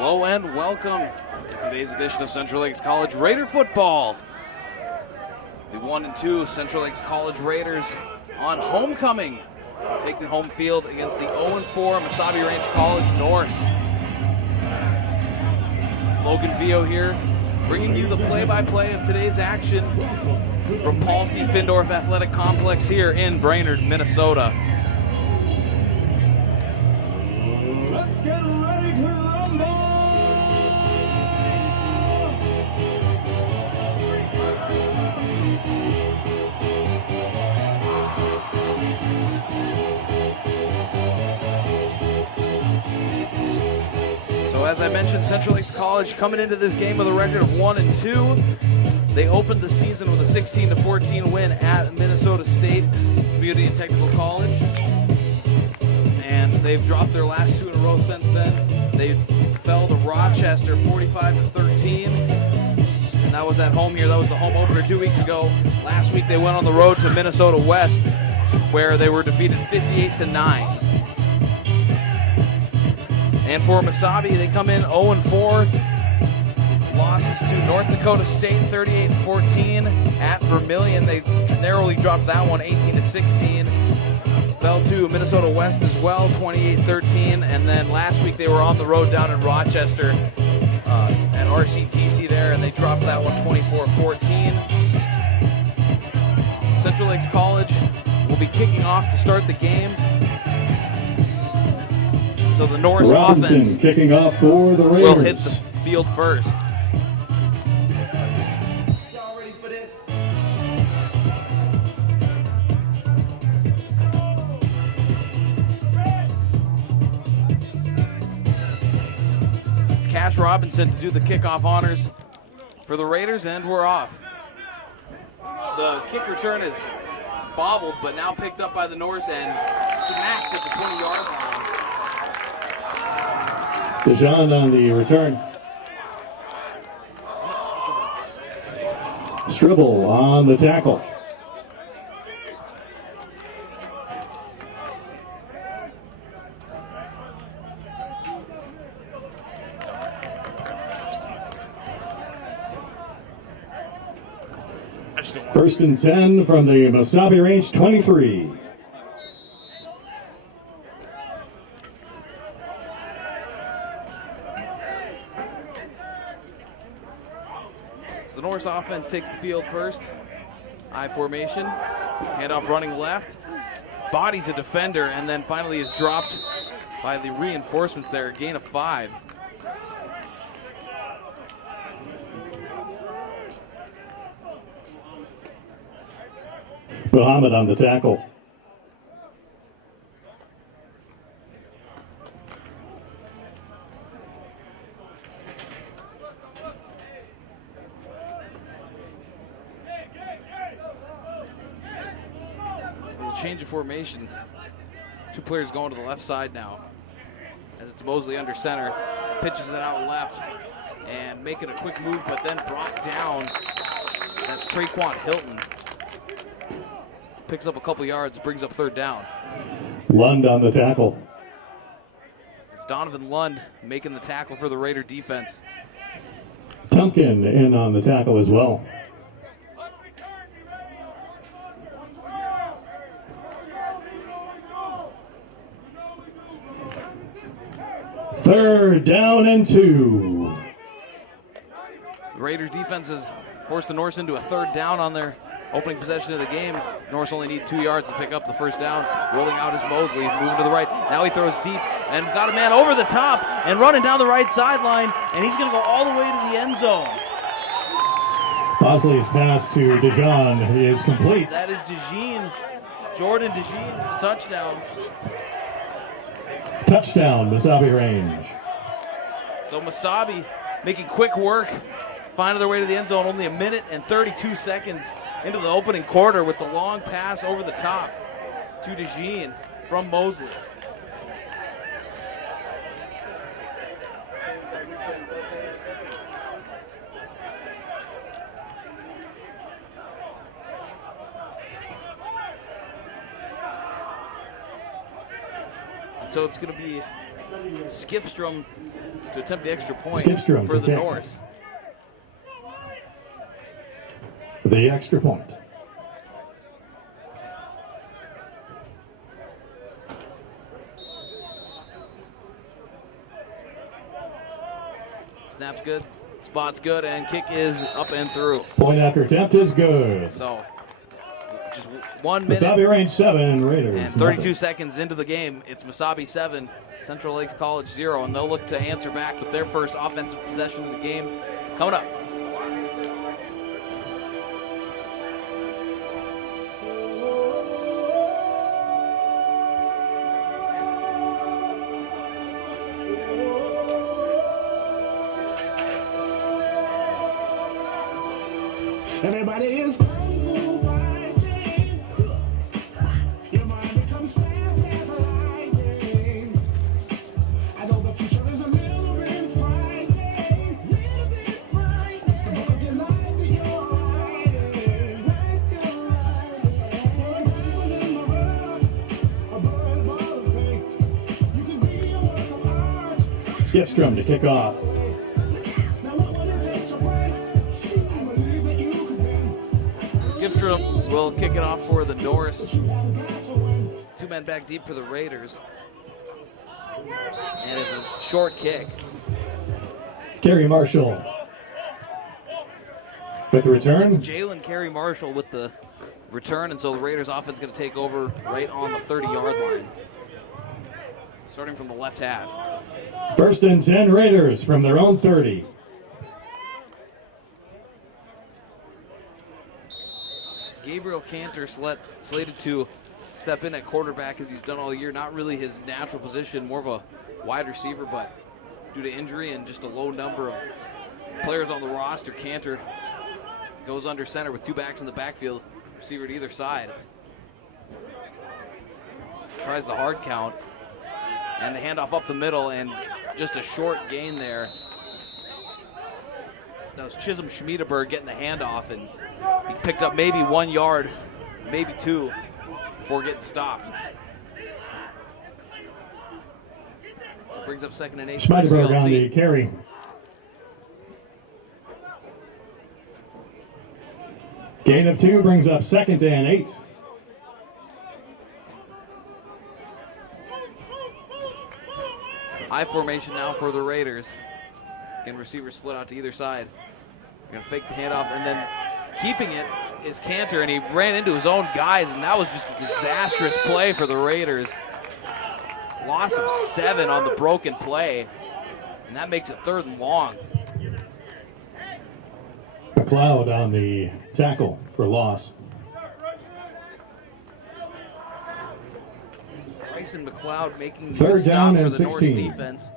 Hello and welcome to today's edition of Central Lakes College Raider football. The 1-2 Central Lakes College Raiders on homecoming, taking home field against the 0-4 Mesabi Range College Norse. Logan Vio here, bringing you the play-by-play of today's action from Paul C. Findorf Athletic Complex here in Brainerd, Minnesota. Let's get ready to rumble! So as I mentioned, Central Lakes College coming into this game with a record of 1-2. They opened the season with a 16-14 win at Minnesota State Community and Technical College. And they've dropped their last two in a row since then. They fell to Rochester 45-13. And that was at home here. That was the home opener 2 weeks ago. Last week they went on the road to Minnesota West, where they were defeated 58-9. And for Mesabi, they come in 0-4. Losses to North Dakota State 38-14. At Vermillion, they narrowly dropped that one 18-16. Fell to Minnesota West as well, 28-13. And then last week they were on the road down in Rochester at RCTC there, and they dropped that one 24-14. Central Lakes College will be kicking off to start the game. So the Norse offense kicking off for the Raiders will hit the field first. Y'all ready for this? It's Cash Robinson to do the kickoff honors for the Raiders, and we're off. The kick return is bobbled, but now picked up by the Norse and smacked at the 20-yard line. Dijon on the return. Stribble on the tackle. First and 10 from the Mesabi Range 23. The Norse offense takes the field first. I formation, handoff running left, bodies a defender, and then finally is dropped by the reinforcements there, a gain of 5. Muhammad on the tackle. Change of formation. Two players going to the left side now. As it's Mosley under center, pitches it out left, and making a quick move, but then brought down. That's Traquan Hilton. Picks up a couple yards, brings up third down. Lund on the tackle. It's Donovan Lund making the tackle for the Raider defense. Tumpkin in on the tackle as well. Third down and 2. The Raiders defense has forced the Norse into a third down on their opening possession of the game. Norse only need 2 yards to pick up the first down. Rolling out is Mosley, moving to the right. Now he throws deep and got a man over the top and running down the right sideline, and he's going to go all the way to the end zone. Bosley's pass to Dijon is complete. That is Dijon, Jordan Dijon, touchdown. Touchdown, Mesabi Range. So Mesabi making quick work, finding their way to the end zone, only a minute and 32 seconds into the opening quarter with the long pass over the top to Dijon from Mosley. So it's going to be Skifstrom to attempt the extra point Skifstrom for to the kick. Norse. The extra point. Snap's good, spot's good, and kick is up and through. Point after attempt is good. So, just 1 minute Mesabi range 7, Raiders. and 32 nothing. seconds into the game. It's Mesabi 7, Central Lakes College 0, and they'll look to answer back with their first offensive possession of the game coming up. Everybody is fighting. Your mind becomes fast as lightning. I know the future is a little bit frightening. It's the book of your life that you're writing. You're in the rough, a bird ball of fate. You can be a work of art. Skifstrom to kick off. Now what will it take to break? Believe that you can bend. Skifstrom will kick it off for the Norse. You haven't got to win. 2 men back deep for the Raiders. And it's a short kick. Kerry Marshall. With the return. Jalen Carey Marshall with the return, and so the Raiders offense is going to take over right on the 30-yard line. Starting from the left half. 1st and 10 Raiders from their own 30. Gabriel Cantor slated to step in at quarterback as he's done all year. Not really his natural position, more of a wide receiver, but due to injury and just a low number of players on the roster, Cantor goes under center with 2 backs in the backfield, receiver to either side. Tries the hard count, and the handoff up the middle, and just a short gain there. That was Chisholm Schmiedeberg getting the handoff, and he picked up maybe 1 yard, maybe 2, before getting stopped. Brings up 2nd and 8 for Schmeideberg on the CLC. carry. Gain of 2 brings up 2nd and 8. I formation now for the Raiders. Again, receivers split out to either side. They're going to fake the handoff, and then keeping it is Cantor, and he ran into his own guys, and that was just a disastrous play for the Raiders. Loss of 7 on the broken play, and that makes it 3rd and long. McLeod on the tackle for loss. Bryson McLeod making the 3rd stop down for and the Norse 16. defense.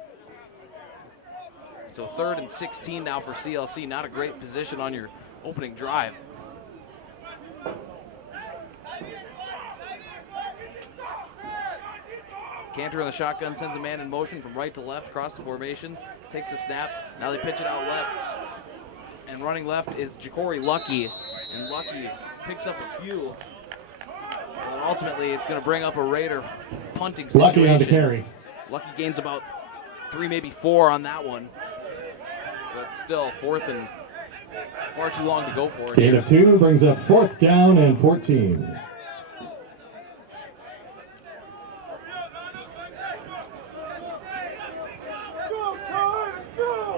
So 3rd and 16 now for CLC. Not a great position on your opening drive. Cantor in the shotgun sends a man in motion from right to left across the formation. Takes the snap. Now they pitch it out left. And running left is Ja'Cory Lucky. And Lucky picks up a few. But ultimately, it's going to bring up a Raider punting situation. Lucky on the carry. Lucky gains about 3, maybe 4 on that one. But still, 4th and far too long to go for it. Gain of 2 brings up 4th down and 14.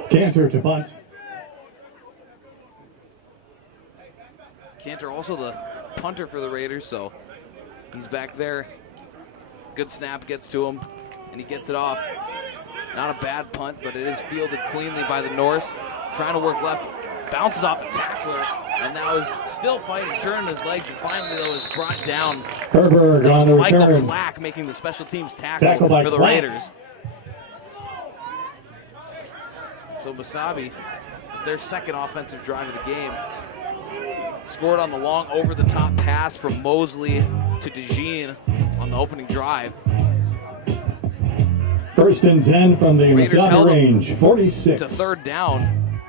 Cantor to punt. Cantor also the punter for the Raiders, so he's back there. Good snap gets to him, and he gets it off. Not a bad punt, but it is fielded cleanly by the Norse. Trying to work left, bounces off a tackler, and that was still fighting, turning his legs, and finally, though, was brought down. Herberg That on the was Michael return. Black making the special teams tackle Tackle by for the Black. Raiders. So Mesabi, their 2nd offensive drive of the game, scored on the long over-the-top pass from Mosley to DeJean on the opening drive. 1st and 10 from the Raiders held Mesabi them range, 46. to 3rd down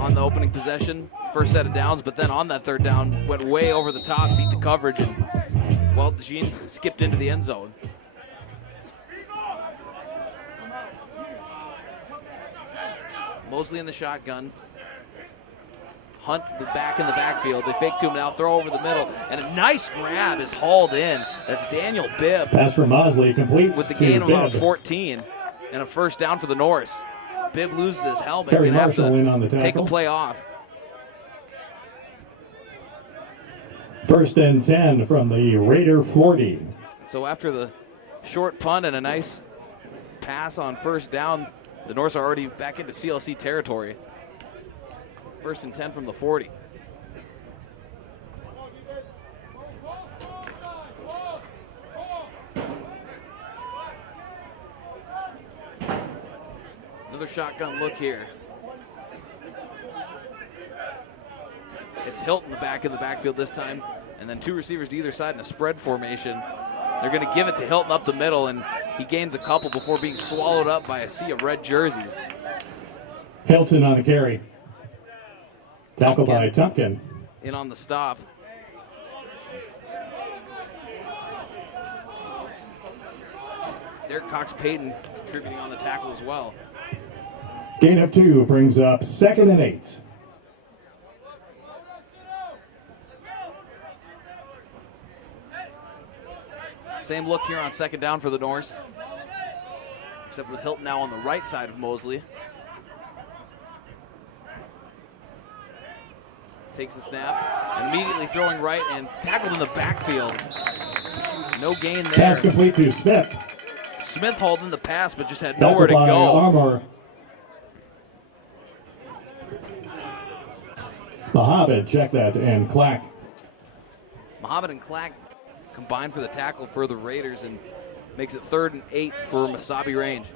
on the opening possession, first set of downs, but then on that 3rd down, went way over the top, beat the coverage, and, well, DeJean skipped into the end zone. Mosley in the shotgun. Hunt back in the backfield. They fake to him now, throw over the middle, and a nice grab is hauled in. That's Daniel Bibb. Pass from Mosley complete With the to gain of about Bibb. 14 and a first down for the Norse. Bibb loses his helmet. Terry Gonna have Marshall in on the to take a tackle. play off. 1st and 10 from the Raider 40. So after the short punt and a nice pass on first down, the Norse are already back into CLC territory. 1st and 10 from the 40. Another shotgun look here. It's Hilton back in the backfield this time, and then 2 receivers to either side in a spread formation. They're going to give it to Hilton up the middle, and he gains a couple before being swallowed up by a sea of red jerseys. Hilton on the carry. Tackled by Tumpkin. In on the stop. Derek Cox-Payton contributing on the tackle as well. Gain of 2 brings up 2nd and 8. Same look here on 2nd down for the Norse, except with Hilton now on the right side of Mosley. Takes the snap and immediately throwing right and tackled in the backfield. No gain there. Pass complete to Smith. Smith hauled in the pass but just had nowhere Tackled to by go. Armour. Mohammed, check that, and Clack. Mohammed and Clack combined for the tackle for the Raiders and makes it 3rd and 8 for Mesabi Range.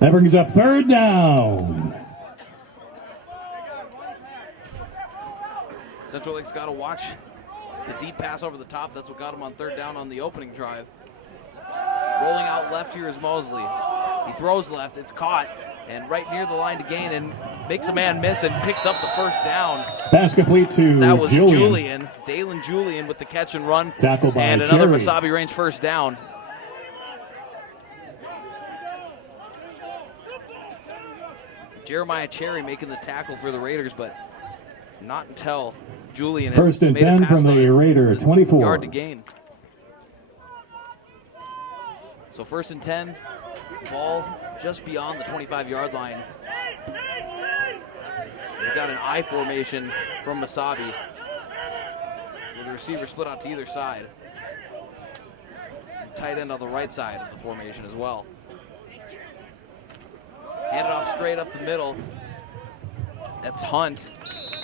That brings up 3rd down. Central Lake's got to watch the deep pass over the top. That's what got him on 3rd down on the opening drive. Rolling out left here is Mosley. He throws left. It's caught and right near the line to gain and makes a man miss and picks up the first down. Pass complete to That was Julian. Dalen Julian with the catch and run. Tackled by and another Jerry. Mesabi Range first down. Jeremiah Cherry making the tackle for the Raiders, but not until Julian had 1st and made a 10 pass from the Raider 24. yard to gain. So 1st and 10, ball just beyond the 25-yard line. We've got an I formation from Mesabi, with the receiver split out to either side. And tight end on the right side of the formation as well. Handed off straight up the middle. That's Hunt.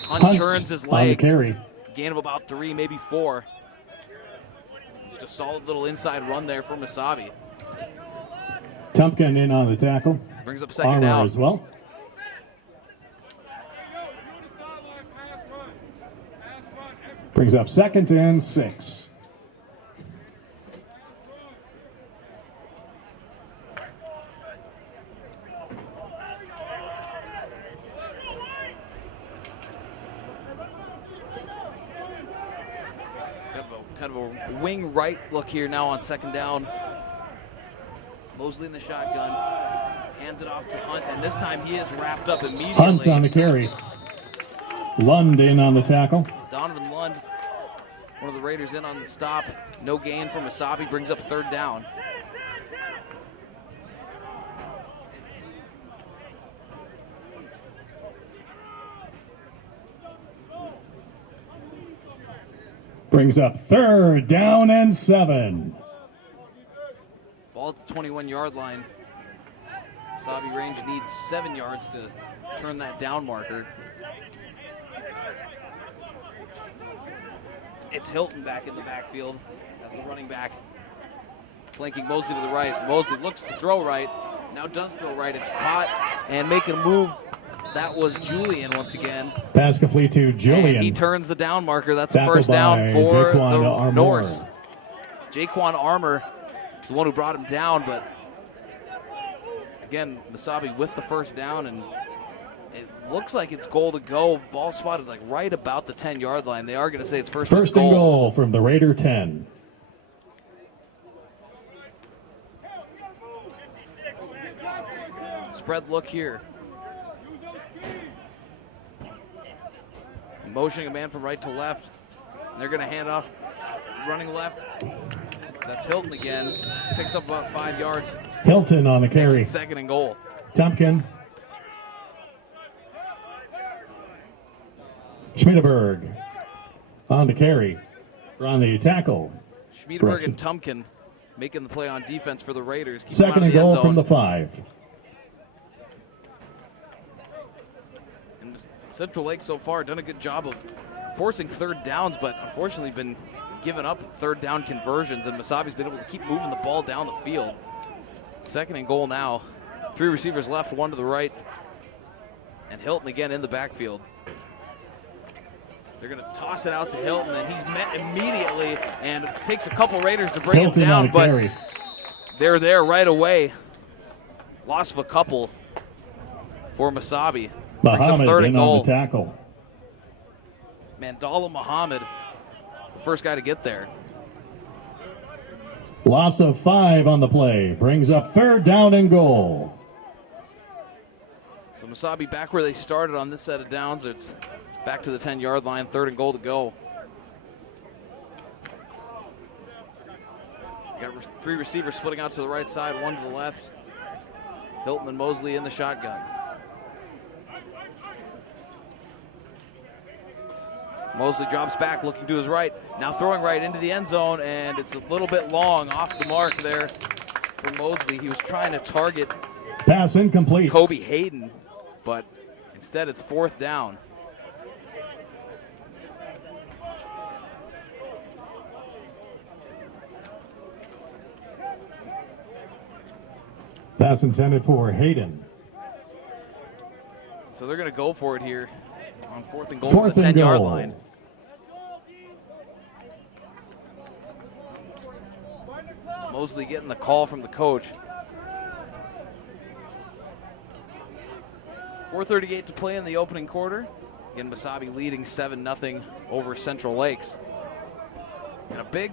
Hunt turns his on the legs. carry. Gain of about 3, maybe 4. Just a solid little inside run there for Mesabi. Tumpkin in on the tackle. Brings up 2nd Armour down. as well. Brings up 2nd and 6. Kind of a wing right look here now on 2nd down. Mosley in the shotgun. Hands it off to Hunt, and this time he is wrapped up immediately. Hunt on the carry. Lund in on the tackle. Donovan Lund, one of the Raiders in on the stop. No gain from Mesabi, brings up 3rd down. Brings up 3rd down and 7. Ball at the 21-yard line. Mesabi Range needs 7 yards to turn that down marker. It's Hilton back in the backfield as the running back, flanking Mosley to the right. Mosley looks to throw right, now does throw right. It's caught and making a move. That was Julian once again. Pass complete to Julian. And he turns the down marker. That's a Tackled first down by for Jaquan the Armour. Norse. Jaquan Armour is the one who brought him down, but again, Mesabi with the first down, and it looks like it's goal to go. Ball spotted like right about the 10-yard line. They are going to say it's first and and goal. goal from the Raider 10. Spread look here. Motioning a man from right to left. And they're going to hand off, running left. That's Hilton again. Picks up about 5 yards. Hilton on the carry. Makes it 2nd and goal. Tumpkin. Schmiedeberg on the carry. On the tackle. Schmiedeberg and Tumpkin making the play on defense for the Raiders. Keep 2nd and goal from the 5. And Central Lake so far done a good job of forcing 3rd downs, but unfortunately been giving up 3rd down conversions, and Mesabi's been able to keep moving the ball down the field. 2nd and goal now. 3 receivers left, 1 to the right. And Hilton again in the backfield. They're going to toss it out to Hilton, and he's met immediately, and it takes a couple Raiders to bring Hilton him down, but carry. they're there right away. Loss of a couple for Mesabi. Brings up 3rd and in on goal. the tackle. Mandala Muhammad, the first guy to get there. Loss of 5 on the play. Brings up 3rd down and goal. So Mesabi back where they started on this set of downs. It's back to the 10-yard line, 3rd and goal to go. You got 3 receivers splitting out to the right side, 1 to the left. Hilton and Mosley in the shotgun. Mosley drops back, looking to his right. Now throwing right into the end zone, and it's a little bit long, off the mark there for Mosley. He was trying to target Pass incomplete. Kobe Hayden, but instead it's 4th down. Pass intended for Hayden. So they're going to go for it here on 4th and goal 4th from the and 10-yard goal. line. Mosley getting the call from the coach. 4:38 to play in the opening quarter. Again, Mesabi leading 7-0 over Central Lakes. And a big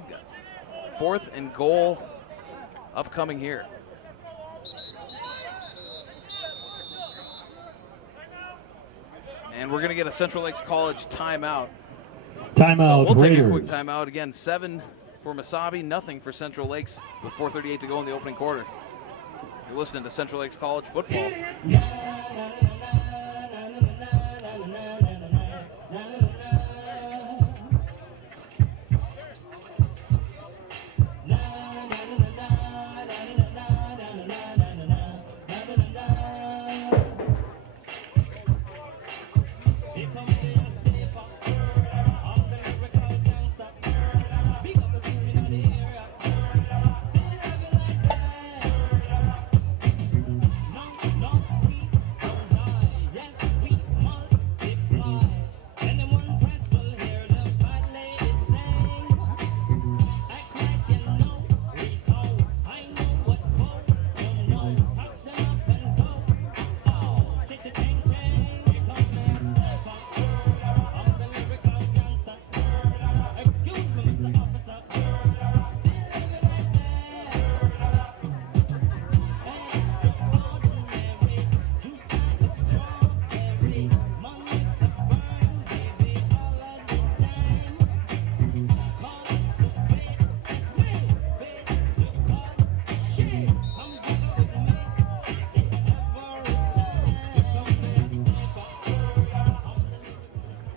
4th and goal upcoming here. And we're going to get a Central Lakes College timeout. Timeout, So we'll take a quick Raiders. timeout. Again, 7 for Mesabi, nothing for Central Lakes with 4:38 to go in the opening quarter. You're listening to Central Lakes College football.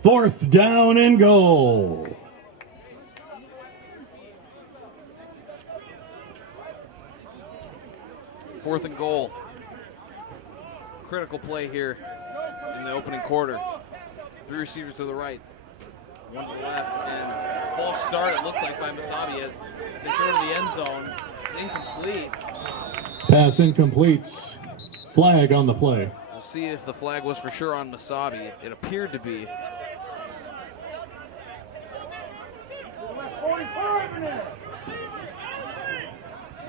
Fourth down and goal. Fourth and goal. Critical play here in the opening quarter. 3 receivers to the right, 1 to the left, and a false start, it looked like, by Mesabi as they throw to the end zone. It's incomplete. Pass incomplete. Flag on the play. We'll see if the flag was for sure on Mesabi. It appeared to be.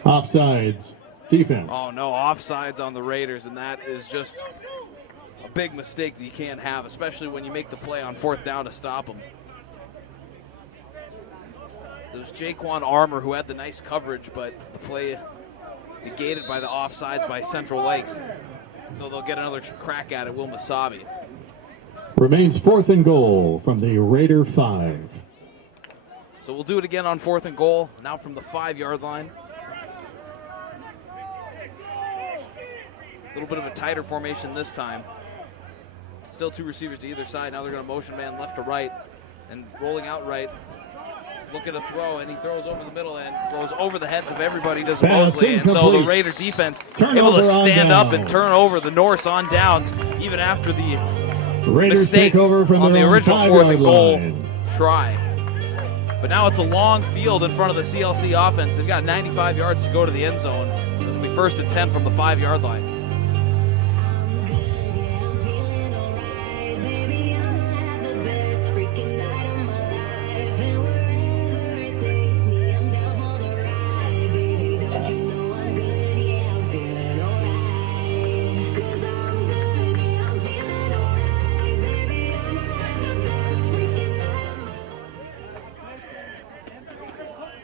Offsides. Defense. Oh no, offsides on the Raiders, and that is just a big mistake that you can't have, especially when you make the play on 4th down to stop them. It was Jaquan Armour who had the nice coverage, but the play negated by the offsides by Central Lakes. So they'll get another crack at it, will Mesabi. Remains 4th and goal from the Raider 5. So we'll do it again on 4th and goal, now from the 5-yard line. A little bit of a tighter formation this time. Still 2 receivers to either side. Now they're going to motion man left to right and rolling out right. Looking to throw, and he throws over the middle and throws over the heads of everybody, does Pass Mosley. And so the incomplete. Raider defense Turnover able to on stand up and downs. turn over the Norse on downs, even after the Raiders mistake take over from on the their own original 4th 5-yard and goal line. try. But now it's a long field in front of the CLC offense. They've got 95 yards to go to the end zone. It'll be 1st and 10 from the 5-yard line.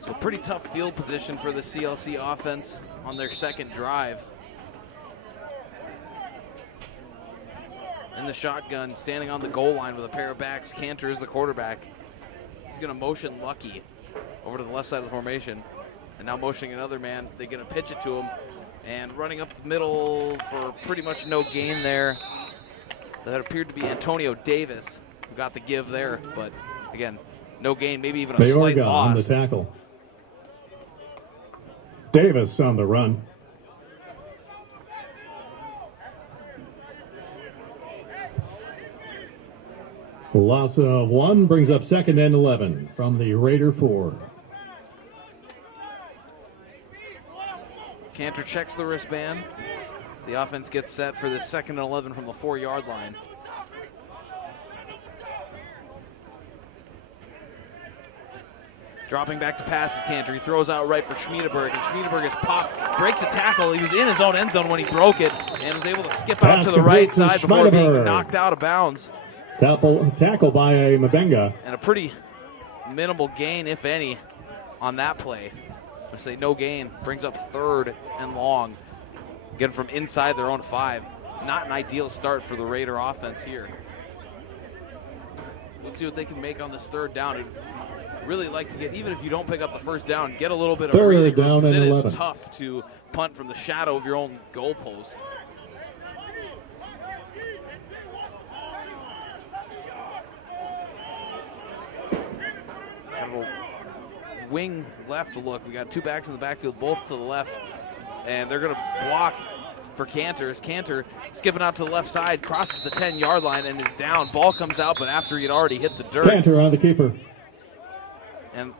So pretty tough field position for the CLC offense on their second drive. In the shotgun, standing on the goal line with a pair of backs. Cantor is the quarterback. He's going to motion Lucky over to the left side of the formation. And now motioning another man. They're going to pitch it to him. And running up the middle for pretty much no gain there. That appeared to be Antonio Davis who got the give there. But again, no gain, maybe even a slight Mayorga on the loss. tackle. Davis on the run. Loss of 1 brings up 2nd and 11 from the Raider 4. Cantor checks the wristband. The offense gets set for the 2nd and 11 from the 4-yard line. Dropping back to pass is Cantor. He throws out right for Schmiedeberg, and Schmiedeberg is popped, breaks a tackle. He was in his own end zone when he broke it, and was able to skip out Pass to the right complete to side before being Schmiedeberg. knocked out of bounds. Tackle by a Mabenga. And a pretty minimal gain, if any, on that play. I say no gain. Brings up 3rd and long. Getting from inside their own 5. Not an ideal start for the Raider offense here. Let's see what they can make on this 3rd down. I'd really like to get, even if you don't pick up the 1st down, get a little bit of 3rd breathing room, down 'cause and it 11. is tough to punt from the shadow of your own goalpost. Kind of a wing left look. We got 2 backs in the backfield, both to the left, and they're going to block for Cantor. As Cantor skipping out to the left side, crosses the 10-yard line and is down. Ball comes out, but after he'd already hit the dirt. Cantor on the keeper. And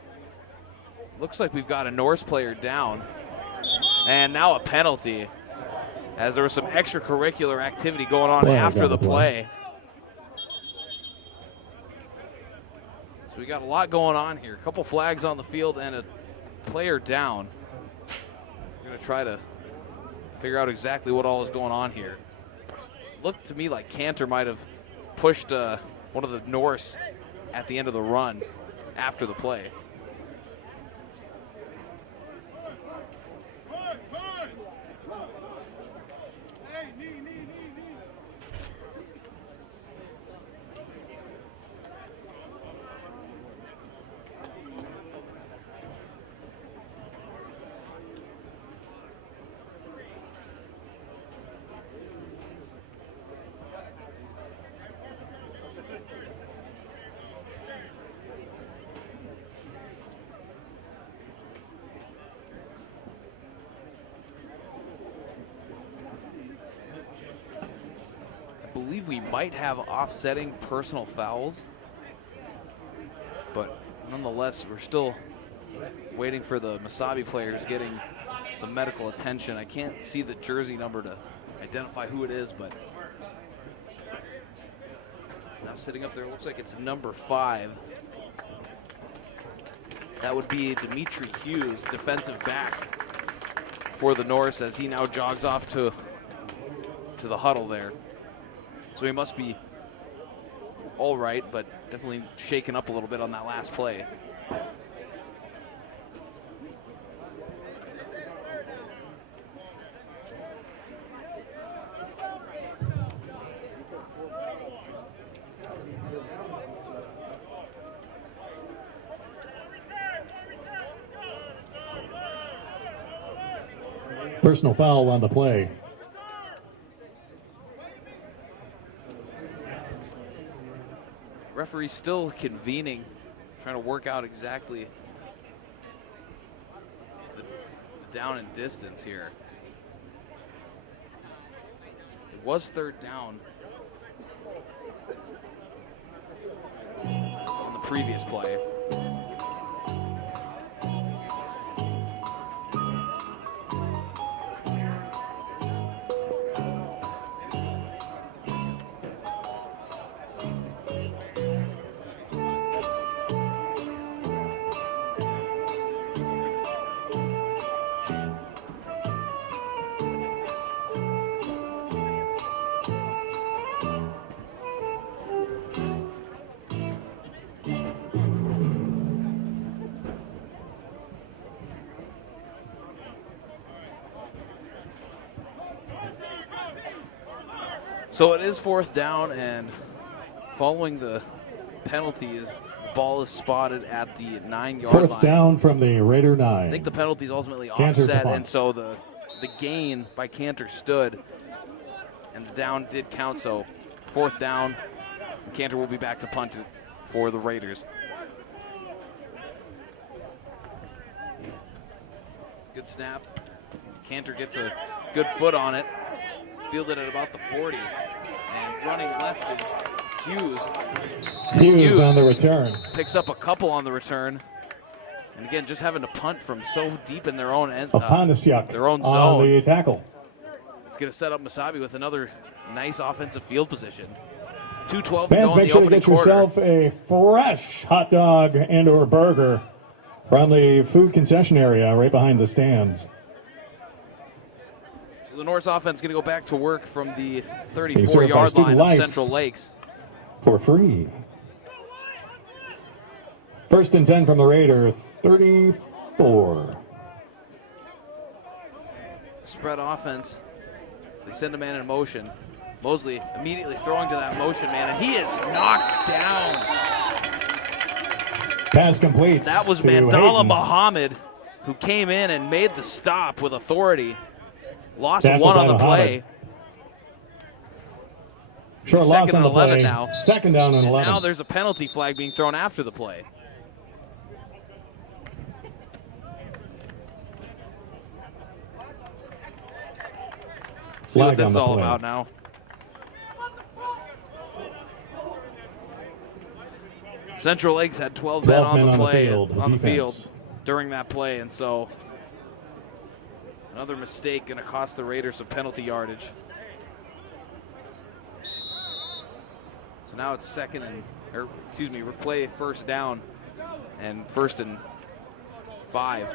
looks like we've got a Norse player down. And now a penalty, as there was some extracurricular activity going on Flag after on the the play. So we got a lot going on here. A couple flags on the field and a player down. We're going to try to figure out exactly what all is going on here. Looked to me like Cantor might have pushed one of the Norse at the end of the run after the play. I believe we might have offsetting personal fouls, but nonetheless, we're still waiting for the Mesabi players getting some medical attention. I can't see the jersey number to identify who it is, but now sitting up there, looks like it's number 5. That would be Dimitri Hughes, defensive back for the Norse, as he now jogs off to the huddle there. So he must be all right, but definitely shaken up a little bit on that last play. Personal foul on the play. Referee still convening, trying to work out exactly the down and distance here. It was third down on the previous play. So it is fourth down, and following the penalties, the ball is spotted at the 9-yard line. Fourth down from the Raider 9. I think the penalty is ultimately Cantor's offset, the punt. and so the gain by Cantor stood, and the down did count. So fourth down, and Cantor will be back to punt it for the Raiders. Good snap. Cantor gets a good foot on it. It's fielded at about the 40. And running left is Hughes. And Hughes on the return. Picks up a couple on the return. And again, just having to punt from so deep in their own end, Apanasiuk their own on zone. the tackle. It's going to set up Mesabi with another nice offensive field position. 2:12 to go Fans, in make the sure to opening get quarter. yourself a fresh hot dog and or burger from the food concession area right behind the stands. So the Norse offense going to go back to work from the Being served by 34-yard Student line of Life. Central Lakes. For free. First and 10 from the Raider, 34. Spread offense. They send a man in motion. Mosley immediately throwing to that motion man, and he is knocked down. Pass complete. That was to Mandala Hayden. Muhammad, who came in and made the stop with authority. Loss of Tackled one by on the play. Short loss Second on and the 11 play. now. Second down and And 11. now there's a penalty flag being thrown after the play. See what Flag this on is the all play. about now. Central Lakes had 12 men 12 on men the on the play field, on the defense. field during that play, and so another mistake going to cost the Raiders some penalty yardage. So now it's replay first down and 1st and 5.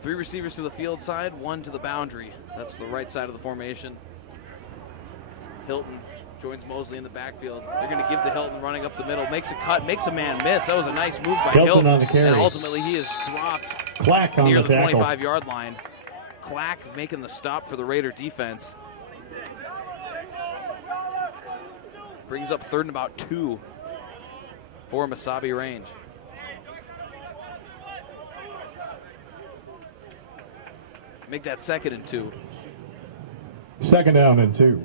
Three receivers to the field side, one to the boundary. That's the right side of the formation. Hilton joins Mosley in the backfield. They're going to give to Hilton running up the middle. Makes a cut, makes a man miss. That was a nice move by Hilton Hilton. on the carry. And ultimately he is dropped Clack on near the the tackle. 25-yard line. Clack making the stop for the Raider defense. Brings up 3rd and about 2 for Mesabi range. Make that 2nd and 2. Second down and 2.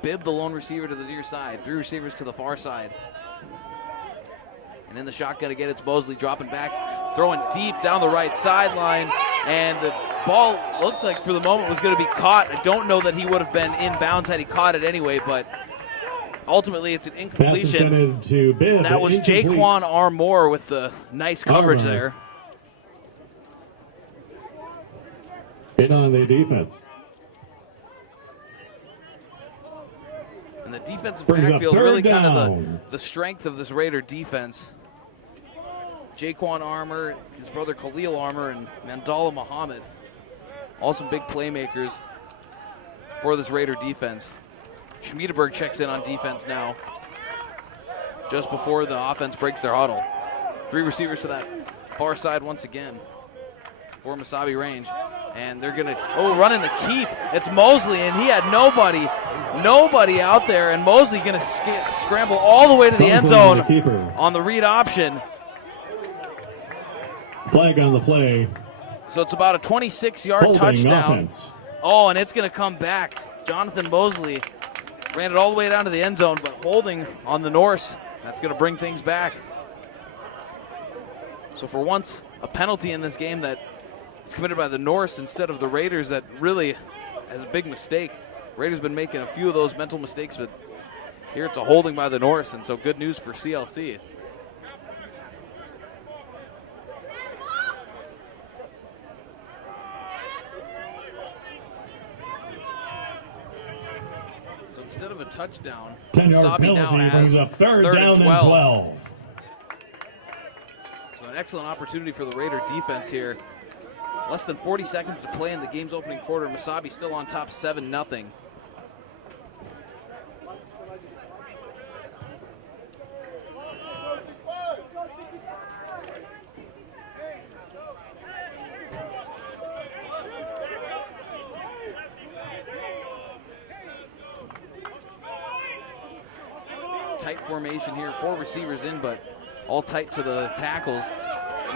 Bibb, the lone receiver, to the near side. 3 receivers to the far side. And in the shotgun again, it's Mosley dropping back, throwing deep down the right sideline. And the ball looked like for the moment was going to be caught. I don't know that he would have been in bounds had he caught it anyway, but ultimately it's an Pass incompletion. intended to Bibb. That was Incomplete. Jaquan Armour with the nice coverage Armour. there. Hit on the defense. And the defensive Brings up backfield third really kind of down. the strength of this Raider defense. Jaquan Armour, his brother Khalil Armour, and Mandala Muhammad. All some big playmakers for this Raider defense. Schmiedeberg checks in on defense now, just before the offense breaks their huddle. 3 receivers to that far side once again for Mesabi range. And they're going to, running the keep. It's Mosley, and he had nobody out there, and Mosley going to scramble all the way to the end zone on the read option. Flag on the play. So it's about a 26-yard touchdown. Offense. And it's going to come back. Jonathan Mosley ran it all the way down to the end zone, but holding on the Norse. That's going to bring things back. So for once, a penalty in this game that is committed by the Norse instead of the Raiders, that really has a big mistake. Raiders been making a few of those mental mistakes, but here it's a holding by the Norse, and so good news for CLC. So instead of a touchdown, 10-yard penalty brings up third down and 12. So an excellent opportunity for the Raider defense here. Less than 40 seconds to play in the game's opening quarter. Mesabi still on top 7-0. Tight formation here, 4 receivers in, but all tight to the tackles.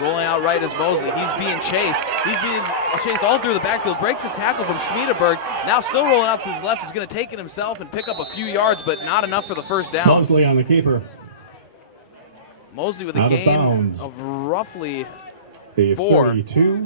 Rolling out right is Mosley. He's being chased. He's being chased all through the backfield. Breaks a tackle from Schmiedeberg. Now still rolling out to his left. He's going to take it himself and pick up a few yards, but not enough for the first down. Mosley on the keeper. Mosley with a gain of roughly 4. 32.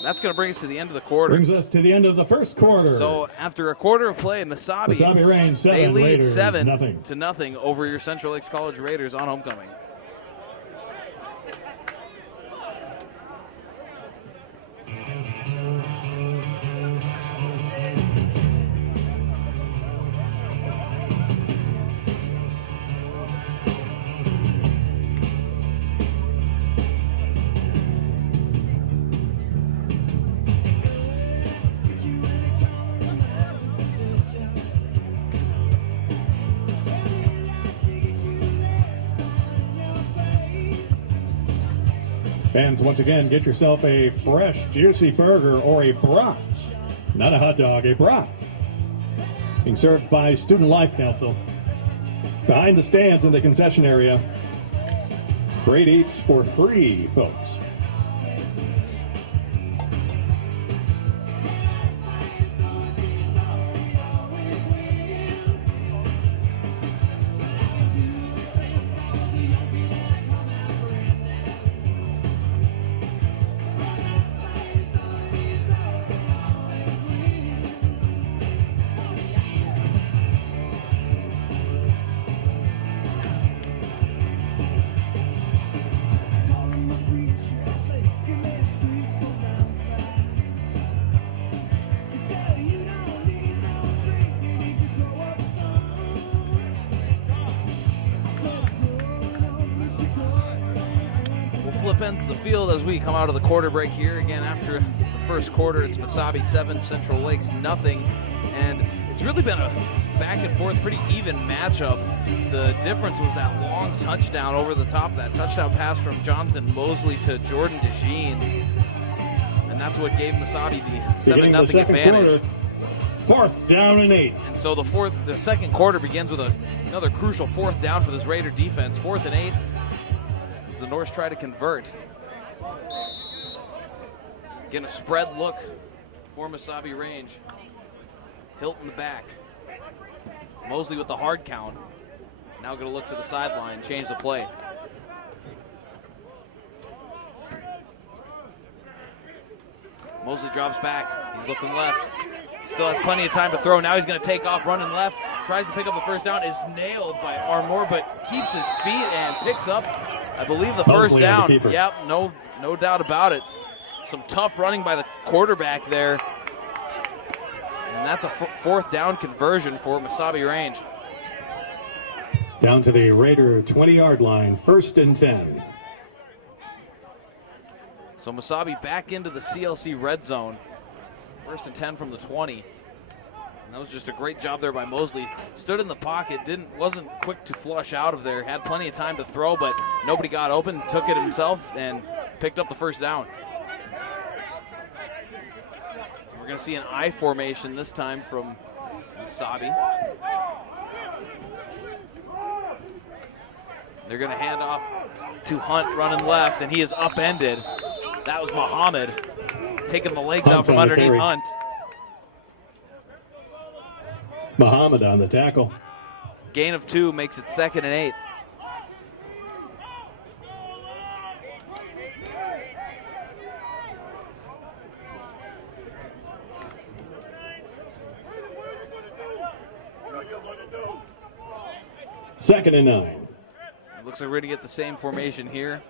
That's going to bring us to the end of the quarter. Brings us to the end of the first quarter. So after a quarter of play, Mesabi range 7, they lead Raiders, 7-0 over your Central Lakes College Raiders on homecoming. Fans, once again, get yourself a fresh, juicy burger or a brat. Not a hot dog, a brat. Being served by Student Life Council. Behind the stands in the concession area. Great eats for free, folks. Flip ends of the field as we come out of the quarter break here. Again, after the first quarter, it's Mesabi 7, Central Lakes nothing. And it's really been a back and forth, pretty even matchup. The difference was that long touchdown over the top, that touchdown pass from Jonathan Mosley to Jordan DeJean. And that's what gave Mesabi the 7-0 advantage. Quarter, 4th down and 8. And so the second quarter begins with another crucial 4th down for this Raider defense. 4th and 8. The Norse try to convert. Again, a spread look for Mesabi range. Hilton the back. Mosley with the hard count. Now going to look to the sideline, change the play. Mosley drops back. He's looking left. Still has plenty of time to throw. Now he's going to take off running left. Tries to pick up the first down. Is nailed by Armour, but keeps his feet and picks up, I believe, the first down. Yep, no doubt about it. Some tough running by the quarterback there. And that's a 4th down conversion for Mesabi range. Down to the Raider 20-yard line, 1st and 10. So Mesabi back into the CLC red zone. 1st and 10 from the 20. That was just a great job there by Mosley. Stood in the pocket, wasn't quick to flush out of there, had plenty of time to throw, but nobody got open, took it himself, and picked up the first down. We're going to see an I formation this time from Mesabi. They're going to hand off to Hunt running left, and he is upended. That was Muhammad taking the legs out from underneath Hunt. Muhammad on the tackle. Gain of 2 makes it 2nd and 8. Second and 9. It looks like we're going to get the same formation here.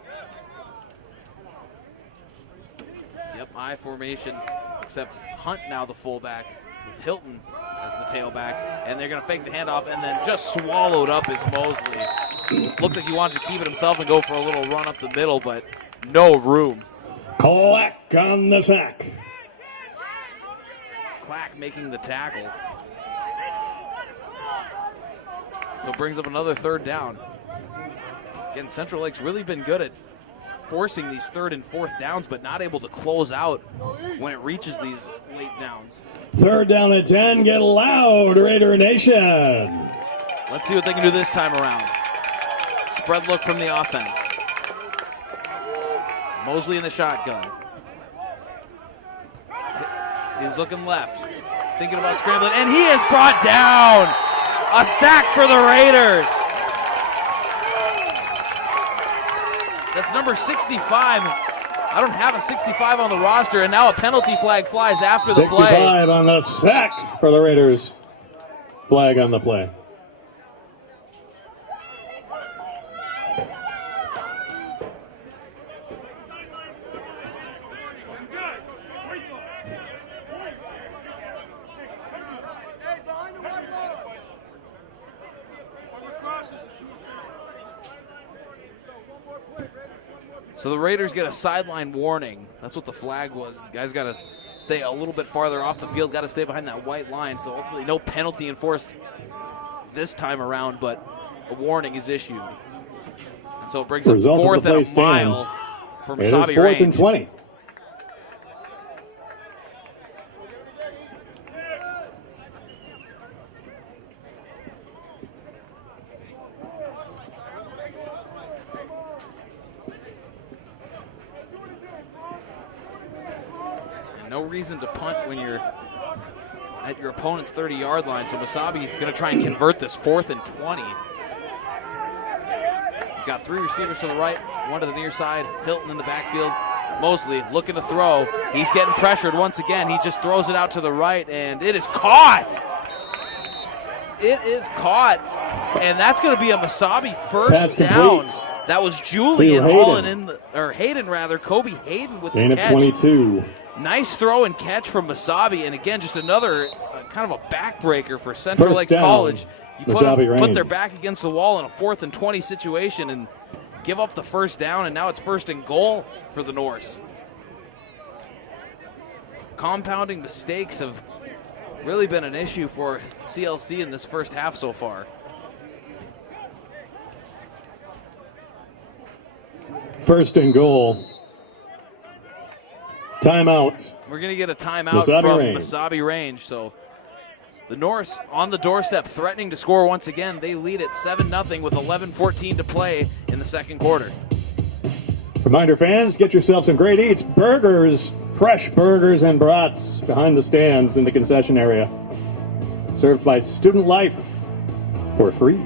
Yep, I formation, except Hunt now the fullback with Hilton as the tailback, and they're going to fake the handoff and then just swallowed up is Mosley. Looked like he wanted to keep it himself and go for a little run up the middle, but no room. Clack on the sack. Clack making the tackle. So it brings up another 3rd down. Again, Central Lake's really been good at forcing these 3rd and 4th downs, but not able to close out when it reaches these late downs. 3rd down and 10. Get loud, Raider Nation. Let's see what they can do this time around. Spread look from the offense. Mosley in the shotgun. He's looking left, thinking about scrambling, and he is brought down. A sack for the Raiders. That's number 65. I don't have a 65 on the roster, and now a penalty flag flies after the play. 65 on the sack for the Raiders. Flag on the play. So the Raiders get a sideline warning. That's what the flag was. The guys got to stay a little bit farther off the field, got to stay behind that white line. So ultimately no penalty enforced this time around, but a warning is issued. And so it brings up 4th and a mile for Mesabi range. 4th and 20. No reason to punt when you're at your opponent's 30-yard line. So Mesabi going to try and convert this 4th and 20. You've got 3 receivers to the right, 1 to the near side. Hilton in the backfield. Mosley looking to throw. He's getting pressured once again. He just throws it out to the right, and it is caught. It is caught, and that's going to be a Mesabi first down. That was Julian hauling in, Kobe Hayden with the catch. 22. Nice throw and catch from Mesabi, and again, just another kind of a backbreaker for Central Lakes College. You put their back against the wall in a 4th and 20 situation and give up the first down, and now it's 1st and goal for the Norse. Compounding mistakes have really been an issue for CLC in this first half so far. First and goal. Timeout. We're going to get a timeout from Mesabi range. So the Norse on the doorstep, threatening to score once again. They lead at 7-0 with 11:14 to play in the second quarter. Reminder, fans, get yourself some great eats. Burgers, fresh burgers and brats behind the stands in the concession area. Served by Student Life for free.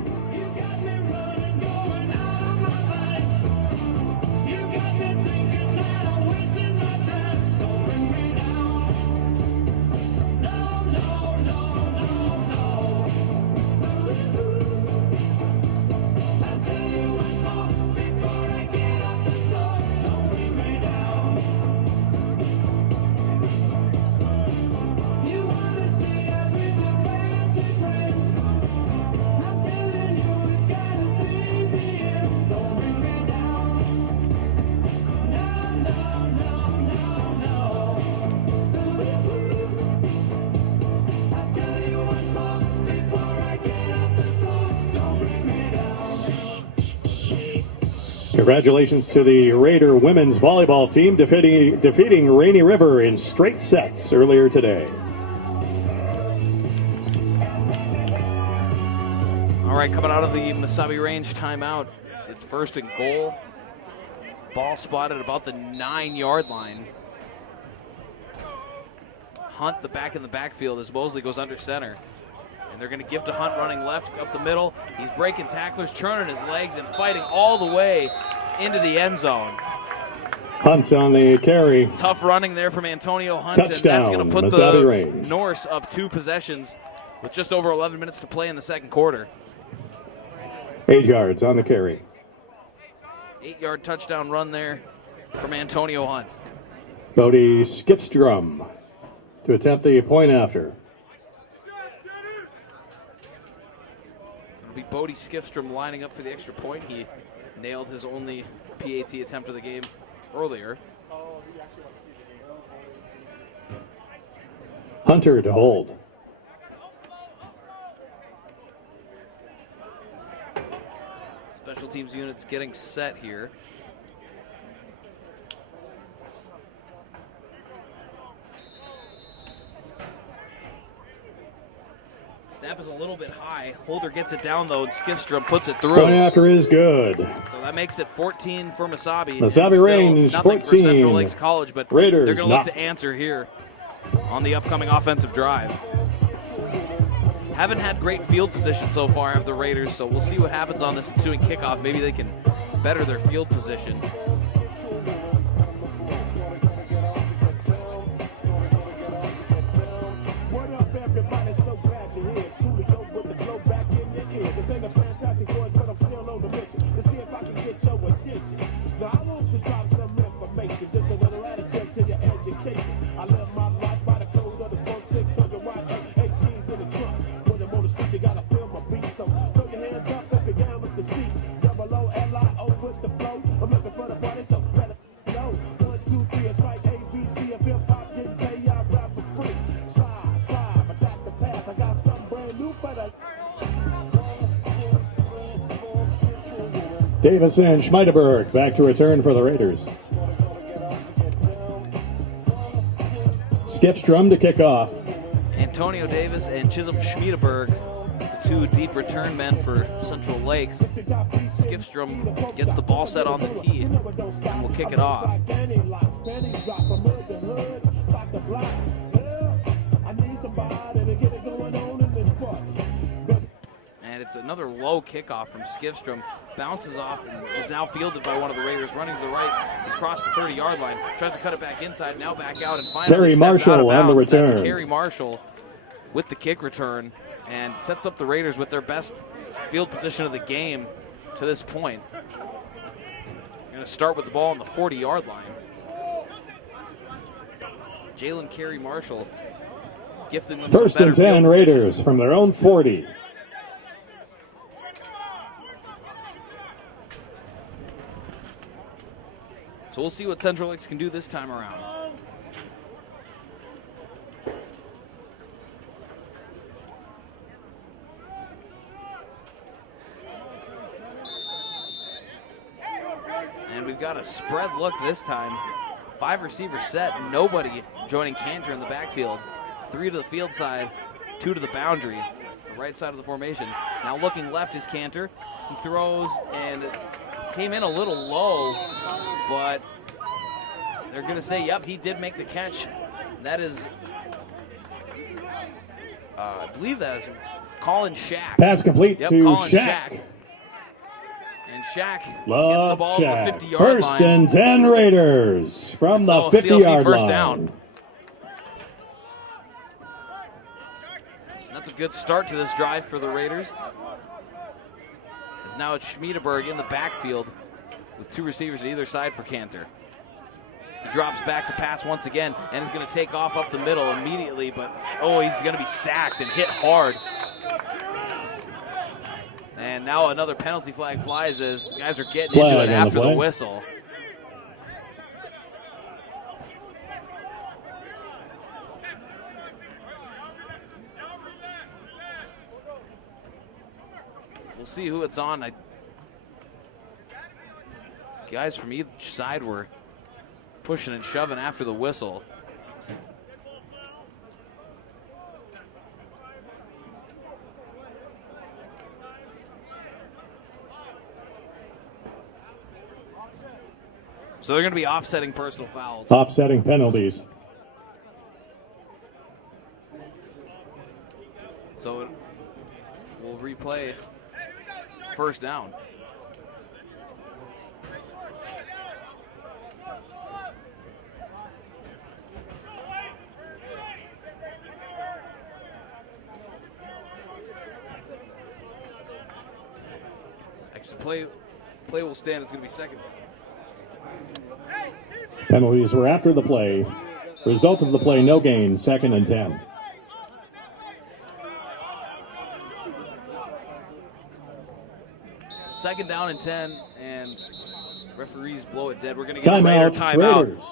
Congratulations to the Raider women's volleyball team defeating Rainy River in straight sets earlier today. All right, coming out of the Mesabi range timeout, it's 1st and goal. Ball spotted about the 9-yard line. Hunt the back in the backfield as Mosley goes under center. And they're going to give to Hunt running left up the middle. He's breaking tacklers, churning his legs, and fighting all the way into the end zone. Hunt on the carry. Tough running there from Antonio Hunt. Touchdown, and that's going to put Mesabi the range. Norse up 2 possessions with just over 11 minutes to play in the second quarter. 8 yards on the carry. 8-yard touchdown run there from Antonio Hunt. Bodie Skipstrom to attempt the point after. It'll be Bodie Skipstrom lining up for the extra point. He nailed his only PAT attempt of the game earlier. Hunter to hold. Special teams units getting set here. Snap is a little bit high. Holder gets it down though, and Skipstrom puts it through. Point after is good. So that makes it 14 for Mesabi. Mesabi range, nothing 14. for Central Lakes College, but Raiders they're going to look not. to answer here on the upcoming offensive drive. Haven't had great field position so far of the Raiders, so we'll see what happens on this ensuing kickoff. Maybe they can better their field position. What up, everybody? So glad you're here. Studio with the flow back in your ear. This ain't a fantastic voice, but I'm still on the mission to see if I can get your attention. Now I want to drop some information, just a little additive to your education. I live my life by the code of the funk 600 watt 18s in the trunk. When I'm on the street, you gotta feel my beat. So throw your hands up if you're down with the seat. Double O-L-I-O with the flow. I'm looking for the party, so better know. 1, 2, 3, it's like ABC. If hip hop didn't pay, I rap for free. Slide, but that's the path. I got something brand new for the. Davis and Schmeideberg back to return for the Raiders. Skipstrom to kick off. Antonio Davis and Chisholm Schmiedeberg, the 2 deep return men for Central Lakes. Skipstrom gets the ball set on the tee and will kick it off. And it's another low kickoff from Skipstrom. Bounces off and is now fielded by one of the Raiders. Running to the right, he's crossed the 30-yard line. Tries to cut it back inside, now back out and finally Terry steps out of Marshall on the bounds. That's return. Kerry Marshall with the kick return and sets up the Raiders with their best field position of the game to this point. They're going to start with the ball on the 40-yard line. Jalen Kerry Marshall gifting them First some and better 10 field position. Raiders from their own 40. So we'll see what Central Lakes can do this time around. And we've got a spread look this time. 5 receiver set, nobody joining Cantor in the backfield. 3 to the field side, 2 to the boundary, the right side of the formation. Now looking left is Cantor. He throws and came in a little low, but they're going to say, yep, he did make the catch. That is, I believe that is Colin Shack. Pass complete Yep, to Colin Shack. And Shack gets the Love ball to the Shack. 50-yard First line. and 10 Raiders from the So CLC 50-yard first line. down. That's a good start to this drive for the Raiders. As now it's Schmiedeberg in the backfield with 2 receivers at either side for Cantor. He drops back to pass once again and is going to take off up the middle immediately, but oh, he's going to be sacked and hit hard. And now another penalty flag flies as guys are getting Flag into it on the after the play. whistle. We'll see who it's on. guys from each side were pushing and shoving after the whistle. So they're going to be offsetting personal fouls. Offsetting penalties. So we'll replay first down. Actually, play will stand. It's going to be second down. Penalties were after the play. Result of the play, no gain, 2nd and 10. Second down and 10, and referees blow it dead. We're going to get a Raider timeout. Raiders.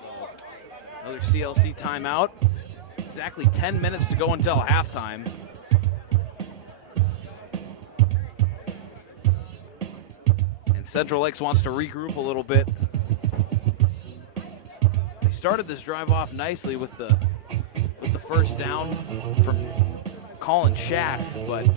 So another CLC timeout. Exactly 10 minutes to go until halftime. And Central Lakes wants to regroup a little bit. They started this drive off nicely with the first down from Colin Shack, but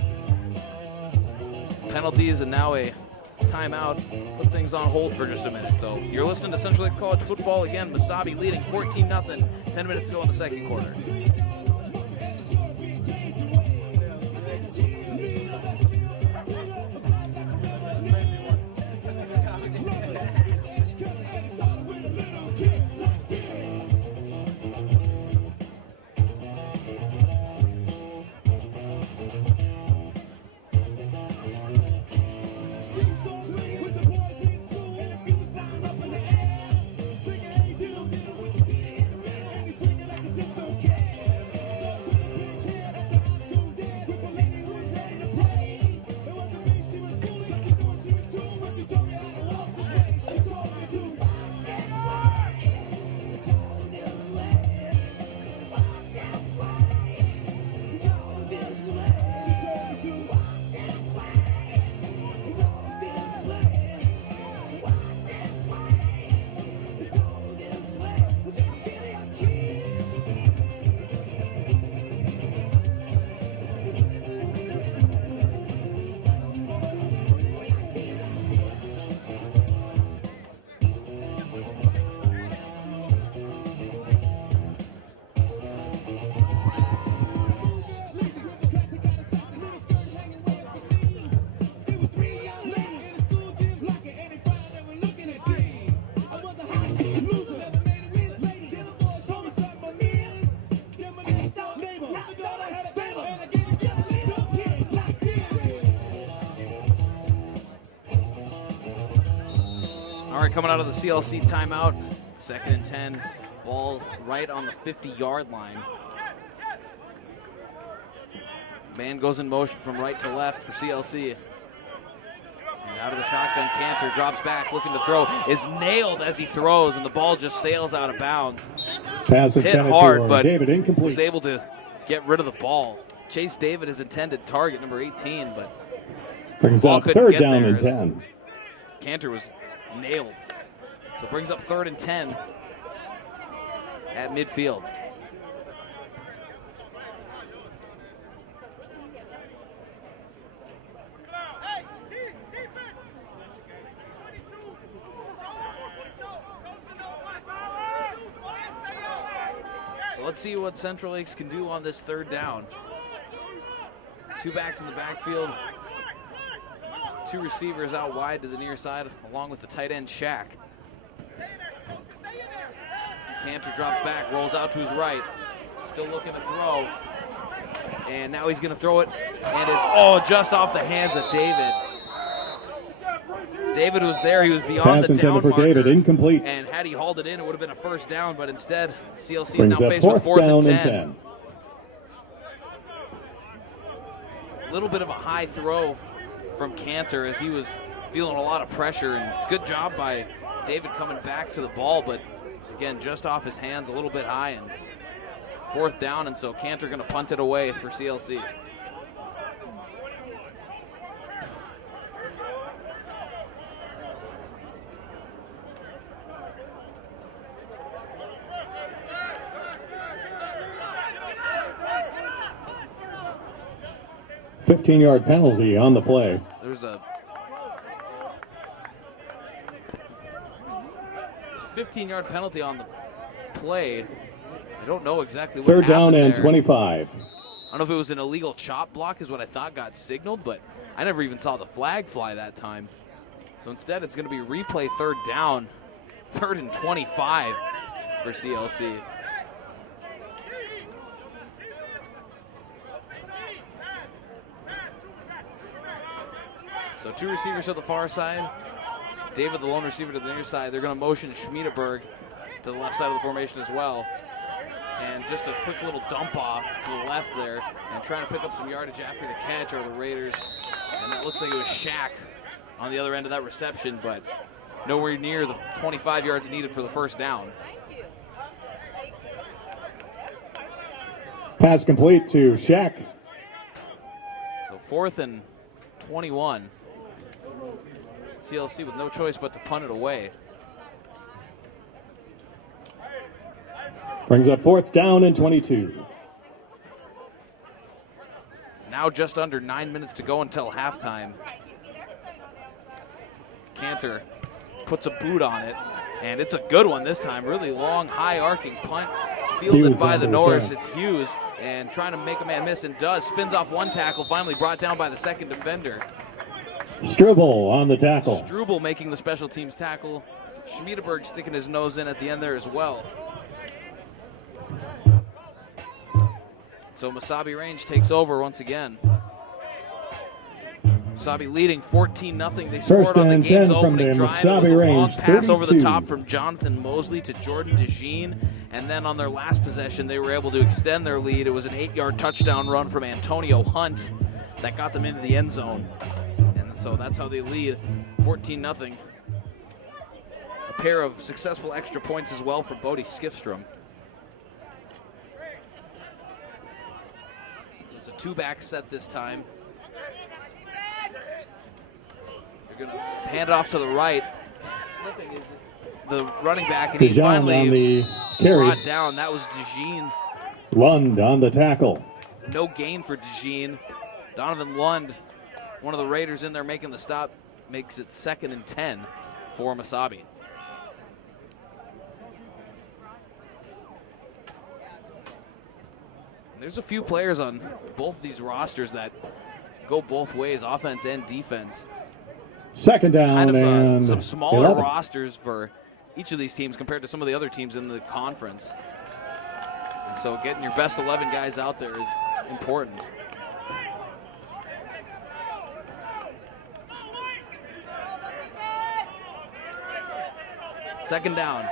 penalties and now a timeout put things on hold for just a minute. So you're listening to Central Lake College football again. Mesabi leading 14-0, 10 minutes to go in the second quarter. Coming out of the CLC timeout, 2nd and 10, ball right on the 50-yard line. Man goes in motion from right to left for CLC. And out of the shotgun, Cantor drops back, looking to throw, is nailed as he throws, and the ball just sails out of bounds. Pass hit hard, but David, incomplete. Was able to get rid of the ball. Chase David, his intended target, number 18, but brings ball up couldn't 3rd get down there and 10. Cantor was nailed. So it brings up 3rd and 10 at midfield. So let's see what Central Lakes can do on this 3rd down. 2 backs in the backfield. 2 receivers out wide to the near side, along with the tight end Shack. Cantor drops back, rolls out to his right. Still looking to throw. And now he's going to throw it. And it's, just off the hands of David. David was there. He was beyond Pass the down for marker. David, incomplete. And had he hauled it in, it would have been a first down. But instead, CLC Brings is now up faced with 4th down and 10. A little bit of a high throw from Cantor as he was feeling a lot of pressure. And good job by David coming back to the ball. But again, just off his hands, a little bit high, and 4th down, and so Cantor going to punt it away for CLC. 15-yard penalty on the play. There's a 15-yard penalty on the play. I don't know exactly what Third happened down and there. 25. I don't know if it was an illegal chop block is what I thought got signaled, but I never even saw the flag fly that time. So instead it's going to be replay third down, 3rd and 25 for CLC. So 2 receivers to the far side. David, the lone receiver, to the near side. They're going to motion Schmiedeberg to the left side of the formation as well. And just a quick little dump off to the left there, and trying to pick up some yardage after the catch are the Raiders. And that looks like it was Shaq on the other end of that reception, but nowhere near the 25 yards needed for the first down. Pass complete to Shaq. So 4th and 21. CLC with no choice but to punt it away. Brings up 4th down and 22. Now just under 9 minutes to go until halftime. Cantor puts a boot on it, and it's a good one this time. Really long, high arcing punt fielded Hughes by on the the Norris. return. It's Hughes, and trying to make a man miss, and does. Spins off one tackle, finally brought down by the second defender. Struble on the tackle. Struble making the special teams tackle. Schmiedeberg sticking his nose in at the end there as well. So Mesabi Range takes over once again. Mesabi leading 14-0. They scored First on the and game's 10 from opening the drive. It was Mesabi a long Range, pass over the 32. top from Jonathan Mosley to Jordan DeJean. And then on their last possession, they were able to extend their lead. It was an 8-yard touchdown run from Antonio Hunt that got them into the end zone. And so that's how they lead 14-0. A pair of successful extra points as well for Bodie Skifstrom. So it's a 2-back set this time. They're going to hand it off to the right. Slipping is the running back, and he Dijon finally on the carry. brought down. That was DeJean. Lund on the tackle. No gain for DeJean. Donovan Lund, one of the Raiders in there making the stop, makes it 2nd and 10 for Mesabi. There's a few players on both of these rosters that go both ways, offense and defense. 2nd down Kind of and some smaller 11. rosters for each of these teams compared to some of the other teams in the conference. And so getting your best 11 guys out there is important. Second down.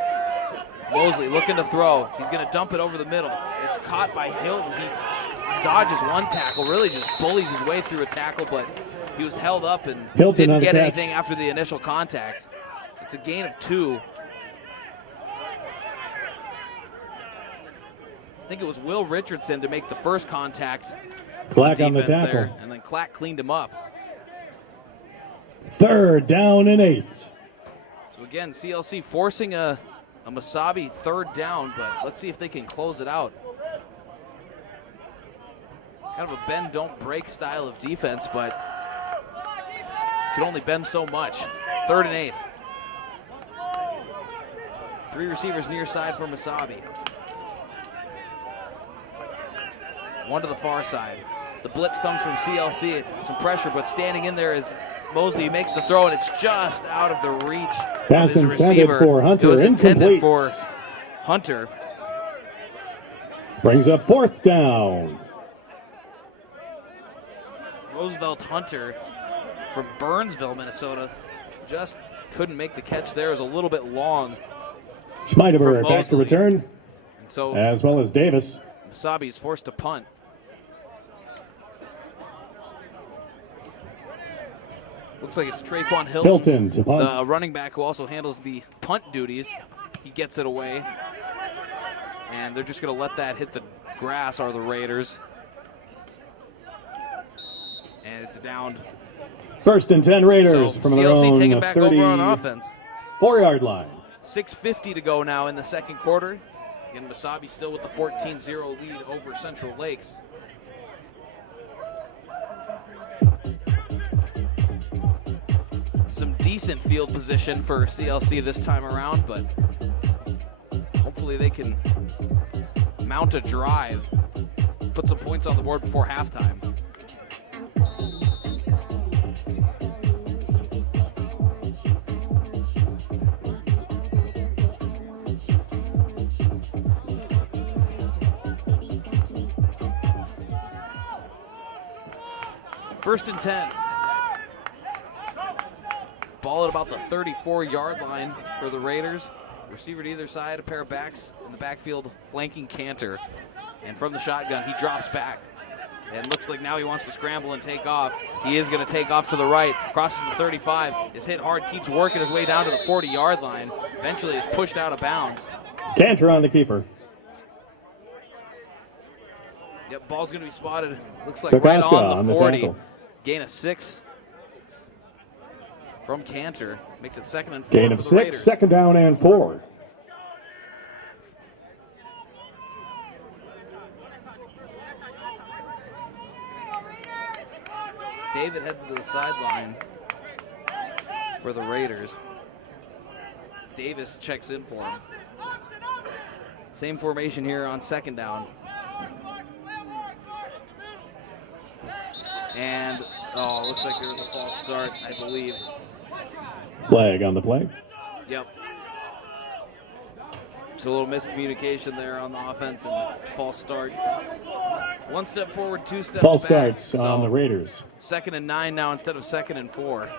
Mosley looking to throw. He's going to dump it over the middle. It's caught by Hilton. He dodges one tackle, really just bullies his way through a tackle, but he was held up and Hilton didn't on the get catch. anything after the initial contact. It's a gain of 2. I think it was Will Richardson to make the first contact. Clack on the defense tackle. there, and then Clack cleaned him up. 3rd down and 8. So again, CLC forcing a Mesabi 3rd down, but let's see if they can close it out. Kind of a bend, don't break style of defense, but can only bend so much. 3rd and 8. 3 receivers near side for Mesabi. 1 to the far side. The blitz comes from CLC. Some pressure, but standing in there is Mosley. Makes the throw, and it's just out of the reach Pass of his intended receiver. for Hunter, It was intended incomplete. for Hunter. Brings up 4th down. Roosevelt Hunter from Burnsville, Minnesota, just couldn't make the catch there. It was a little bit long. Schmeideberg For back to Mosley. return, And so as well as Davis. Mesabi is forced to punt. Looks like it's Traquan Hilton to punt. the running back who also handles the punt duties. He gets it away. And they're just going to let that hit the grass, are the Raiders. And it's down. 1st and 10 Raiders So from their CLC own taking back over on offense. 34-yard line. 6:50 to go now in the second quarter. Again, Mesabi still with the 14-0 lead over Central Lakes. decent field position for CLC this time around, but hopefully they can mount a drive, put some points on the board before halftime. First and 10. Ball at about the 34-yard line for the Raiders. Receiver to either side, a pair of backs in the backfield flanking Cantor. And from the shotgun, he drops back. And looks like now he wants to scramble and take off. He is going to take off to the right, crosses the 35, is hit hard, keeps working his way down to the 40-yard line. Eventually is pushed out of bounds. Cantor on the keeper. Yep, ball's going to be spotted. Looks like right on the 40. Tackle. Gain of 6 from Cantor. Makes it 2nd and 4. Gain of 6, Raiders. 2nd down and 4. David heads to the sideline for the Raiders. Davis checks in for him. Same formation here on 2nd down. And, looks like there's a false start, I believe. Flag on the play. Yep. It's a little miscommunication there on the offense and false start. 1 step forward, 2 steps False back. starts on the Raiders. 2nd and 9 now instead of 2nd and 4.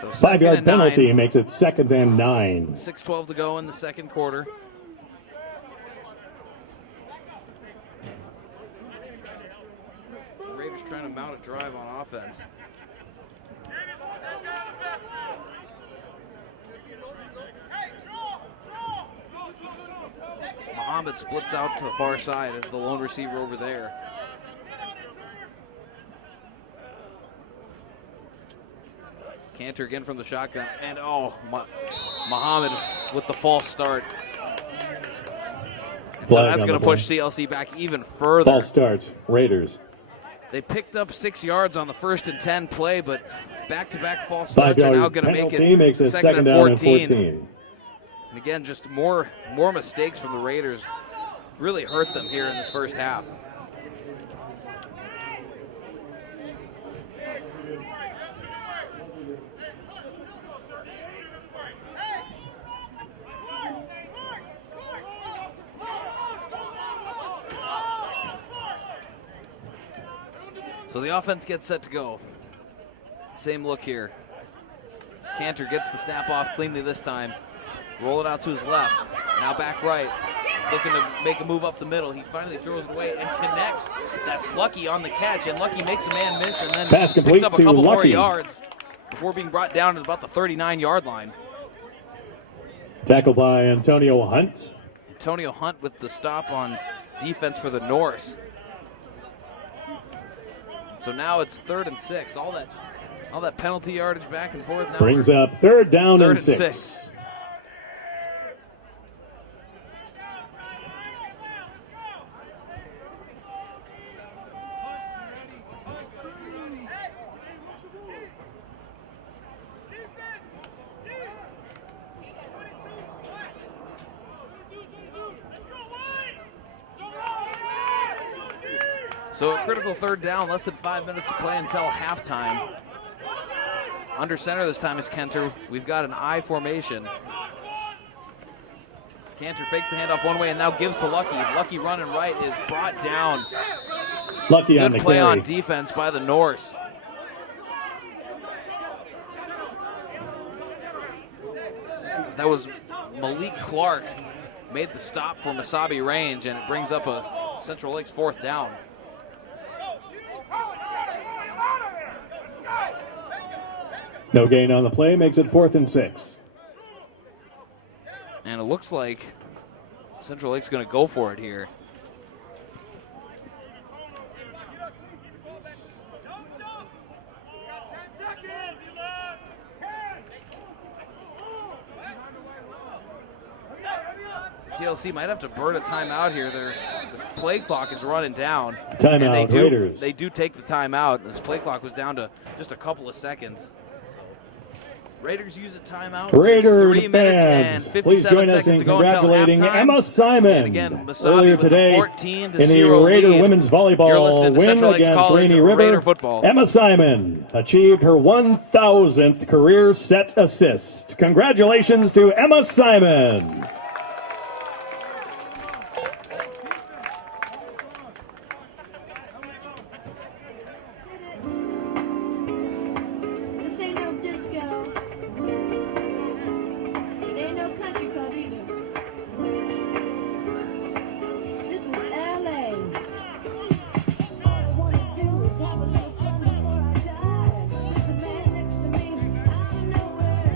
So 5-yard penalty makes it 2nd and 9. 6:12 to go in the second quarter. The Raiders trying to mount a drive on offense. Muhammad splits out to the far side as the lone receiver over there. Cantor again from the shotgun, and Muhammad with the false start. And so that's going to push CLC back even further. False start, Raiders. They picked up 6 yards on the 1st and 10 play, but back-to-back false starts are now going to make it makes it 2nd and down 14. And 14. And again, just more mistakes from the Raiders really hurt them here in this first half. So the offense gets set to go. Same look here. Cantor gets the snap off cleanly this time. Roll it out to his left. Now back right. He's looking to make a move up the middle. He finally throws it away and connects. That's Lucky on the catch, and Lucky makes a man miss and then Pass complete picks up a to couple more Lucky. yards before being brought down at about the 39-yard line. Tackled by Antonio Hunt. Antonio Hunt with the stop on defense for the Norse. So now it's 3rd and 6. All that penalty yardage back and forth. Now Brings up 3rd down 3rd and and 6. So a critical 3rd down, less than 5 minutes to play until halftime. Under center this time is Cantor. We've got an I formation. Cantor fakes the handoff one way and now gives to Lucky. Lucky running right is brought down. Lucky on the Good play carry. on defense by the Norse. That was Malik Clark made the stop for Mesabi range, and it brings up a Central Lakes 4th down. No gain on the play, makes it 4th and 6. And it looks like Central Lake's going to go for it here. CLC might have to burn a timeout here. The play clock is running down. Timeout, and Raiders. They do take the timeout. This play clock was down to just a couple of seconds. Raiders use a timeout. Raider 3 minutes fans, and please 57 join us seconds in to go until congratulating halftime. Emma Simon. And again, Mesabi Earlier with the today 14-0 in the Raider lead. women's You're volleyball listening to win Central Lakes against College Rainy Raider River. football. Emma Simon achieved her 1,000th career set assist. Congratulations to Emma Simon. This ain't no disco. It ain't no country club either. This is LA. All I wanna do is have a little fun before I die. There's a man next to me out of nowhere.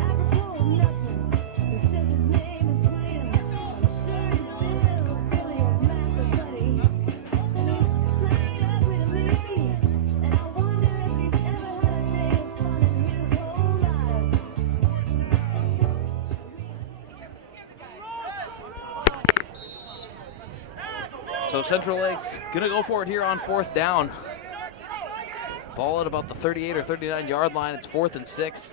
Apropos of nothing. He says his name is William. I'm sure he's Billy or Master Buddy. And he's playing ugly to me. And I wonder if he's ever had a day of fun in his whole life. So Central Lakes gonna go for it here on 4th down. Ball at about the 38 or 39 yard line. It's 4th and 6.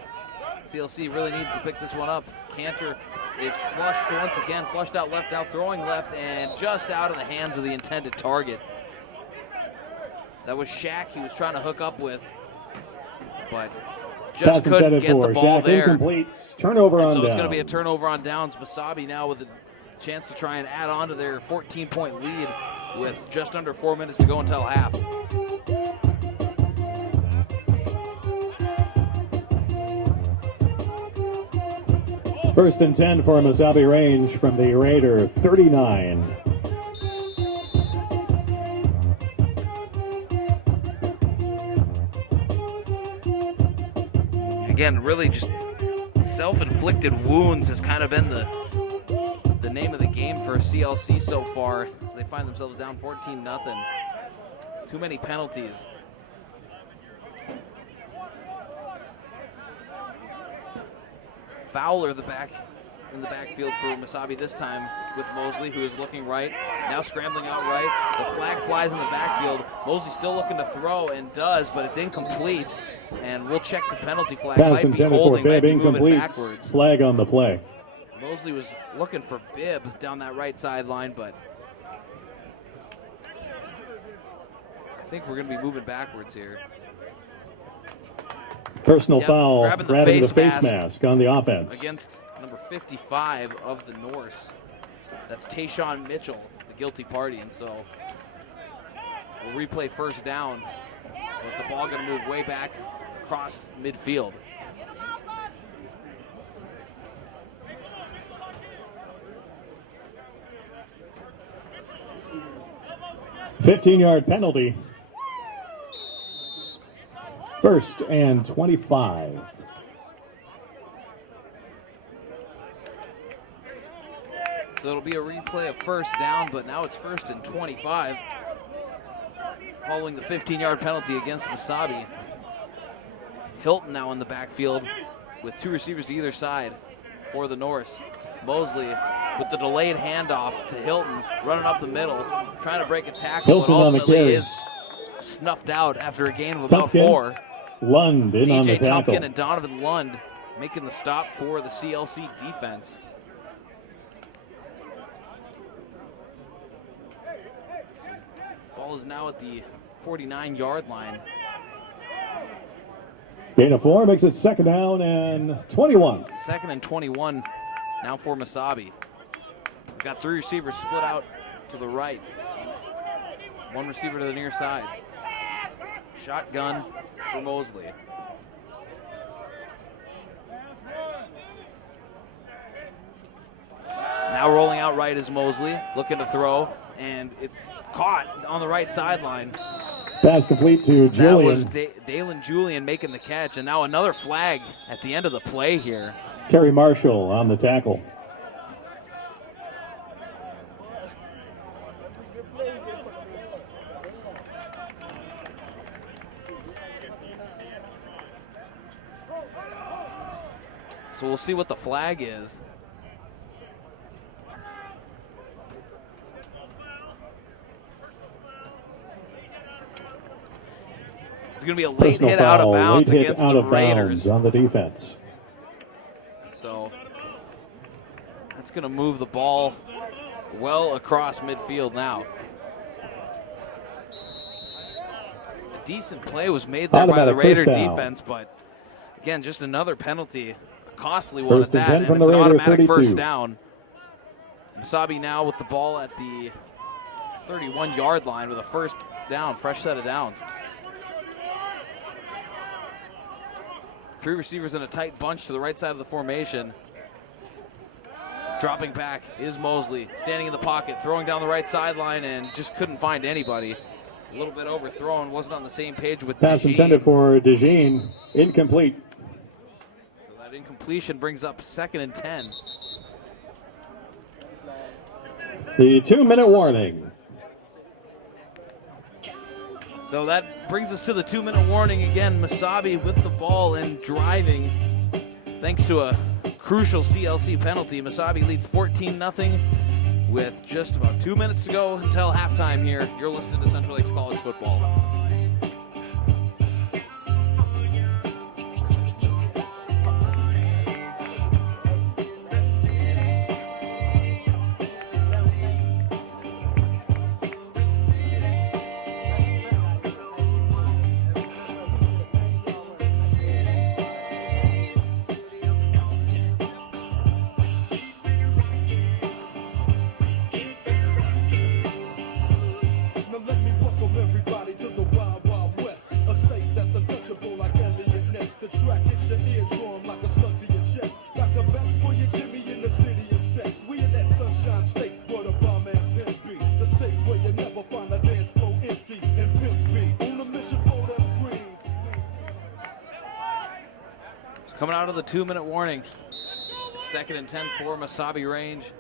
CLC really needs to pick this one up. Cantor is flushed once again, flushed out left, now throwing left, and just out of the hands of the intended target. That was Shaq he was trying to hook up with, but just Pass couldn't intended get the for ball Shaq, there. incomplete. Turnover And on so it's downs. going to be a turnover on downs. Mesabi now with a chance to try and add on to their 14-point lead with just under 4 minutes to go until half. First and 10 for Mesabi range from the Raider 39. Again, really just self-inflicted wounds has kind of been the name of the game for CLC so far as they find themselves down 14-0. Too many penalties. Fowler in the backfield for Mesabi this time with Mosley, who is looking right, now scrambling out right. The flag flies in the backfield. Mosley still looking to throw and does, but it's incomplete. And we'll check the penalty flag. Pass Might be intended for holding, might Bibb, be moving incomplete. backwards. Flag on the play. Mosley was looking for Bibb down that right sideline, but I think we're going to be moving backwards here. Personal Yep, foul, grabbing the the face face mask mask on the offense. Against number 55 of the Norse. That's Tayshawn Mitchell, the guilty party, and so we'll replay first down, but the ball going to move way back across midfield. – 15-yard penalty. First and 25. So it'll be a replay of first down, but now it's first and 25 following the 15-yard penalty against Mesabi. Hilton now in the backfield with two receivers to either side for the Norse. Mosley with the delayed handoff to Hilton, running up the middle, trying to break a tackle, Hilton but on the ultimately carries. is snuffed out after a gain of about Tumpkin. 4. Lund in on the DJ tackle. Tumpkin and Donovan Lund making the stop for the CLC defense. Ball is now at the 49-yard line. Gain of 4 makes it second down and 21. Second and 21 now for Mesabi. We've got three receivers split out to the right. One receiver to the near side. Shotgun for Mosley. Now rolling out right is Mosley, looking to throw, and it's caught on the right sideline. Pass complete to That was Julian. Dalen Julian making the catch, and now another flag at the end of the play here. Kerry Marshall on the tackle. So we'll see what the flag is. It's going to be a late Personal hit out of foul, bounds late hit against out the of bounds Raiders. on the defense. So that's going to move the ball well across midfield now. A decent play was made there by the Automatic Raider first down. defense, but again, just another penalty, a costly one First at and that, 10 and from it's the an Raider automatic 32. first down. Mesabi now with the ball at the 31-yard line with a first down, fresh set of downs. Three receivers in a tight bunch to the right side of the formation. Dropping back is Mosley, standing in the pocket, throwing down the right sideline, and just couldn't find anybody. A little bit overthrown, wasn't on the same page with Pass DeJean. intended for DeJean, incomplete. So that incompletion brings up 2nd and 10. The 2-minute warning. So that brings us to the 2-minute warning again. Mesabi with the ball and driving. Thanks to a crucial CLC penalty, Mesabi leads 14-0 with just about 2 minutes to go until halftime here. You're listening to Central Lakes College football. Now let me welcome everybody to the Wild Wild West, a state that's untouchable like Elliot Ness. The track hits your eardrum like a slug to your chest. Got the best for your Jimmy in the city of sex. We in that sunshine state where the bomb ends in be. The state where you never find a dance floor empty and pimp speed. On a mission for them greens. It's coming out of the 2-minute warning. It's 2nd and 10 for Mesabi range.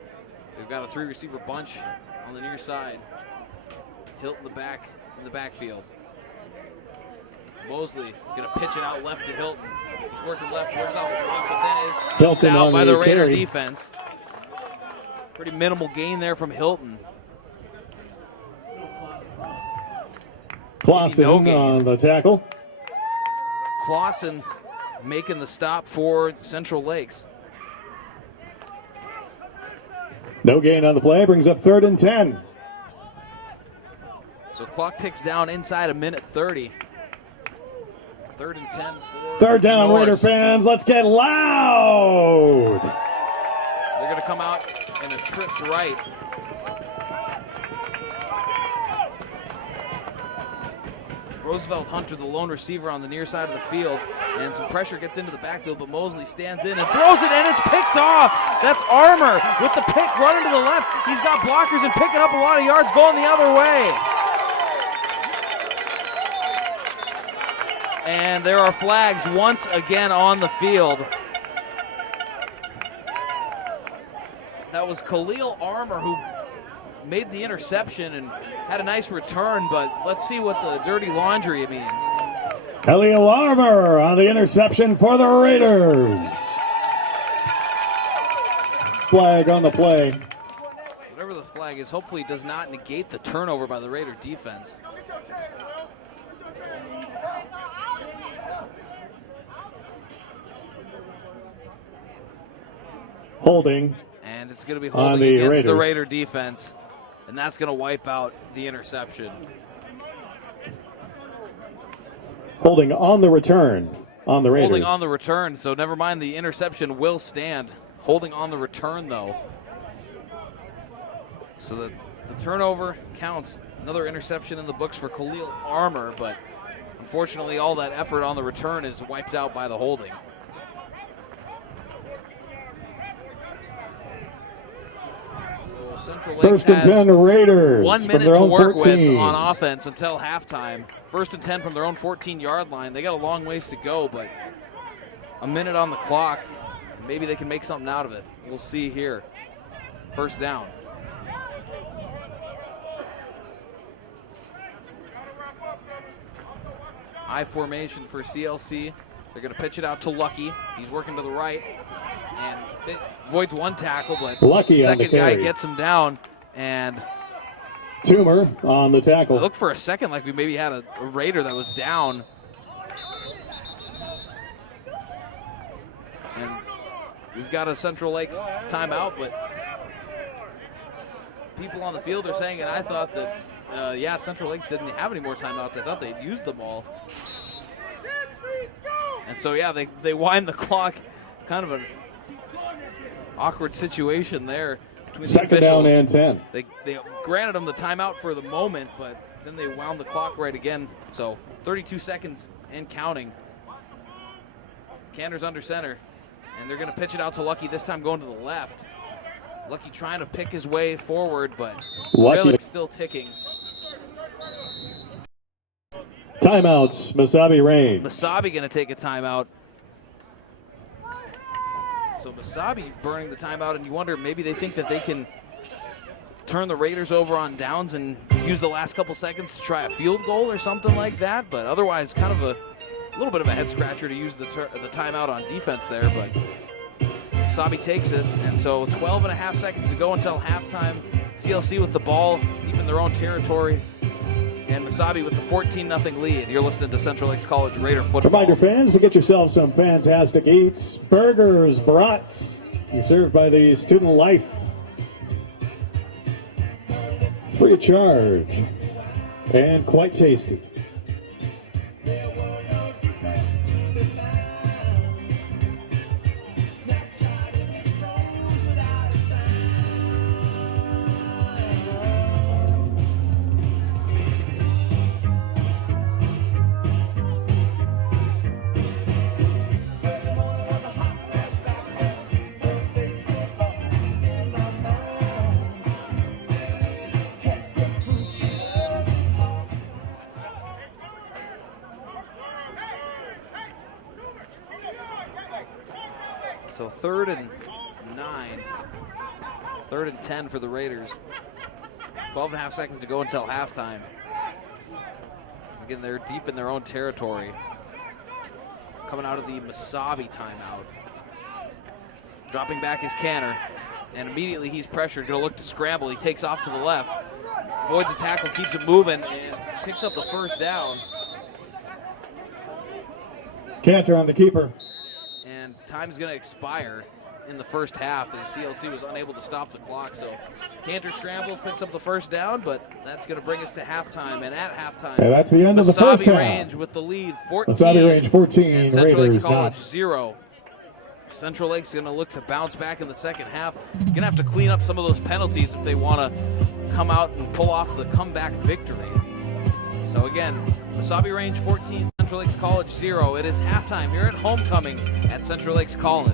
They've got a 3-receiver bunch on the near side. Hilton in the backfield. Mosley gonna pitch it out left to Hilton. He's working left, works out the block, but then is Hilton out on by the the Raider carry. defense. Pretty minimal gain there from Hilton. Clausen no gain. on the tackle. Clausen making the stop for Central Lakes. No gain on the play, brings up 3rd and 10. So clock ticks down inside a minute 30. 3rd and 10 for Third down, Norse. Raider fans. Let's get loud. They're going to come out and a trips right. Roosevelt Hunter, the lone receiver on the near side of the field, and some pressure gets into the backfield, but Mosley stands in and throws it, and it's picked off. That's Armour with the pick running to the left. He's got blockers and picking up a lot of yards going the other way. And there are flags once again on the field. That was Khalil Armour who made the interception and had a nice return, but let's see what the dirty laundry means. Khalil Armour on the interception for the Raiders. Flag on the play. Whatever the flag is, hopefully it does not negate the turnover by the Raider defense. Holding. And it's going to be On holding the against the Raiders. Raider defense, and that's going to wipe out the interception. Holding on the return on the Raiders. Holding on the return, so never mind, the interception will stand. Holding on the return, though. So the turnover counts. Another interception in the books for Khalil Armour, but unfortunately all that effort on the return is wiped out by the holding. So Central Lakes First and has 10 Raiders. 1 from minute their to own work 14. with on offense until halftime. First and 10 from their own 14-yard line. They got a long ways to go, but a minute on the clock. Maybe they can make something out of it. We'll see here. First down. I formation for CLC. They're going to pitch it out to Lucky. He's working to the right. And it avoids one tackle, but Lucky the on the second guy carry. gets him down. And Toomer on the tackle. it looked for a second like we maybe had a Raider that was down. we've got a Central Lakes timeout, but people on the field are saying, and I thought that, yeah, Central Lakes didn't have any more timeouts. I thought they'd used them all. And so, yeah, they wind the clock. Kind of an awkward situation there between the Second officials. down and 10. They granted them the timeout for the moment, but then they wound the clock right again. So 32 seconds and counting. Cantor's under center, and they're going to pitch it out to Lucky, this time going to the left. Lucky trying to pick his way forward, but Lucky really still ticking. Timeouts, Mesabi Range. Mesabi going to take a timeout. So Mesabi burning the timeout, and you wonder, maybe they think that they can turn the Raiders over on downs and use the last couple seconds to try a field goal or something like that. But otherwise, kind of a little bit of a head scratcher to use the timeout on defense there. But Mesabi takes it, and so 12 and a half seconds to go until halftime. CLC with the ball deep in their own territory, and Mesabi with the 14-0 lead. You're listening to Central Lakes College Raider football. Reminder, fans, to get yourself some fantastic eats, burgers, brats, served by the Student Life. Free of charge and quite tasty. So 3rd and 9, 3rd and 10 for the Raiders. 12 and a half seconds to go until halftime. Again, they're deep in their own territory. Coming out of the Mesabi timeout. Dropping back is Cantor, and immediately he's pressured, gonna look to scramble. He takes off to the left, avoids the tackle, keeps it moving, and picks up the first down. Cantor on the keeper. And time's going to expire in the first half as CLC was unable to stop the clock. So Cantor scrambles, picks up the first down, but that's going to bring us to halftime. And at halftime, And that's the end of the first half. Mesabi Range with the lead, 14. Mesabi Range 14, and Central Raiders Lakes College not. 0. Central Lakes going to look to bounce back in the second half. Going to have to clean up some of those penalties if they want to come out and pull off the comeback victory. So again, Mesabi Range 14, Central Lakes College 0. It is halftime here at homecoming at Central Lakes College.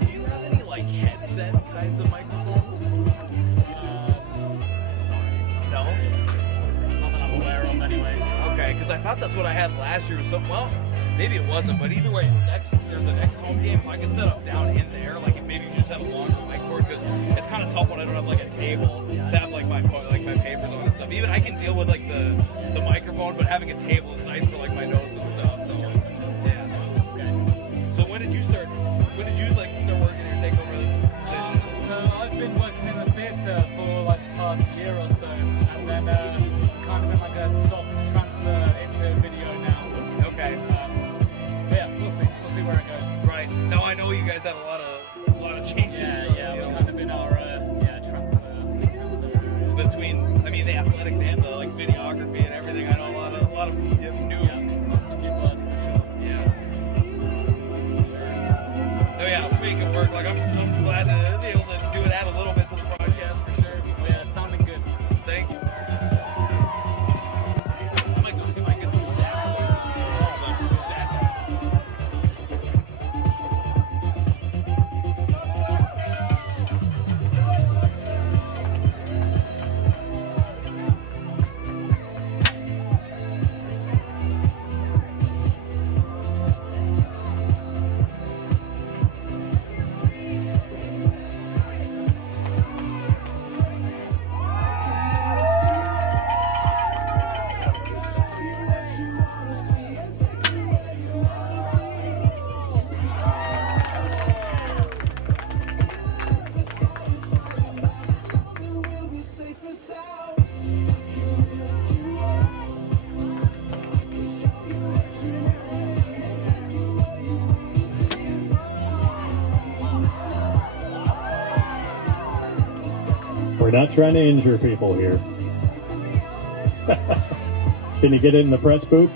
Do you have any like headset kinds of microphones? No? Okay, because I thought that's what I had last year. So, well, maybe it wasn't, but either way, the next home game, if I could set up down in there, like maybe you just have a longer mic cord, because it's kind of tough when I don't have like a table to have like my papers on and stuff. Even I can deal with like the microphone, but having a table is nice for like my notes and stuff. So yeah. Okay. So when did you start working or take over this position? So I've been working in the theatre for like the past year or so, and then kind of in like a soft transfer into video now. Okay. But yeah, we'll see where it goes. Right. Now I know you guys had a lot of changes. Yeah, we've kind of been our transfer. Between the athletics and the like videography and everything. I know a lot of new. Lots of people are Yeah. Oh yeah, make it work. Like I'm glad to be able to do it, add a little bit to the broadcast for sure. yeah, it's sounding good. Thank you. I might go see if I can get some stats. not trying to injure people here. Can you get it in the press booth?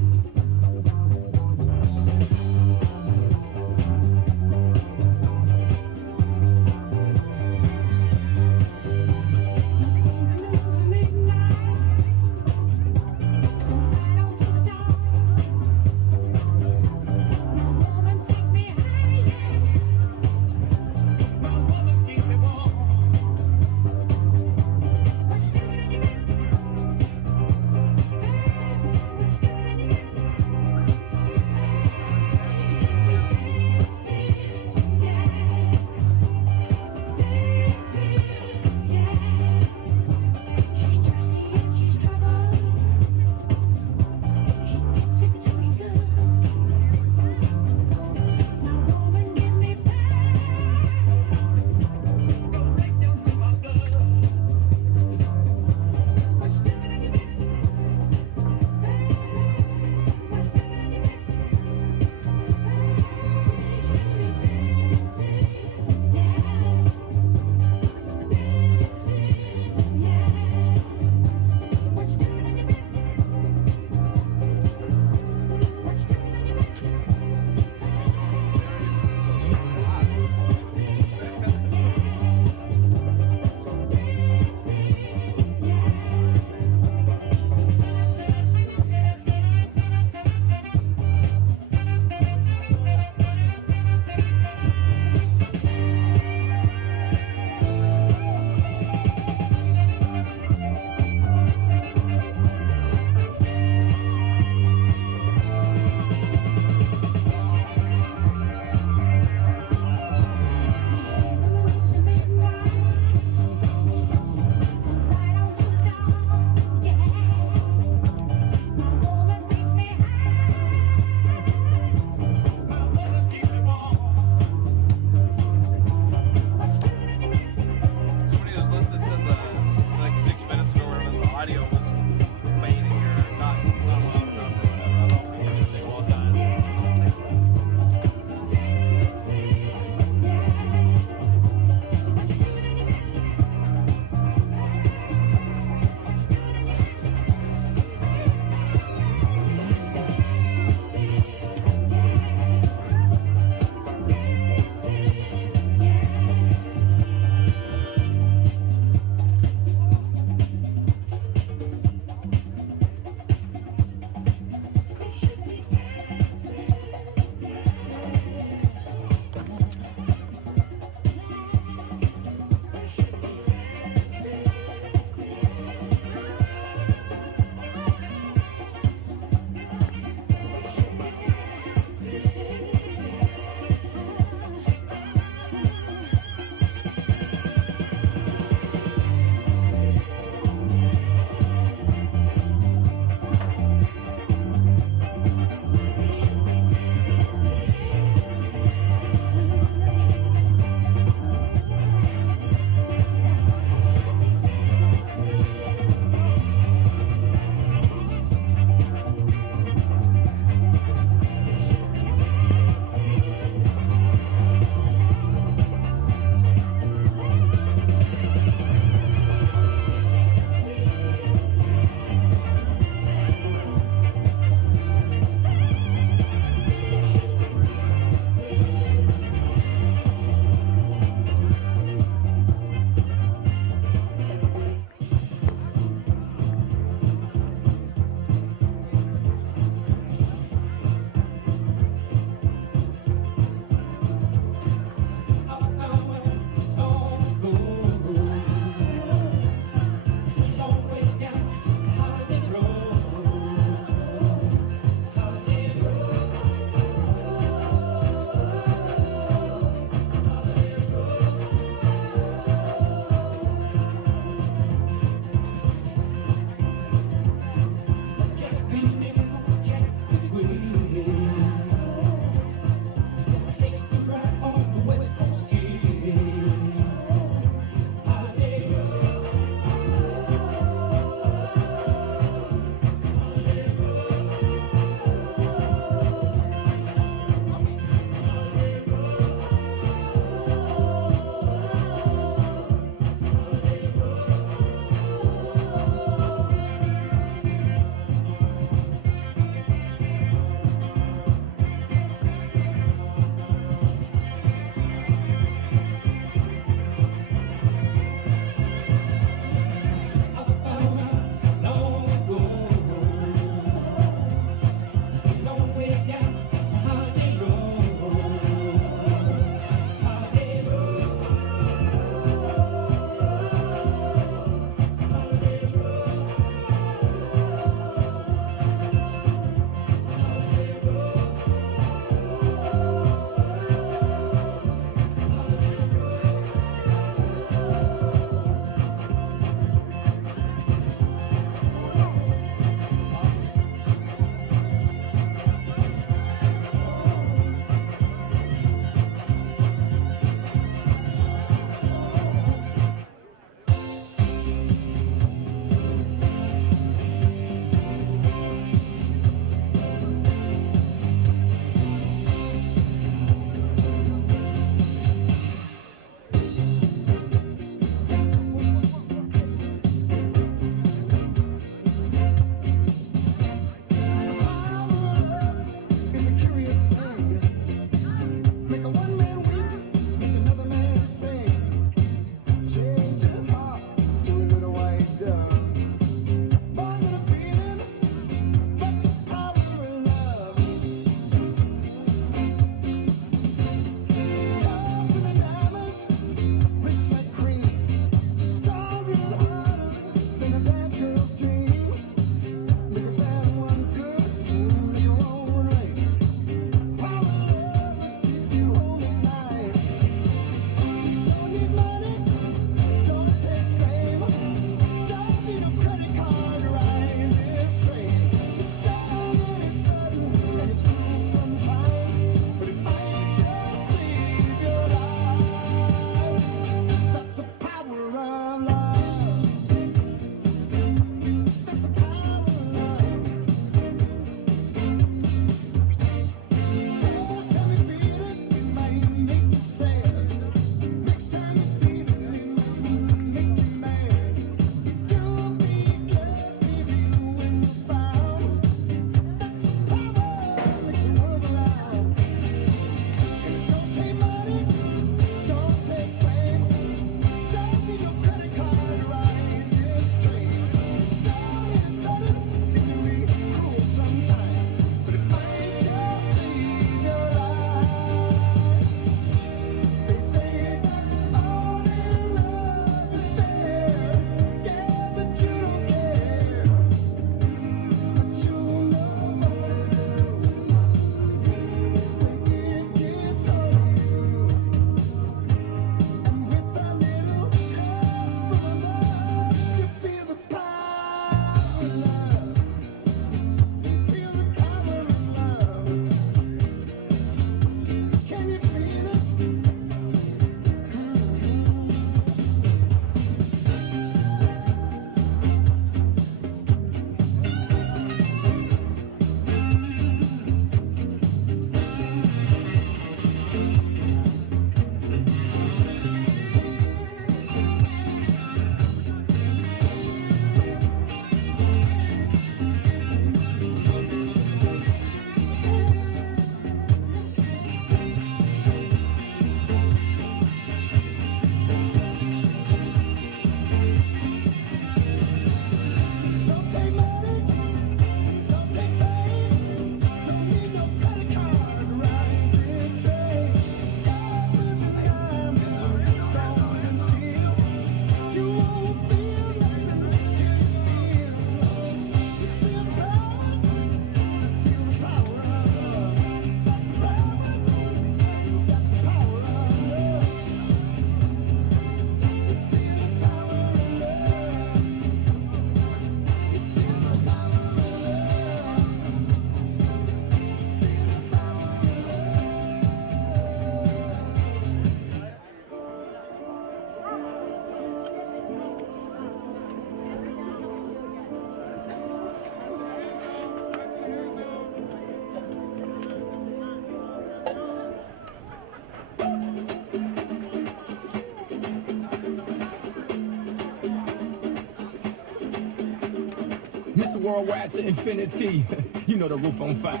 Mr. Worldwide to infinity. You know the roof on fire.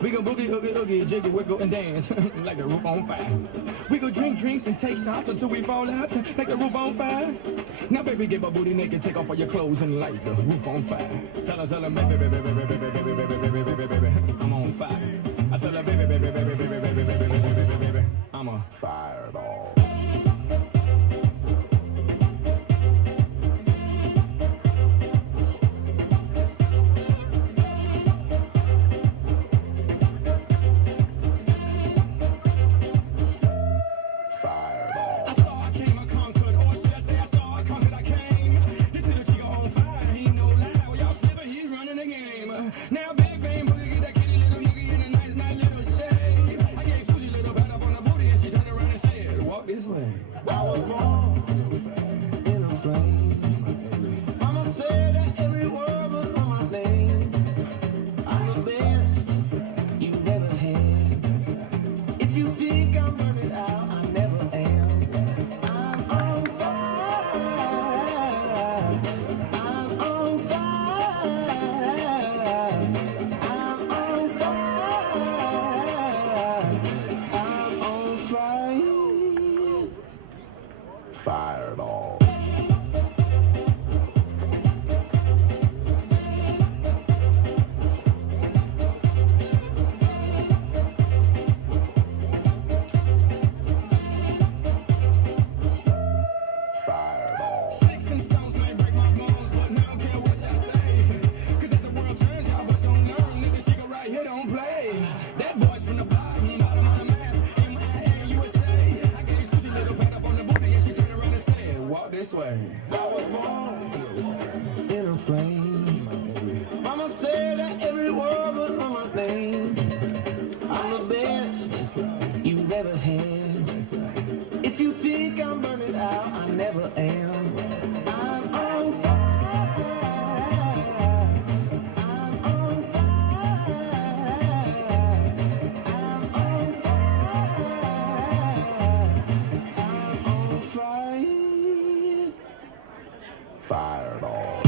We go boogie, oogie, oogie, jiggle, wiggle, and dance like the roof on fire. We go drink drinks and take shots until we fall out like the roof on fire. Now, baby, get my booty naked, take off all your clothes and light the roof on fire. Tell her, baby, baby, baby, baby, baby, baby, baby, baby, baby, I'm on fire. I tell her, baby, baby, baby, baby, baby, baby, baby, baby, baby, I'm a fireball. Fireball. Sticks and stones may break my bones, but now I don't care what y'all say. Cause as the world turns, y'all boys gon' learn. Nigga, she go right here, don't play. That boy's from the bottom of the map. M-I-A-USA. I gave Susie a little pat up on the booty and she turned around and said, walk this way. I was born in a plane. Mama said that every word was on my name. I'm the best you've ever had. If you think I'm burning out, I never am. I'm on fire. I'm on fire. I'm on fire. I'm on fire. Fireball.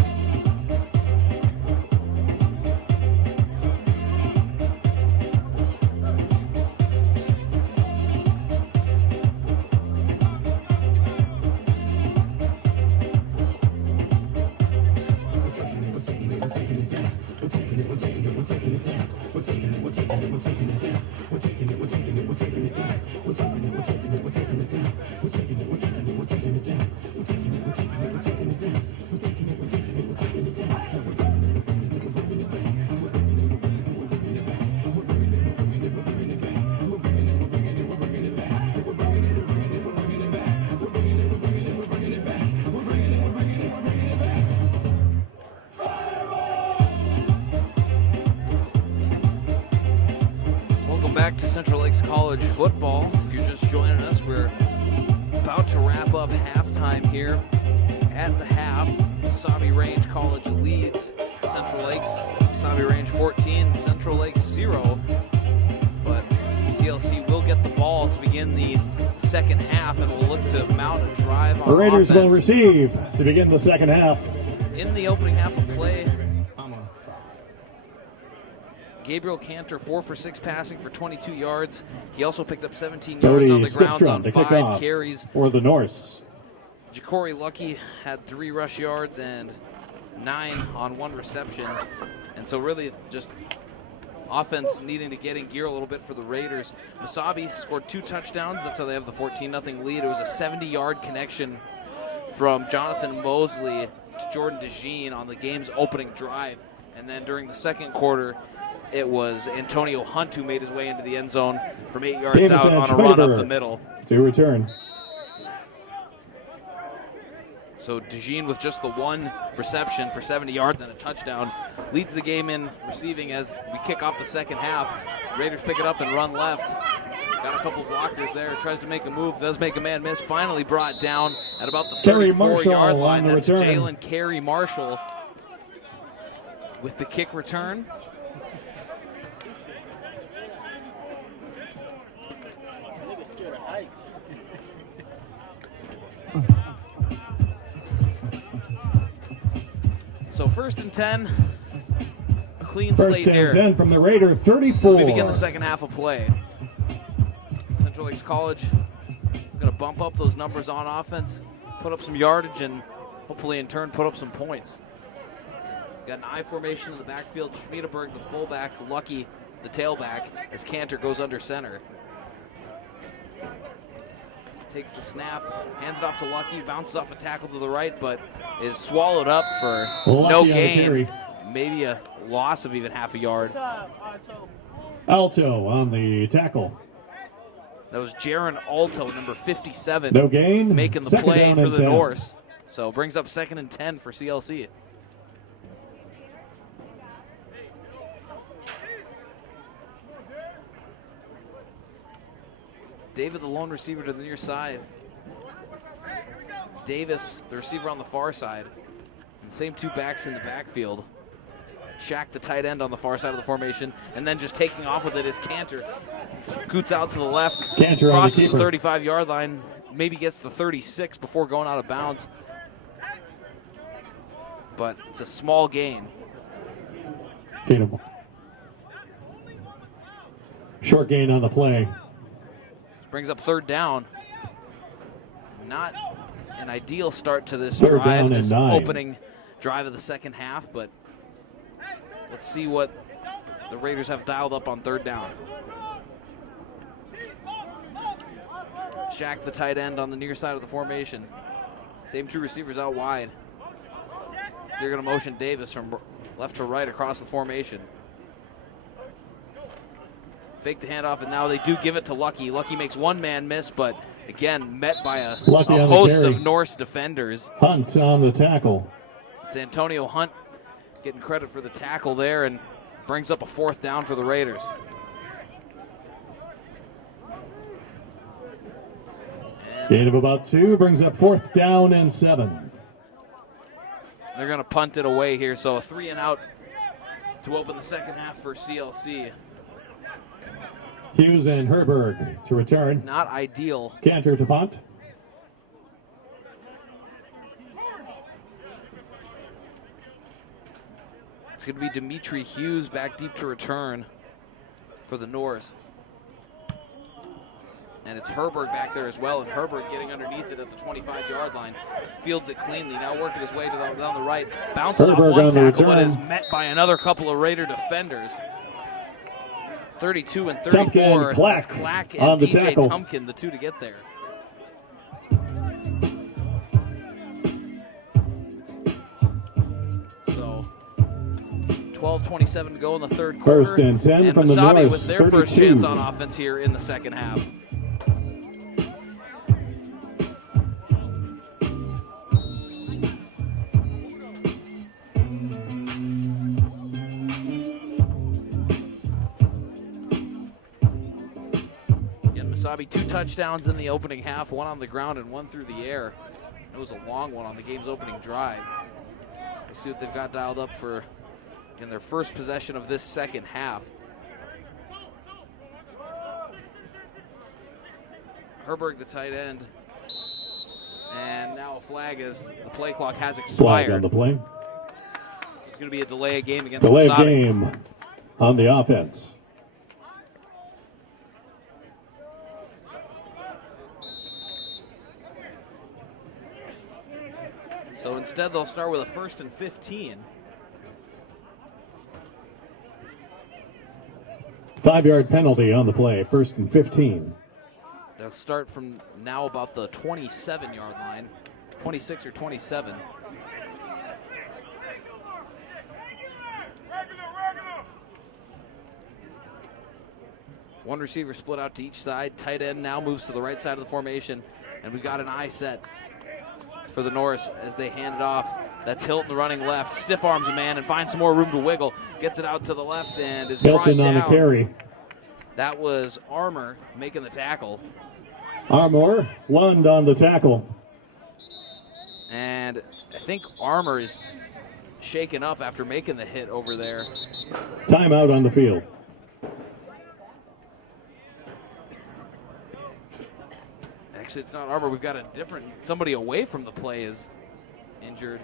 Back to Central Lakes College football. If you're just joining us, we're about to wrap up halftime here. At the half, Mesabi Range College leads Central Lakes. Mesabi Range 14, Central Lakes 0. But CLC will get the ball to begin the second half and will look to mount a drive on The Raiders offense. will receive to begin the second half. In the opening half of play, Gabriel Cantor 4 for 6 passing for 22 yards. He also picked up 17 yards on the grounds on 5 carries. For the Norse. Ja'Cory Lucky had 3 rush yards and 9 on 1 reception. And so really just offense needing to get in gear a little bit for the Raiders. Mesabi scored 2 touchdowns. That's how they have the 14-0 lead. It was a 70-yard connection from Jonathan Mosley to Jordan DeJean on the game's opening drive. And then during the second quarter, it was Antonio Hunt who made his way into the end zone from 8 yards out on a run up the middle. To return. So DeJean with just the 1 reception for 70 yards and a touchdown leads the game in receiving as we kick off the second half. Raiders pick it up and run left. Got a couple blockers there. Tries to make a move. Does make a man miss. Finally brought down at about the 34-yard line. That's Jalen Carey Marshall with the kick return. So 1st and 10. clean First slate and here 10 from the Raider 34. as we begin the second half of play. Central Lakes College going to bump up those numbers on offense, put up some yardage, and hopefully in turn put up some points. Got an I formation in the backfield. Schmiedeberg, the fullback, Lucky, the tailback, as Cantor goes under center. Takes the snap, hands it off to Lucky, bounces off a tackle to the right, but is swallowed up for Lucky no on the gain. carry. Maybe a loss of even half a yard. Alto on the tackle. That was Jaron Alto, number 57, No gain. making the Second play down for and the 10. Norse. So brings up 2nd and 10 for CLC. David, the lone receiver, to the near side. Davis, the receiver on the far side. And the same two backs in the backfield. Shaq, the tight end, on the far side of the formation. And then just taking off with it is Cantor. Scoots out to the left. Cantor on the crosses keeper. the 35-yard line. Maybe gets the 36 before going out of bounds. But it's a small gain. Gainable. Short gain on the play. Brings up 3rd down. Not an ideal start to this 3rd drive, down and this 9. opening drive of the second half, but let's see what the Raiders have dialed up on 3rd down. Shaq, the tight end, on the near side of the formation. Same two receivers out wide. They're going to motion Davis from left to right across the formation. Fake the handoff, and now they do give it to Lucky. Lucky makes one man miss, but again, met by a host of Norse defenders. Hunt on the tackle. It's Antonio Hunt getting credit for the tackle there and brings up a 4th down for the Raiders. Gain of about 2 brings up 4th down and 7. They're going to punt it away here, so a 3 and out to open the second half for CLC. Hughes and Herberg to return. Not ideal. Cantor to punt. It's going to be Dimitri Hughes back deep to return for the Norse. And it's Herberg back there as well, and Herberg getting underneath it at the 25-yard line. Fields it cleanly, now working his way down the right. Bounces off Herberg one on the tackle, but return. is met by another couple of Raider defenders. 32 and 34. Clack That's Clack on and the DJ tackle. Tumpkin, the two to get there. So 12:27 to go in the 3rd quarter. 1st and 10 from the Mesabi Norse, with their first 32. chance on offense here in the second half. Mesabi, 2 touchdowns in the opening half, 1 on the ground and 1 through the air. It was a long one on the game's opening drive. We'll see what they've got dialed up for in their first possession of this second half. Herberg, the tight end. And now a flag as the play clock has expired. Flag on the play. So it's going to be a delay of game against Delay of Mesabi. game on the offense. So instead, they'll start with a 1st and 15. 5-yard penalty on the play. 1st and 15. They'll start from now about the 27-yard line, 26 or 27. One receiver split out to each side. Tight end now moves to the right side of the formation, and we've got an eye set for the Norse as they hand it off. That's Hilton running left, stiff arms a man and finds some more room to wiggle. Gets it out to the left and is brought Hilton on the down. carry. That was Armour making the tackle. Armour, Lund on the tackle. And I think Armour is shaken up after making the hit over there. Timeout on the field. Actually, it's not Armour. We've got a different, somebody away from the play is injured.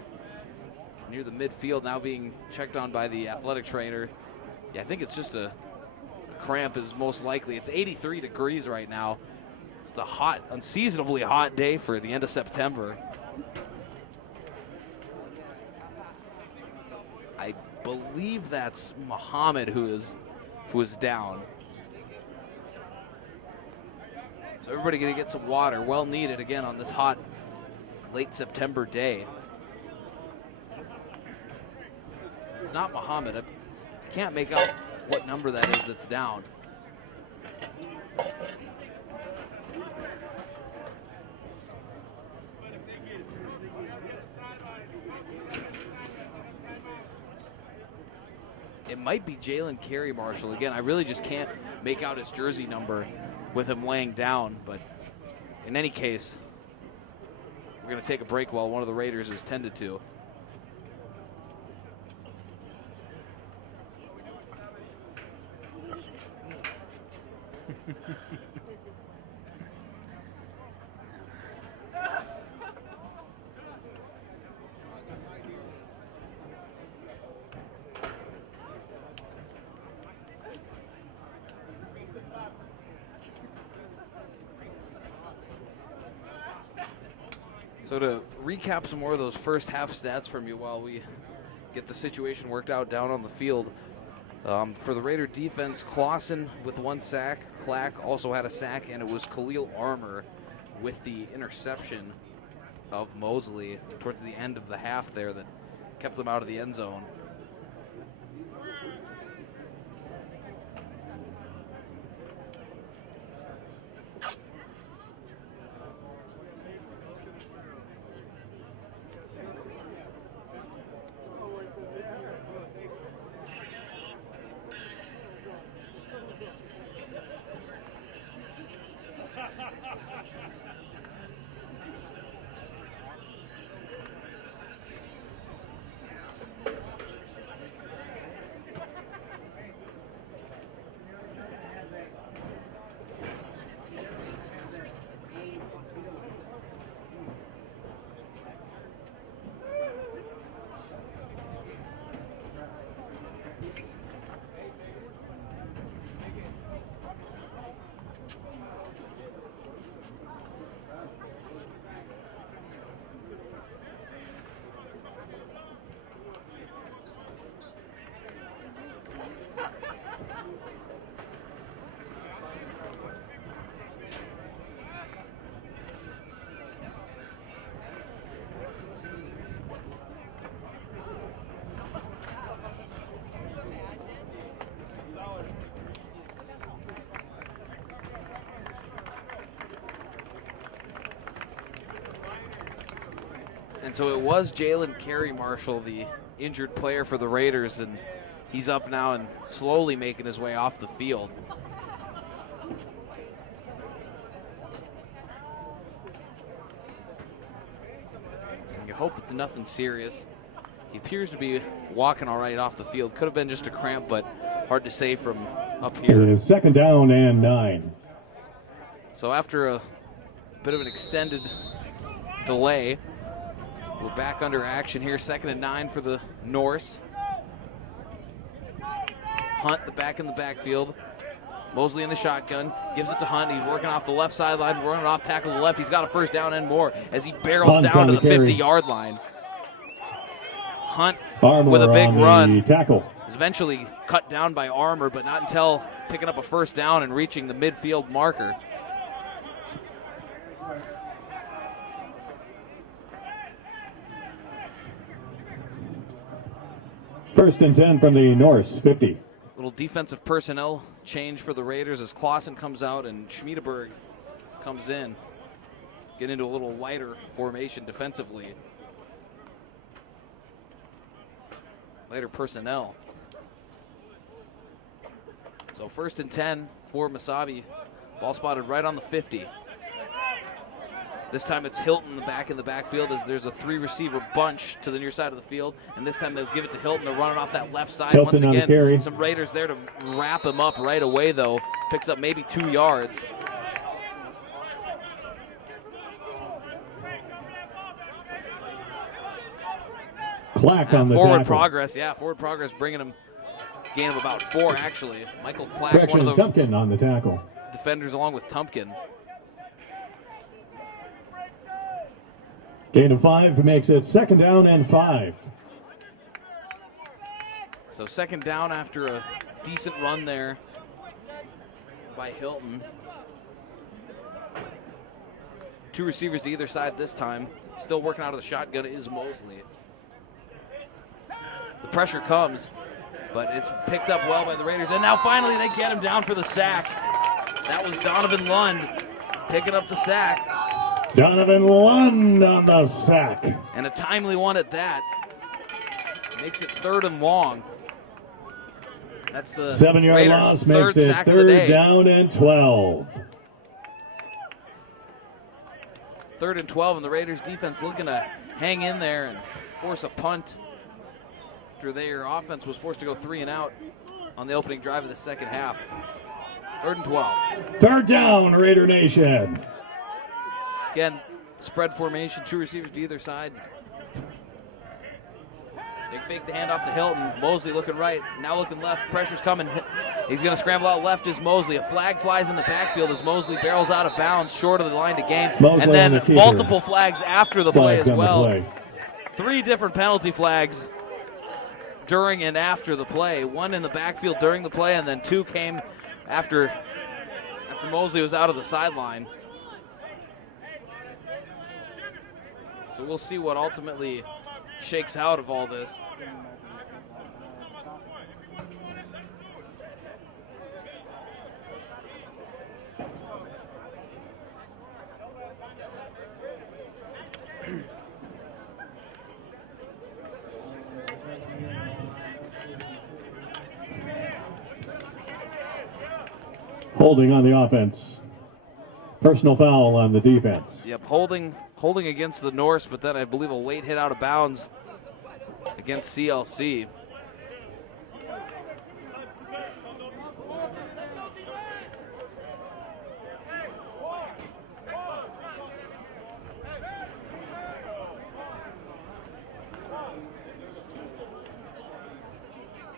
near the midfield, now being checked on by the athletic trainer. Yeah, I think it's just a cramp is most likely. It's 83 degrees right now. It's a hot, unseasonably hot day for the end of September. I believe that's Muhammad who is down. So everybody gonna get some water, well needed again on this hot late September day. It's not Muhammad. I can't make out what number that is that's down. It might be Jalen Carey Marshall. Again, I really just can't make out his jersey number with him laying down, but in any case, we're going to take a break while one of the Raiders is tended to. So to recap some more of those first half stats from you while we get the situation worked out down on the field. For the Raider defense, Clausen with 1 sack. Clack also had a sack, and it was Khalil Armour with the interception of Mosley towards the end of the half there that kept them out of the end zone. And so it was Jalen Carey Marshall, the injured player for the Raiders, and he's up now and slowly making his way off the field. And you hope it's nothing serious. He appears to be walking all right off the field. Could have been just a cramp, but hard to say from up here. It is 2nd down and 9. So after a bit of an extended delay, we're back under action here. 2nd and 9 for the Norse. Hunt, the back in the backfield. Mosley in the shotgun, gives it to Hunt. He's working off the left sideline, running off tackle to the left. He's got a first down and more as he barrels down to the 50-yard line. Hunt Armour with a big run. Tackle. Is eventually cut down by Armour, but not until picking up a first down and reaching the midfield marker. First and 10 from the Norse 50. Little defensive personnel change for the Raiders as Clausen comes out and Schmiedeberg comes in. Get into a little lighter formation defensively. Lighter personnel. So 1st and 10 for Mesabi. Ball spotted right on the 50. This time it's Hilton in the backfield as there's a 3-receiver bunch to the near side of the field. And this time they'll give it to Hilton to run it off that left side. Hilton once again, the some Raiders there to wrap him up right away, though. Picks up maybe 2 yards. Clack on the forward tackle. progress, yeah, forward progress, bringing him gain of about 4 actually. Michael Clack, Correction, one of the Tumpkin on the tackle. defenders along with Tumpkin. Gain of 5 makes it 2nd down and 5. So 2nd down after a decent run there by Hilton. 2 receivers to either side this time. Still working out of the shotgun is Mosley. The pressure comes, but it's picked up well by the Raiders. And now finally they get him down for the sack. That was Donovan Lund picking up the sack. Donovan Lund on the sack. And a timely one at that. Makes it 3rd and long. That's the 7-yard Raiders' loss 3rd makes it sack of the 3rd day. down and 12. 3rd and 12, and the Raiders defense looking to hang in there and force a punt after their offense was forced to go 3 and out on the opening drive of the second half. 3rd and 12. 3rd down, Raider Nation. Again, spread formation, 2 receivers to either side. They fake the handoff to Hilton. Mosley looking right, now looking left. Pressure's coming. He's going to scramble out left is Mosley. A flag flies in the backfield as Mosley barrels out of bounds short of the line to gain. Mosley And then on the keeper. multiple flags after the play Flags as on the well. play. 3 different penalty flags during and after the play. 1 in the backfield during the play, and then 2 came after Mosley was out of the sideline. So we'll see what ultimately shakes out of all this. Holding on the offense. Personal foul on the defense. Yep, holding against the Norse, but then I believe a late hit out of bounds against CLC.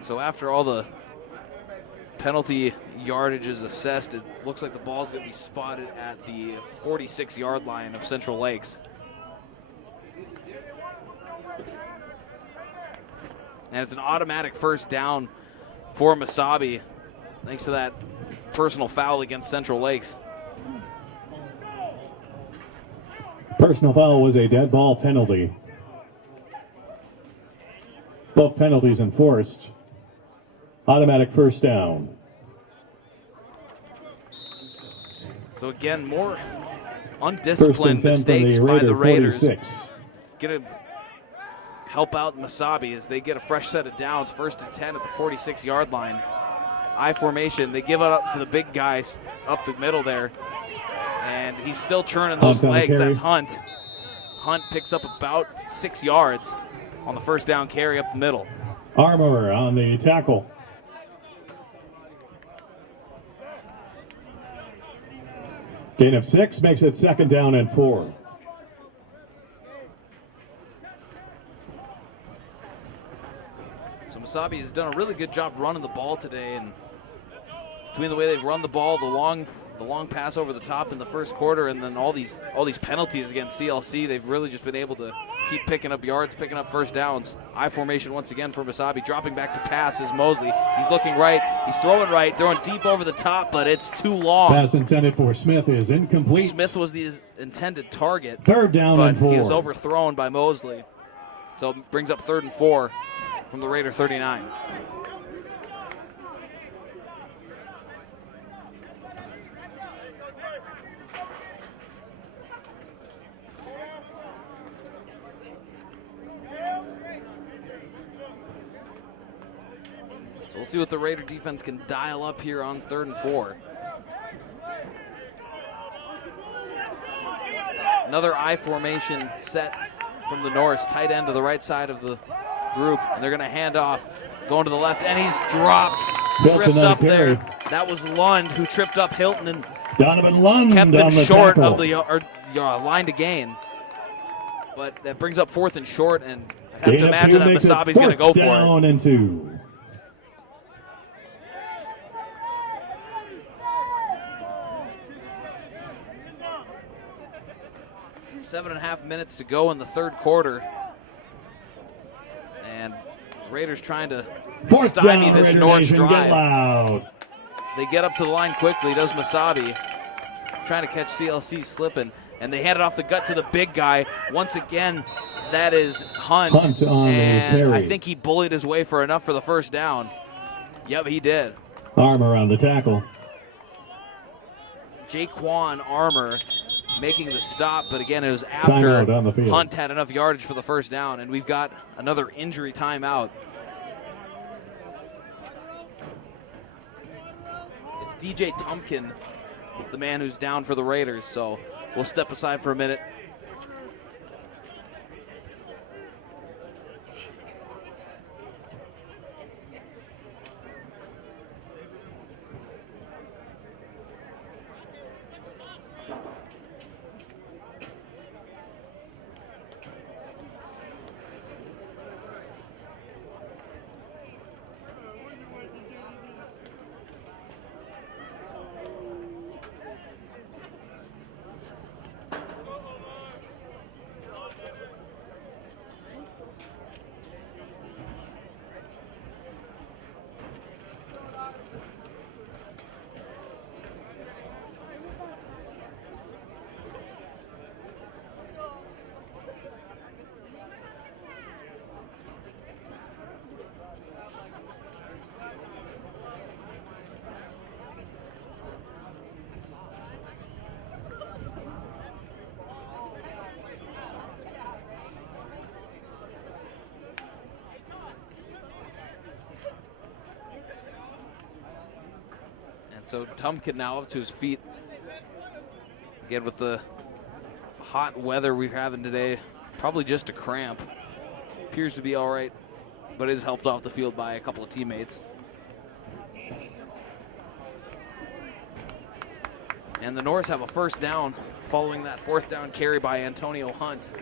So after all the penalty yardage is assessed, it looks like the ball is going to be spotted at the 46-yard line of Central Lakes. And it's an automatic 1st down for Mesabi, thanks to that personal foul against Central Lakes. Personal foul was a dead ball penalty. Both penalties enforced. Automatic 1st down. So again, more 1st undisciplined and 10 mistakes from the by the Raiders. 46. Gonna help out Mesabi as they get a fresh set of downs. 1st and 10 at the 46-yard line. I formation. They give it up to the big guys up the middle there. And he's still churning those Hunt on the legs. carry. That's Hunt. Hunt picks up about 6 yards on the 1st down carry up the middle. Armour on the tackle. Gain of 6 makes it 2nd down and 4. So Mesabi has done a really good job running the ball today, and between the way they've run the ball, the long pass over the top in the 1st quarter, and then all these penalties against CLC, they've really just been able to keep picking up yards, picking up 1st downs. I formation once again for Mesabi. Dropping back to pass is Mosley. He's looking right. He's throwing deep over the top, but it's too long. Pass intended for Smith is incomplete. Smith was the intended target. 3rd down but and 4. he is overthrown by Mosley. So it brings up 3rd and 4 from the Raider 39. So we'll see what the Raider defense can dial up here on 3rd and 4. Another I formation set from the Norse, tight end to the right side of the group, and they're going to hand off, going to the left, and he's dropped, Hilton tripped on up the carry. there. That was Lund who tripped up Hilton and Donovan Lund kept on him the short tackle. of the line to gain. But that brings up 4th and short, and I have to Gain of imagine two that makes it Mesabi's going to go fourth for it. down and 2. Seven and a half minutes to go in the third quarter. And Raiders trying to Fourth stymie down, this Raider Norse Nation, get drive. loud. They get up to the line quickly, does Mesabi. Trying to catch CLC slipping. And they hand it off the gut to the big guy. Once again, that is Hunt. Hunt on the and carry. I think he bullied his way for enough for the first down. Yep, he did. Armor on the tackle. Jaquan Armour making the stop, but again, it was Timeout on the after field. Hunt had enough yardage for the first down, and we've got another injury timeout. It's DJ Tumpkin, the man who's down for the Raiders, so we'll step aside for a minute. So Tumpkin now up to his feet. Again, with the hot weather we're having today, probably just a cramp. Appears to be all right, but is helped off the field by a couple of teammates. And the Norse have a first down following that fourth down carry by Antonio Hunt.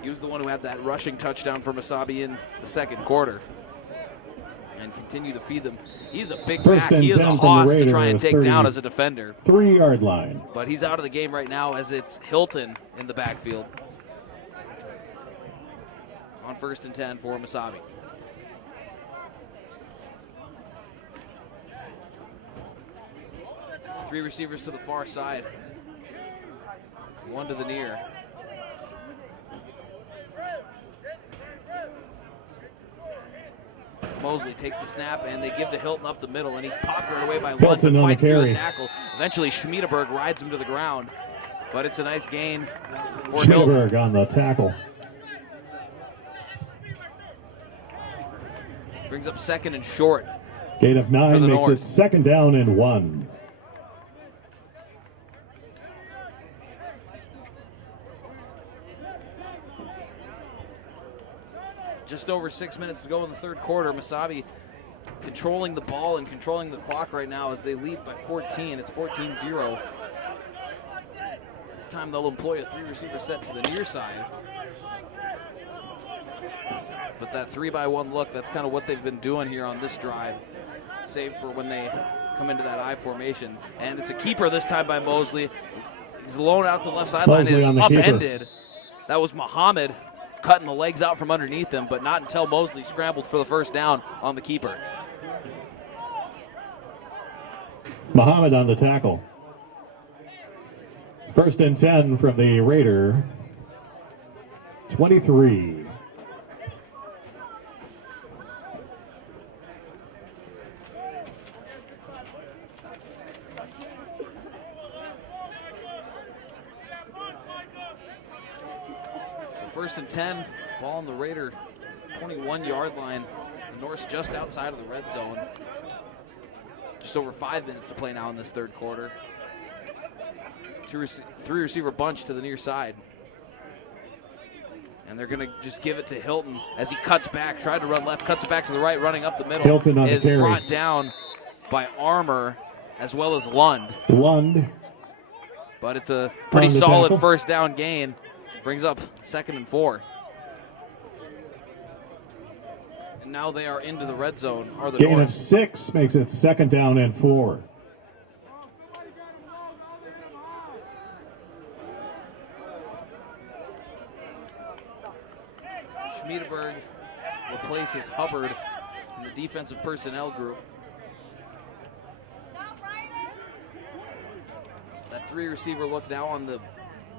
He was the one who had that rushing touchdown for Mesabi in the second quarter. And continue to feed them. He's a big First back. He is 10 a from the hoss to Raiders, try and take down as a defender. 3-yard line. But he's out of the game right now as it's Hilton in the backfield. On 1st and 10 for Mesabi. Three receivers to the far side. One to the near. Mosley takes the snap, and they give to Hilton up the middle, and he's popped right away by Lund, Hilton but on the fights through the carry. tackle. Eventually, Schmiedeberg rides him to the ground, but it's a nice gain for Hilton. Schmiedeberg on the tackle. Brings up 2nd and short. Gain of For 9 the makes Norse. it 2nd down and 1. Just over 6 minutes to go in the third quarter. Mesabi controlling the ball and controlling the clock right now as they lead by 14. It's 14-0. This time they'll employ a 3-receiver set to the near side. But that 3-by-1 look, that's kind of what they've been doing here on this drive, save for when they come into that I formation. And it's a keeper this time by Mosley. He's alone out to the left sideline, Mosley is on the keeper. upended. That was Muhammad cutting the legs out from underneath him, but not until Mosley scrambled for the first down on the keeper. Muhammad on the tackle. 1st and 10 from the Raider 23. So 1st and 10, ball on the Raider 21-yard line. The Norse just outside of the red zone. Just over 5 minutes to play now in this third quarter. Three receiver bunch to the near side. And they're going to just give it to Hilton as he cuts back, tried to run left, cuts it back to the right, running up the middle. Hilton on the is carry. brought down by Armour as well as Lund. Lund. But it's a pretty On the solid tackle. first down gain. Brings up 2nd and 4. And now they are into the red zone, or the Gain of North. 6 makes it 2nd down and 4. Schmiedeberg replaces Hubbard in the defensive personnel group. That 3 receiver look now on the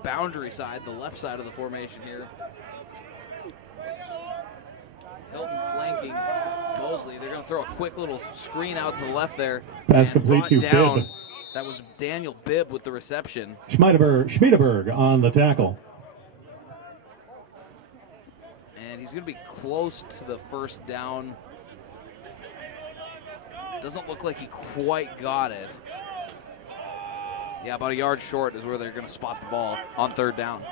boundary side, the left side of the formation here. Hilton flanking Mosley. They're going to throw a quick little screen out to the left there. Pass and complete brought to down. Bibb. That was Daniel Bibb with the reception. Schmiedeberg on the tackle. And he's going to be close to the first down. Doesn't look like he quite got it. Yeah, about a yard short is where they're going to spot the ball on 3rd down.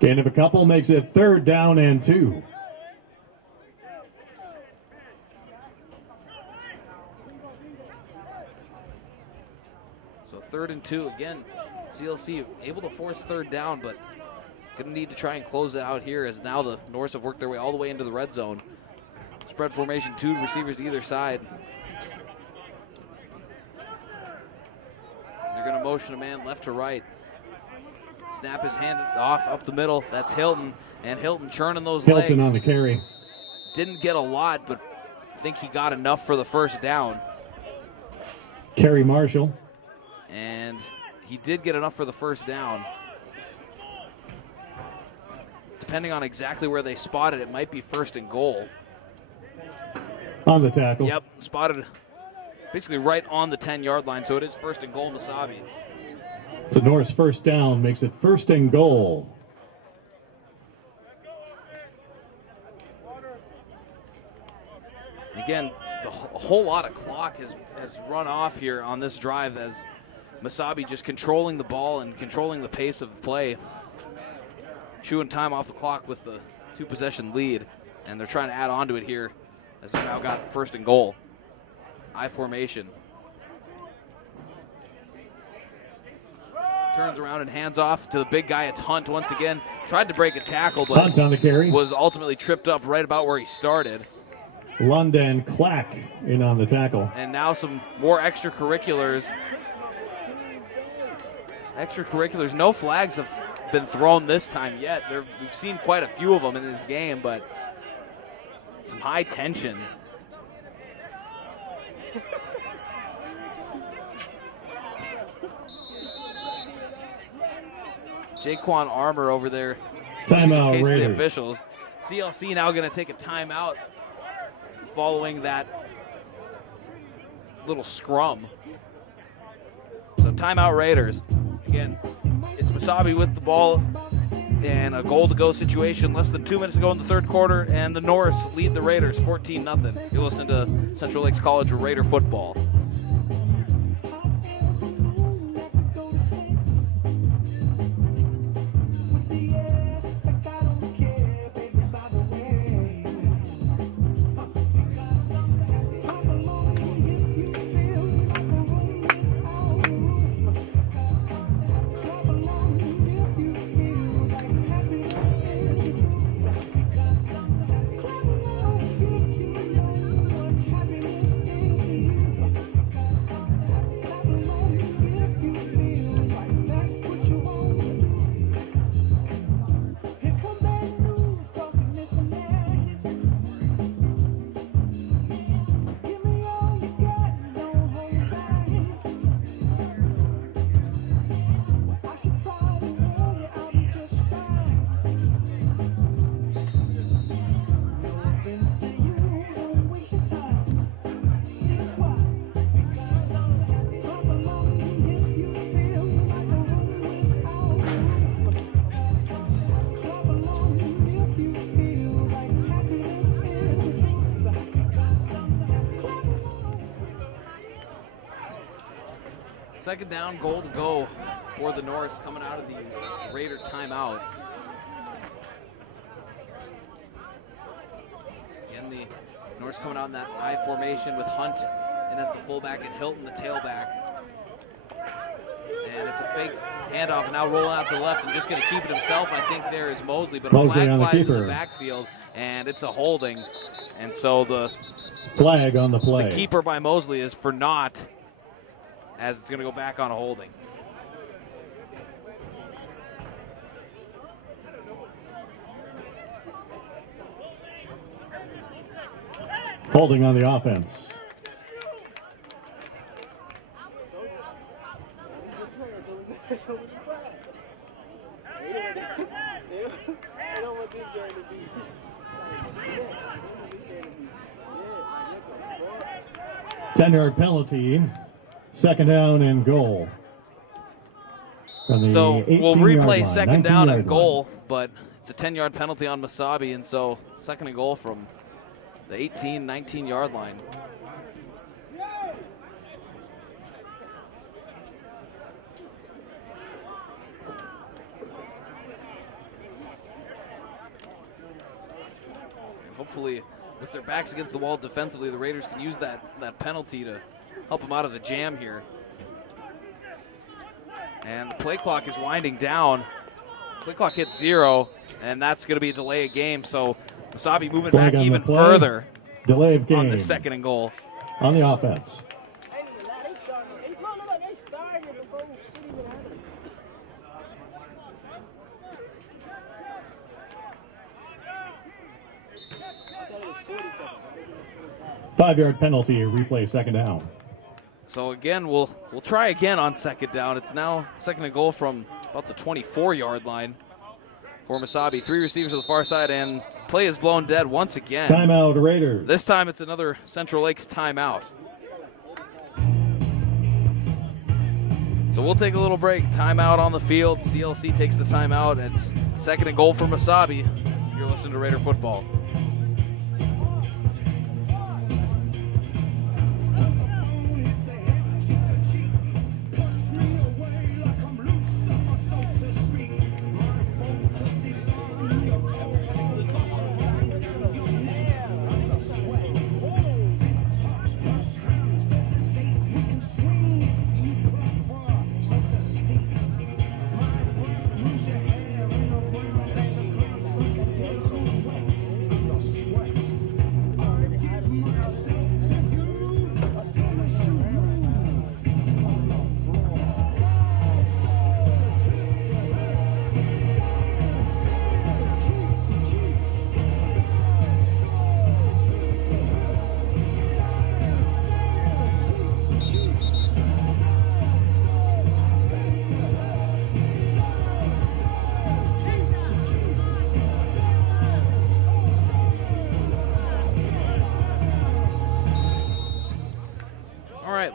Gain of a couple makes it 3rd down and 2. So 3rd and 2 again. CLC able to force 3rd down, but going to need to try and close it out here as now the Norse have worked their way all the way into the red zone. Spread formation, 2 receivers to either side. They're going to motion a man left to right. Snap is handed off up the middle. That's Hilton, and Hilton churning those legs. Hilton on the carry. Didn't get a lot, but I think he got enough for the first down. Kerry Marshall. And he did get enough for the first down. Depending on exactly where they spotted, it might be 1st and goal. On the tackle. Yep, spotted basically right on the 10-yard line, so it is 1st and goal, Mesabi. So North's first down makes it 1st and goal. Again, a whole lot of clock has run off here on this drive as Mesabi just controlling the ball and controlling the pace of play. Chewing time off the clock with the 2-possession lead, and they're trying to add on to it here as they've now got 1st and goal. I formation. Turns around and hands off to the big guy. It's Hunt once again. Tried to break a tackle, but Hunt on the carry. was ultimately tripped up right about where he started. London Clack in on the tackle. And now some more extracurriculars. No flags have been thrown this time yet. We've seen quite a few of them in this game, but some high tension. Jaquan Armour over there. In this Timeout case, the Raiders. officials. CLC now going to take a timeout following that little scrum. So timeout Raiders. Again, it's Mesabi with the ball and a goal-to-go situation. Less than 2 minutes to go in the 3rd quarter, and the Norse lead the Raiders 14-0. You're listening to Central Lakes College Raider football. Second down, goal to go for the Norse coming out of the Raider timeout. Again, the Norse coming out in that I formation with Hunt and as the fullback and Hilton the tailback. And it's a fake handoff, and now rolling out to the left and just going to keep it himself. I think there is Mosley, but a Mosley flag on the flies in the keeper. backfield, and it's a holding And so the Flag on the play. keeper by Mosley is for naught, as it's going to go back on a holding. Holding on the offense. Ten-yard penalty. Second down and goal. From the So we'll 18-yard replay line, second down 19-yard and goal, but it's a 10-yard penalty on Mesabi, and so second and goal from the 18, 19-yard line. And hopefully, with their backs against the wall defensively, the Raiders can use that penalty to help them out of the jam here. And the play clock is winding down. Play clock hits 0, and that's going to be a delay of game. So Mesabi moving Flag back on the even play. further Delay of game on the second and goal. on the offense. Five-yard penalty, replay second down. So again, we'll try again on second down. It's now second and goal from about the 24-yard line for Mesabi. 3 receivers to the far side, and play is blown dead once again. Timeout, Raiders. This time it's another Central Lakes timeout. So we'll take a little break. Timeout on the field. CLC takes the timeout. It's second and goal for Mesabi. You're listening to Raider Football.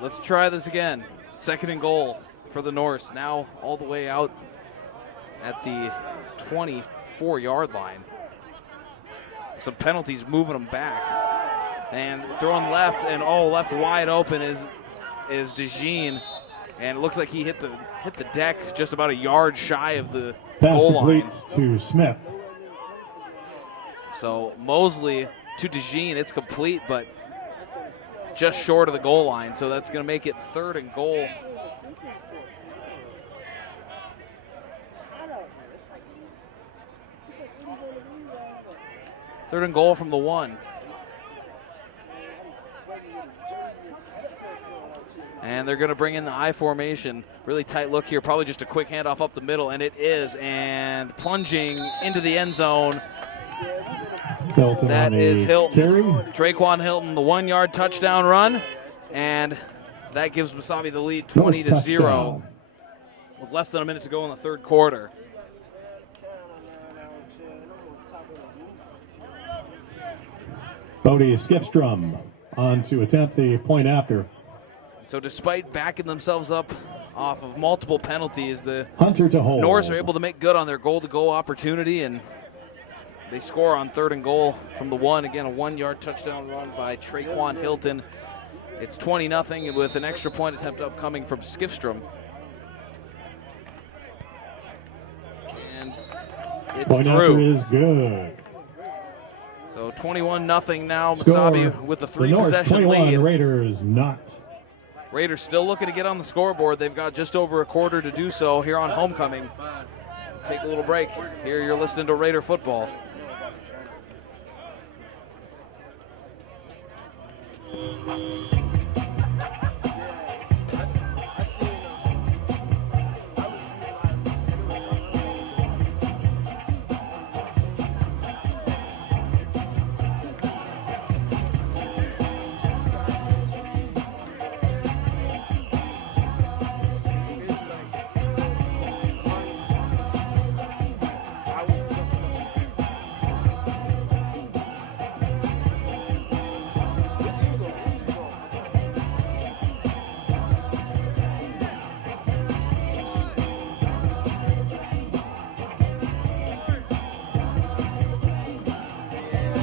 Let's try this again. Second and goal for the Norse. Now all the way out at the 24-yard line. Some penalties moving them back. And throwing left, and left wide open is DeJean. And it looks like he hit the deck just about a yard shy of the Pass goal line. complete to Smith. So Mosley to DeJean, it's complete, but just short of the goal line, so that's going to make it third and goal. Third and goal from the 1. And they're going to bring in the I formation. Really tight look here, probably just a quick handoff up the middle, and it is. And plunging into the end zone. Hilton That on is a Hilton. carry. Traquan Hilton, the 1-yard touchdown run, and that gives Mesabi the lead 20-0 touchdown. with less than a minute to go in the third quarter. Bodie Skifstrom on to attempt the point after. So despite backing themselves up off of multiple penalties, the Hunter to hold. Norse are able to make good on their goal-to-go opportunity, and they score on third and goal from the 1. Again, a 1-yard touchdown run by Traquan Hilton. It's 20-0 with an extra point attempt upcoming from Skifstrom. And it's Point after through. is good. So 21-0 now. Score, Mesabi with a the Norse 3-possession 21, lead. Raiders not. Raiders still looking to get on the scoreboard. They've got just over a quarter to do so here on homecoming. Take a little break. Here you're listening to Raider Football.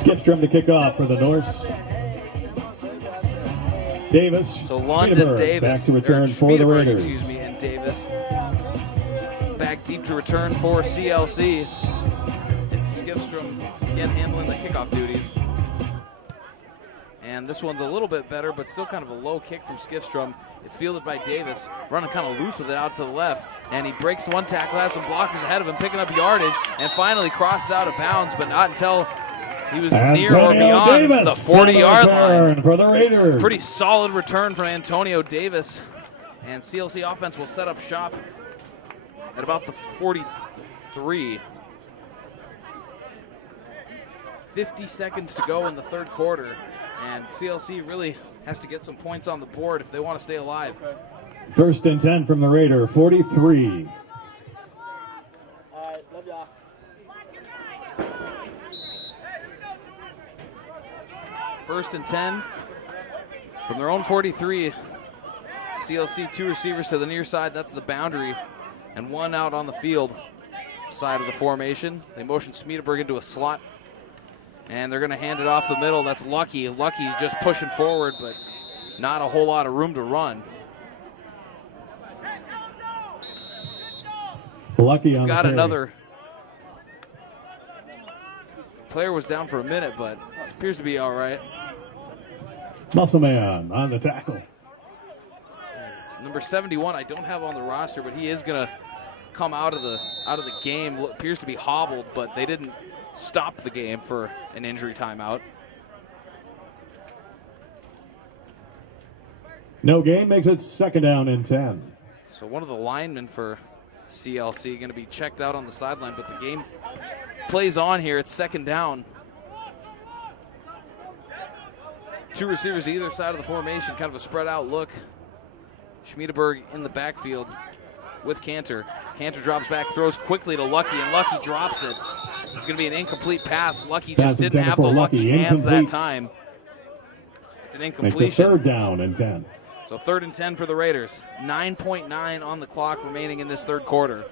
Skipstrom to kick off for the Norse. Davis. So London Schmiedeberg Davis, back to return or for the Schmiedeberg, Raiders. excuse me, and Davis back deep to return for CLC. It's Skipstrom again handling the kickoff duties. And this one's a little bit better, but still kind of a low kick from Skipstrom. It's fielded by Davis, running kind of loose with it out to the left, and he breaks one tackle, has some blockers ahead of him, picking up yardage, and finally crosses out of bounds, but not until he was near or beyond the 40-yard line. For the Raiders. Pretty solid return from Antonio Davis, and CLC offense will set up shop at about the 43. 50 seconds to go in the third quarter, and CLC really has to get some points on the board if they want to stay alive. First and 10 from the Raider, 43. All right, love y'all. First and 10 from their own 43. CLC, two receivers to the near side. That's the boundary. And one out on the field side of the formation. They motion Schmiedeberg into a slot. And they're going to hand it off the middle. That's Lucky. Lucky just pushing forward, but not a whole lot of room to run. Lucky on Got the carry. another. Player was down for a minute, but appears to be all right. Muscle Man on the tackle. Number 71, I don't have on the roster, but he is going to come out of the game. Appears to be hobbled, but they didn't stop the game for an injury timeout. No gain makes it second down and 10. So one of the linemen for CLC going to be checked out on the sideline, but the game plays on here. It's second down. Two receivers to either side of the formation, kind of a spread out look. Schmiedeberg in the backfield with Cantor. Cantor drops back, throws quickly to Lucky, and Lucky drops it. It's going to be an incomplete pass. Lucky Pass just didn't have the lucky hands that time. It's an Makes incompletion. it third down and 10. So third and 10 for the Raiders. 9.9 on the clock remaining in this third quarter.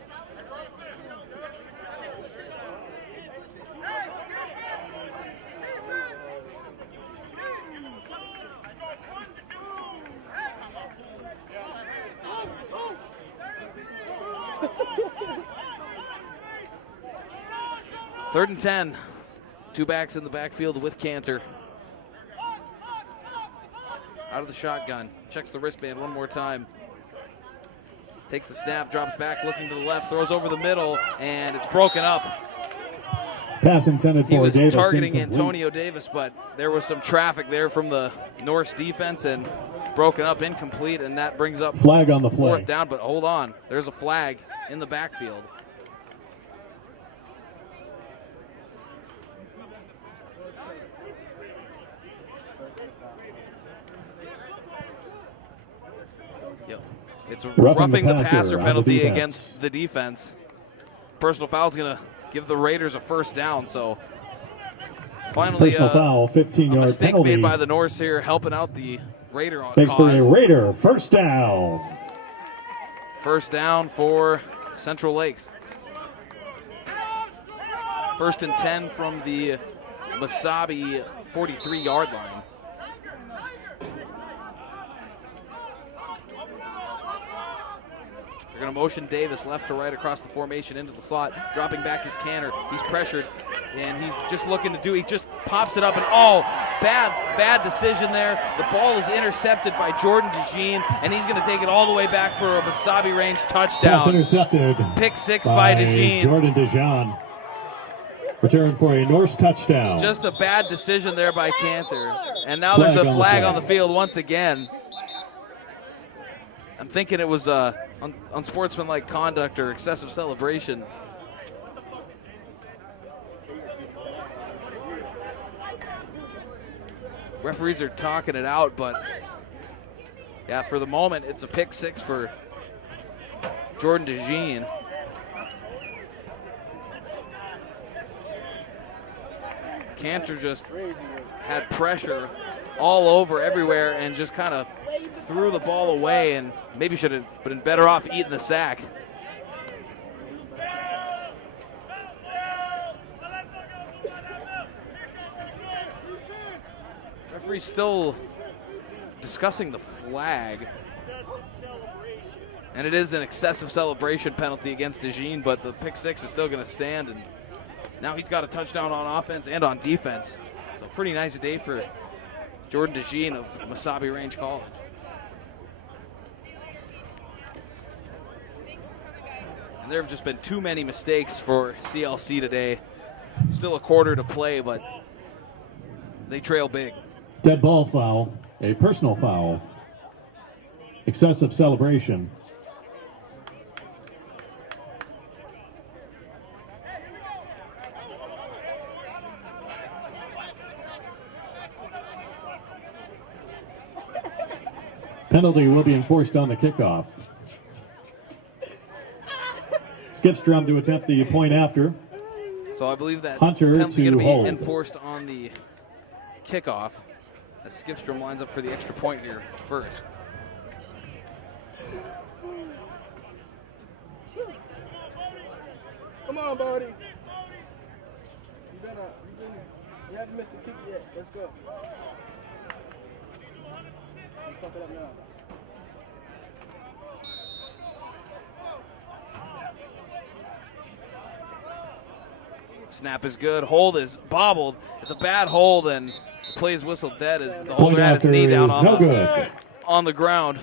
Third and 10. Two backs in the backfield with Cantor. Out of the shotgun. Checks the wristband one more time. Takes the snap, drops back, looking to the left, throws over the middle, and it's broken up. Pass intended for He was Davis. targeting incomplete. Antonio Davis, but there was some traffic there from the Norse defense and broken up, incomplete, and that brings up Flag on the play. fourth down. But hold on, there's a flag in the backfield. Yep. It's a roughing the passer on the penalty defense. against the defense. Personal foul is going to give the Raiders a first down. So finally, Personal foul, a 15-yard mistake penalty. made by the Norse here, helping out the Raider on Makes for a cause. Raider first down. First down for Central Lakes. First and 10 from the Mesabi 43-yard line. They're going to motion Davis left to right across the formation into the slot, dropping back his Cantor. He's pressured, and he's just looking to do, he just pops it up, and bad decision there. The ball is intercepted by Jordan DeJean, and he's going to take it all the way back for a Mesabi range touchdown. Pass intercepted. Pick six by DeJean. Jordan DeJean. Return for a Norse touchdown. Just a bad decision there by Cantor. And now there's a Flag on the flag play. on the field once again. I'm thinking it was unsportsmanlike conduct or excessive celebration. Referees are talking it out, but yeah, for the moment, it's a pick 6 for Jordan DeJean. Cantor just had pressure all over everywhere and just kind of threw the ball away, and maybe should have been better off eating the sack. Referee's still discussing the flag. And it is an excessive celebration penalty against DeJean, but the pick 6 is still going to stand. And now he's got a touchdown on offense and on defense. So pretty nice day for Jordan DeJean of Mesabi Range College. And there have just been too many mistakes for CLC today. Still a quarter to play, but they trail big. Dead ball foul, a personal foul, excessive celebration. Penalty will be enforced on the kickoff. Skipstrom to attempt the point after. So I believe that Hunter penalty to going to be hold. enforced on the kickoff as Skipstrom lines up for the extra point here first. Come on, Bodie. You haven't missed a kick yet. Let's go. Let's pump it up now. Snap is good. Hold is bobbled. It's a bad hold, and the play is whistled dead as the Point holder had his after knee down is no good. on the ground,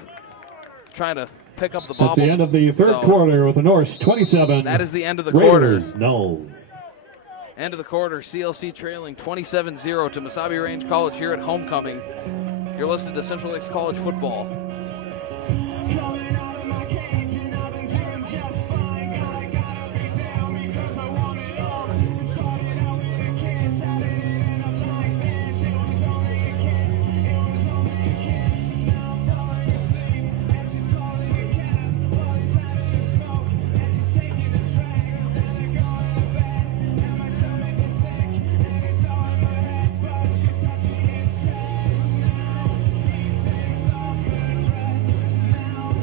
trying to pick up the That's bobble. the end of the third So quarter with the Norse 27. that is the end of the Raiders, quarter. no. End of the quarter. CLC trailing 27-0 to Mesabi Range College here at homecoming. You're listening to Central Lakes College football. Crawling out of my cage and I've been doing just fine. Gotta be down because I want it all. Started out with a kiss, added it and I was like this. It was only a kiss, it was only a kiss. Now I'm falling asleep and she's calling a cab. Body's having a smoke and she's taking a drag. Now they're going to bed and my stomach is sick and it's all in my head, but she's touching his chest now. He takes off her dress now.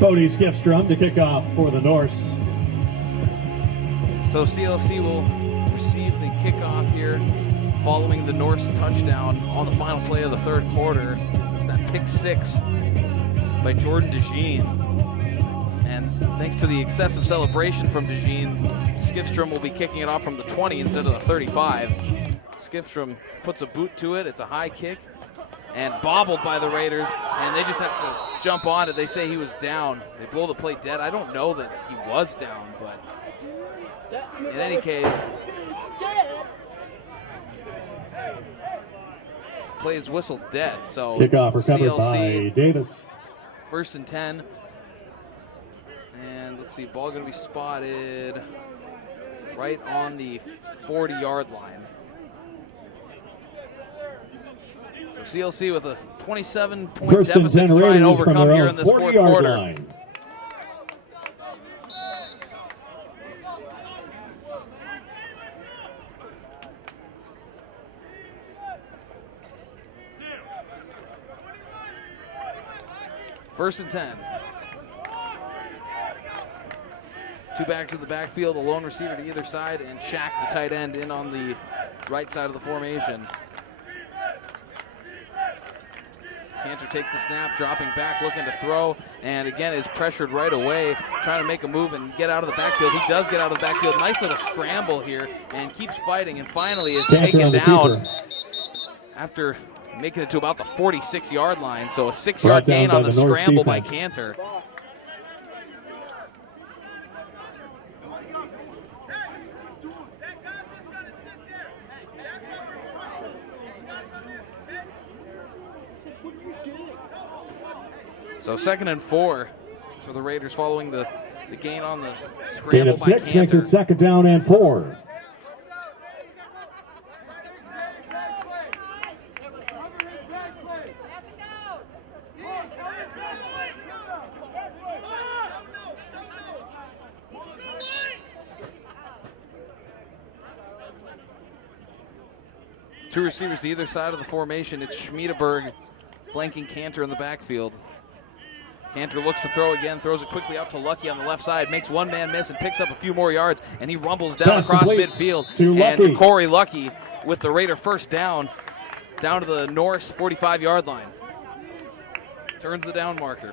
Cody Skipstrom to kick off for the Norse. So CLC will receive the kickoff here following the Norse touchdown on the final play of the third quarter. That pick 6 by Jordan DeJean. And thanks to the excessive celebration from DeJean, Skipstrom will be kicking it off from the 20 instead of the 35. Skipstrom puts a boot to it. It's a high kick and bobbled by the Raiders, and they just have to jump on it. They say he was down. They blow the play dead. I don't know that he was down, but in any case, play is whistled dead. So Kickoff recovered CLC, by Davis. 1st and 10. And let's see, ball going to be spotted right on the 40-yard line. So CLC with a 27-point First and deficit 10 to try and Raiders from overcome their here own in this fourth 40-yard quarter. line. First and 10. Two backs in the backfield, a lone receiver to either side, and Shaq, the tight end, in on the right side of the formation. Cantor takes the snap, dropping back, looking to throw, and again is pressured right away, trying to make a move and get out of the backfield. He does get out of the backfield. Nice little scramble here, and keeps fighting, and finally is taken down after making it to about the 46-yard line. So a 6-yard gain on the scramble by Cantor. So 2nd and 4 for the Raiders following the gain on the scramble Gain of by 6 makes Cantor. it 2nd down and 4. Two receivers to either side of the formation. It's Schmiedeberg flanking Cantor in the backfield. Cantor looks to throw again, throws it quickly out to Lucky on the left side, makes one man miss and picks up a few more yards, and he rumbles down Pass across complete midfield. to And Lucky. Corey Lucky with the Raider first down to the Norse 45-yard line. Turns the down marker.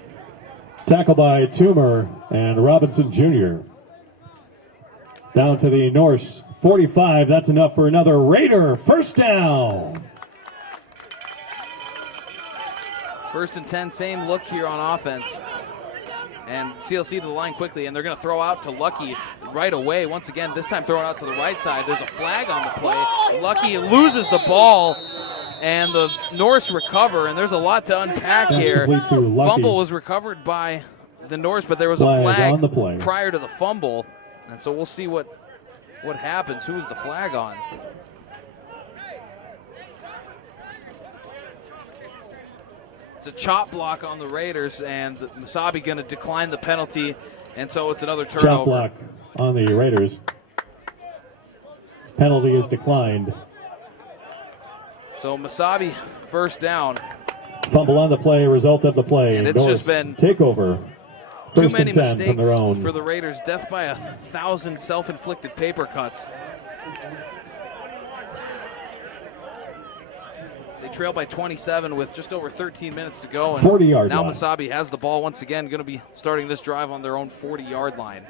Tackle by Toomer and Robinson Jr. Down to the Norse 45. That's enough for another Raider first down. First and 10, same look here on offense. And CLC to the line quickly, and they're going to throw out to Lucky right away. Once again, this time throwing out to the right side. There's a flag on the play. Lucky loses the ball, and the Norse recover, and there's a lot to unpack That's here. complete to Lucky. Fumble was recovered by the Norse, but there was a Flag flag on the play. prior to the fumble. And so we'll see what happens. Who is the flag on? It's a chop block on the Raiders, and Mesabi going to decline the penalty, and so it's another turnover. Chop block on the Raiders. Penalty is declined. So Mesabi first down. Fumble on the play, result of the play. And it's just been takeover. Too First many and 10 from mistakes their own. for the Raiders. Death by 1,000 self-inflicted paper cuts. They trail by 27 with just over 13 minutes to go. And 40-yard now line. Mesabi has the ball once again, going to be starting this drive on their own 40-yard line.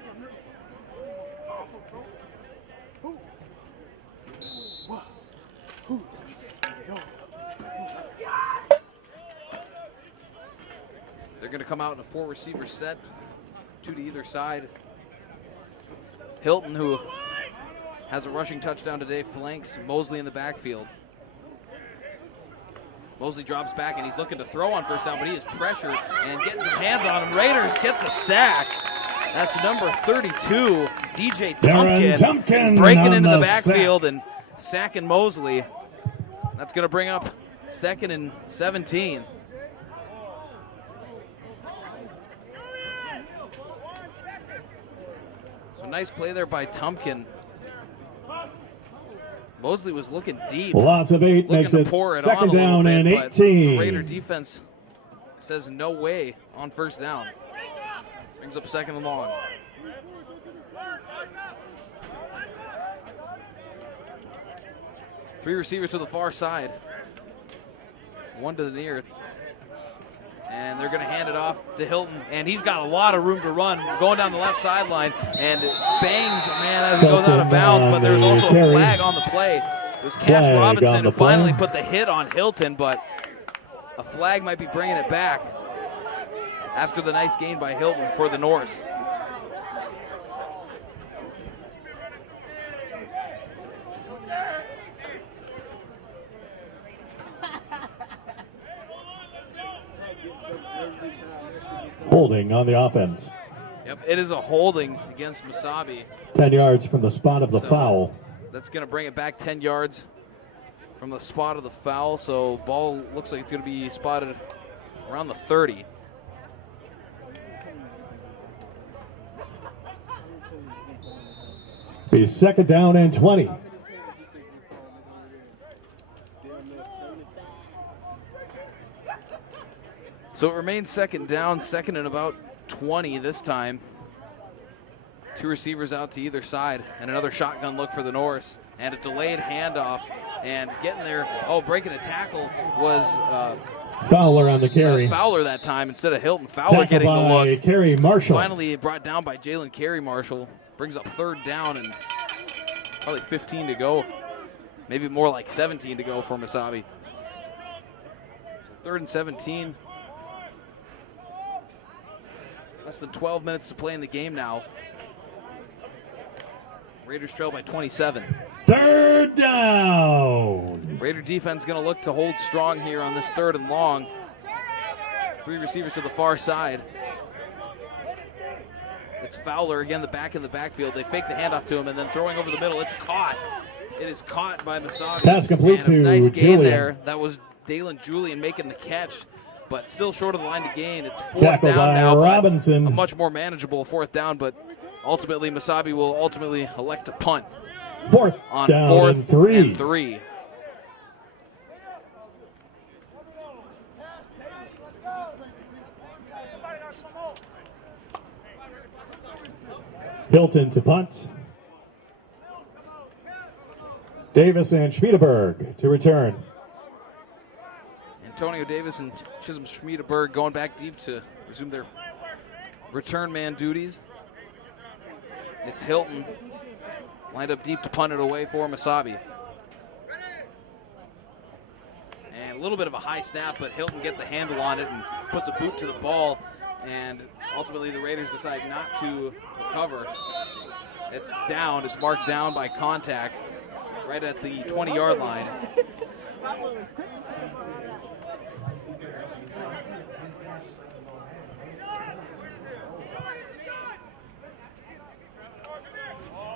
They're going to come out in a 4-receiver set, 2 to either side. Hilton, who has a rushing touchdown today, flanks Mosley in the backfield. Mosley drops back, and he's looking to throw on first down, but he is pressured and getting some hands on him. Raiders get the sack. That's number 32, DJ Darren Tumpkin, Tumpkin breaking on into the the backfield sack. and sacking Mosley. That's going to bring up 2nd and 17. So nice play there by Tumpkin. Mosley was looking deep, Loss of 8 looking makes to it pour it on a 2nd little down bit, and but the 18. Raider defense says no way on first down. Brings up 2nd and long. Three receivers to the far side. One to the near. And they're going to hand it off to Hilton. And he's got a lot of room to run. Going down the left sideline. And it bangs, man, as it goes out of bounds. But there's also a flag on the play. It was Cash Flag Robinson on the who finally play. put the hit on Hilton. But a flag might be bringing it back after the nice gain by Hilton for the Norse. Holding on the offense. Yep, it is a holding against Mesabi. 10 yards from the spot of the So, foul. That's going to bring it back 10 yards from the spot of the foul. So ball looks like it's going to be spotted around the 30. Be 2nd down and 20. So it remains second down, second and about 20 this time. Two receivers out to either side, and another shotgun look for the Norse, and a delayed handoff, and getting there. Oh, breaking a tackle was Fowler on the carry. Fowler that time instead of Hilton. Fowler Tackle getting the by look. Carey Marshall. Finally brought down by Jalen Carey Marshall. Brings up third down and probably 15 to go. Maybe more like 17 to go for Mesabi. So 3rd and 17. Less than 12 minutes to play in the game now. Raiders trail by 27. 3rd down. Raider defense going to look to hold strong here on this 3rd and long. 3 receivers to the far side. It's Fowler again, the back in the backfield. They fake the handoff to him and then throwing over the middle. It's caught. It is caught by Mesabi. Pass complete and a nice to gain Julian. there. That was Dalen Julian making the catch, but still short of the line to gain. It's 4th Tackle down by now. but Robinson. A much more manageable 4th down, but ultimately Mesabi will ultimately elect to punt 4th on down 4th and 3. and 3. Hilton to punt. Davis and Schmiedeberg to return. Antonio Davis and Chisholm Schmiedeberg going back deep to resume their return man duties. It's Hilton lined up deep to punt it away for Mesabi. And a little bit of a high snap, but Hilton gets a handle on it and puts a boot to the ball. And ultimately the Raiders decide not to recover. It's down. It's marked down by contact right at the 20-yard line.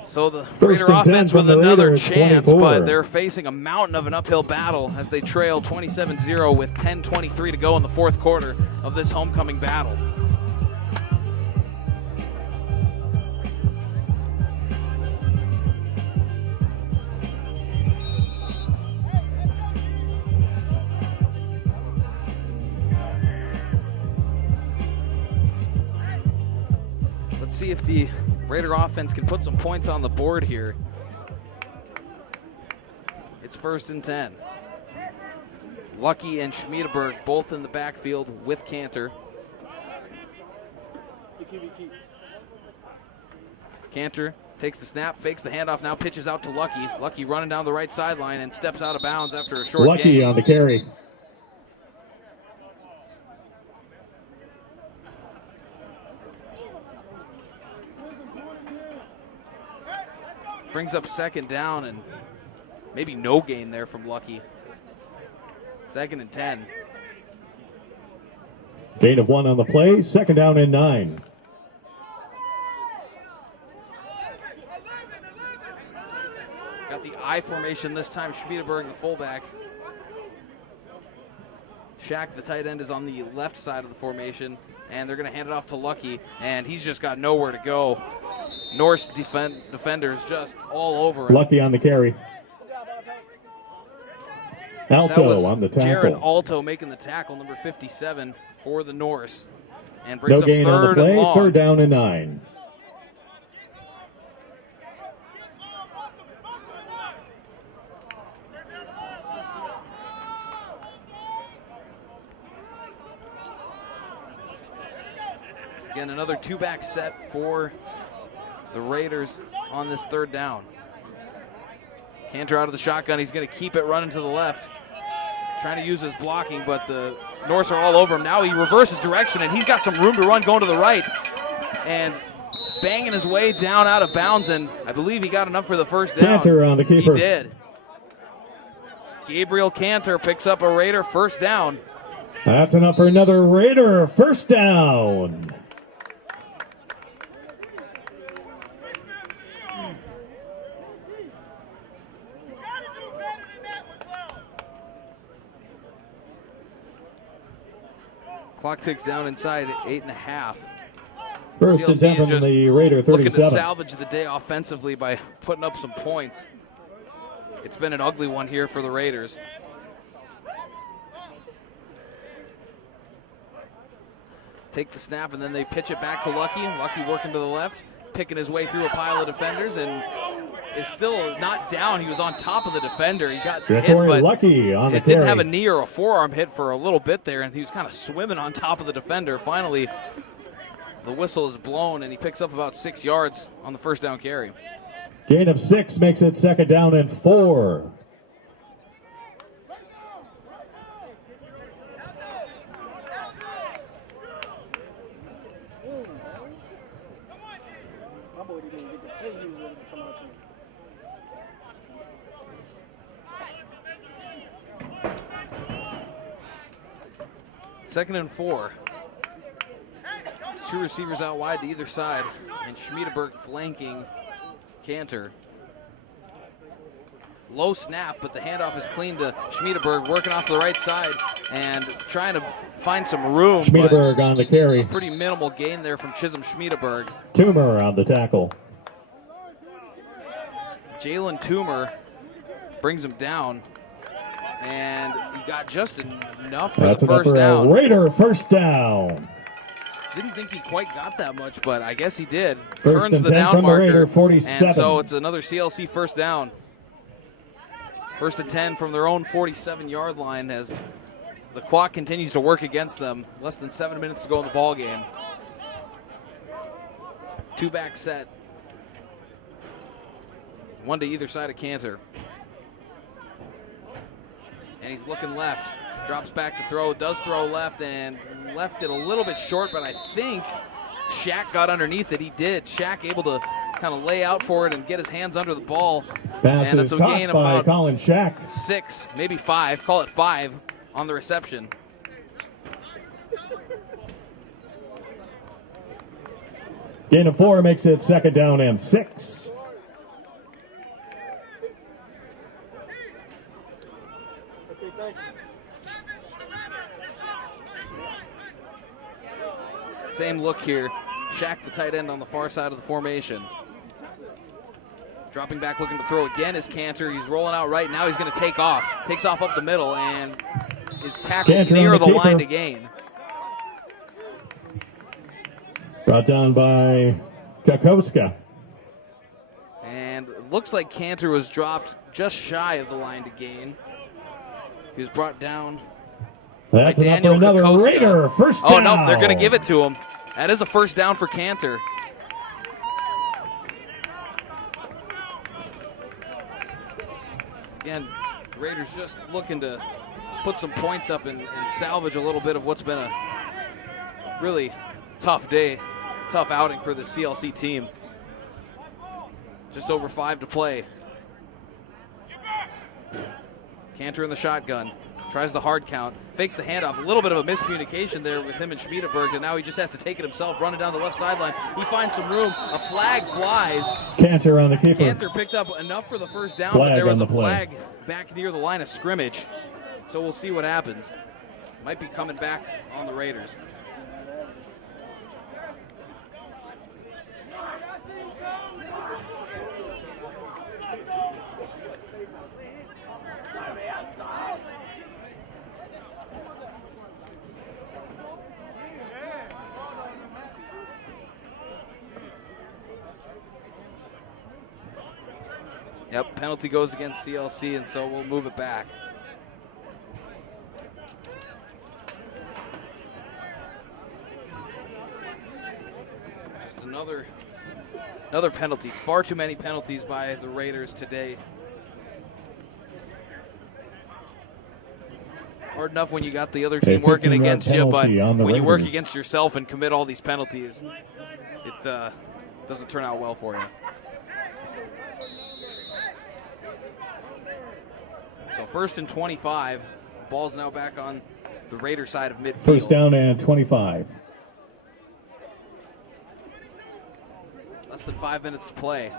So the Raider offense with another chance, but they're facing a mountain of an uphill battle as they trail 27-0 with 10:23 to go in the 4th quarter of this homecoming battle. Let's see if the Raider offense can put some points on the board here. It's 1st and 10. Lucky and Schmiedeberg both in the backfield with Cantor. Cantor takes the snap, fakes the handoff, now pitches out to Lucky. Lucky running down the right sideline and steps out of bounds after a short Lucky gain. on the carry. Brings up 2nd down and maybe no gain there from Lucky. 2nd and 10. Gain of 1 on the play. 2nd down and 9. Got the I formation this time. Schmiedeberg, the fullback. Shaq, the tight end, is on the left side of the formation, and they're going to hand it off to Lucky, and he's just got nowhere to go. Norse defenders just all over him. Lucky on the carry. That was Alto on the tackle. Jaron Alto making the tackle, number 57 for the Norse, and brings No up gain on the 3rd play. and long. 3rd down and 9. Again, another 2-back set for the Raiders on this 3rd down. Cantor out of the shotgun. He's going to keep it running to the left. Trying to use his blocking, but the Norse are all over him. Now he reverses direction, and he's got some room to run going to the right. And banging his way down out of bounds, and I believe he got enough for the 1st down. Cantor on the keeper. He did. Gabriel Cantor picks up a Raider 1st down. That's enough for another Raider 1st down. Clock ticks down inside at 8.5. 1st and 10 from just the Raider looking to 37. salvage the day offensively by putting up some points. It's been an ugly one here for the Raiders. take the snap, and then they pitch it back to Lucky. Lucky working to the left, picking his way through a pile of defenders, and is still not down. He was on top of the defender. He got hit, but Lucky on the it didn't carry. have a knee or a forearm hit for a little bit there, and he was kind of swimming on top of the defender. Finally, the whistle is blown, and he picks up about 6 yards on the first down carry. Gain of 6 makes it 2nd down and 4. My boy didn't get the play he was ready to come out to. 2nd and 4. 2 receivers out wide to either side, and Schmiedeberg flanking Cantor. Low snap, but the handoff is clean to Schmiedeberg, working off the right side and trying to find some room. Schmiedeberg on the carry. Pretty minimal gain there from Chisholm Schmiedeberg. Toomer on the tackle. Jalen Toomer brings him down, and he got just enough for That's the enough first for down. a Raider first down. Didn't think he quite got that much, but I guess he did. First Turns and the 10 down from the marker, Raider, 47. and so it's another CLC first down. 1st and 10 from their own 47-yard line as the clock continues to work against them. Less than 7 minutes to go in the ball game. 2-back set. 1 to either side of Cantor. And he's looking left. Drops back to throw, does throw left, and left it a little bit short, but I think Shaq got underneath it. He did. Shaq able to kind of lay out for it and get his hands under the ball. Pass And is it's a caught gain of by about Colin Shaq. 6, maybe 5, call it 5 on the reception. Gain of 4 makes it 2nd down and 6. Okay, thank you. Same look here. Shaq, the tight end, on the far side of the formation. Dropping back, looking to throw again is Cantor. He's rolling out right now. He's going to take off. Takes off up the middle and is tackled Cantor near on the the line keeper. to gain. Brought down by Kakowska. And it looks like Cantor was dropped just shy of the line to gain. He was brought down That's by enough for Daniel another Kakowska. Raider first down. Oh, no, they're going to give it to him. That is a first down for Cantor. Again, the Raiders just looking to put some points up and salvage a little bit of what's been a really tough day, tough outing for the CLC team. Just over 5 to play. Cantor in the shotgun. Tries the hard count. Fakes the handoff. A little bit of a miscommunication there with him and Schmiedeberg, and now he just has to take it himself, running down the left sideline. He finds some room. A flag flies. Cantor on the keeper. Cantor picked up enough for the first down, Flag but there was on a the play. flag back near the line of scrimmage. So we'll see what happens. Might be coming back on the Raiders. Yep, penalty goes against CLC, and so we'll move it back. Just another penalty. Far too many penalties by the Raiders today. Hard enough when you got the other team working 15-yard against you, but penalty on the when you work Raiders. against yourself and commit all these penalties, it doesn't turn out well for you. So 1st and 25. Ball's now back on the Raider side of midfield. First down and 25. Less than 5 minutes to play.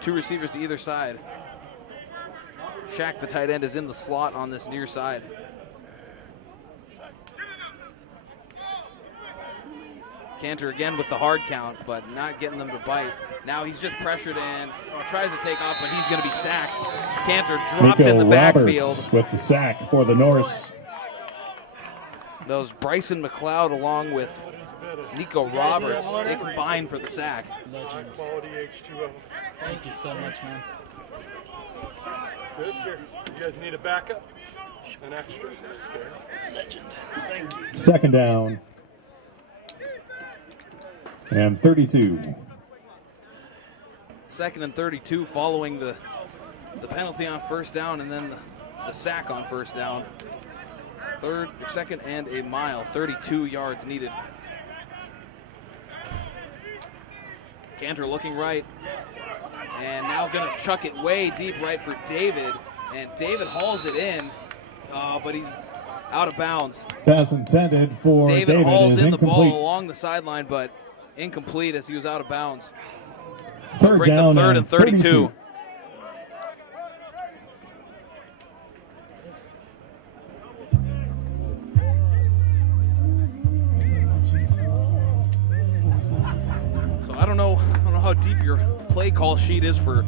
2 receivers to either side. Shaq, the tight end, is in the slot on this near side. Cantor again with the hard count, but not getting them to bite. Now he's just pressured and tries to take off, but he's going to be sacked. Cantor dropped Nico in the Roberts backfield. with the sack for the Norse. Those Bryson McLeod along with Nico Roberts, they combined for the sack. Legend. Quality H2O. Thank you so much, man. Good. Here, you guys need a backup? An extra? A spare? Legend. Thank you. Second down. And 32. Second and 32 following the penalty on first down and then the sack on first down. Second and a mile, 32 yards needed. Cantor looking right, and now going to chuck it way deep right for David, and David hauls it in, but he's out of bounds. Pass intended for David hauls is in the incomplete. ball along the sideline, but incomplete as he was out of bounds. Third Brings down up third and 32. So I don't know how deep your play call sheet is for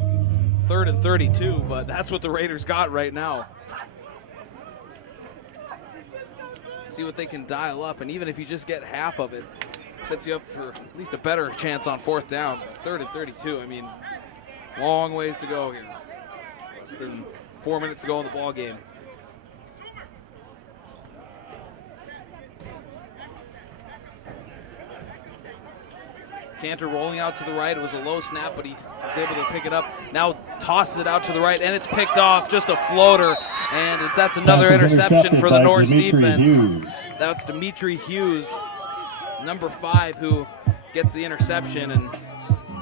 third and 32, but that's what the Raiders got right now. See what they can dial up, and even if you just get half of it, sets you up for at least a better chance on fourth down. Third and 32, I mean, long ways to go here. Less than 4 minutes to go in the ball game. Cantor rolling out to the right. It was a low snap, but he was able to pick it up. Now tosses it out to the right, and it's picked off. Just a floater, and that's another interception for the Norse defense. That's Dimitri Hughes, number 5, who gets the interception, and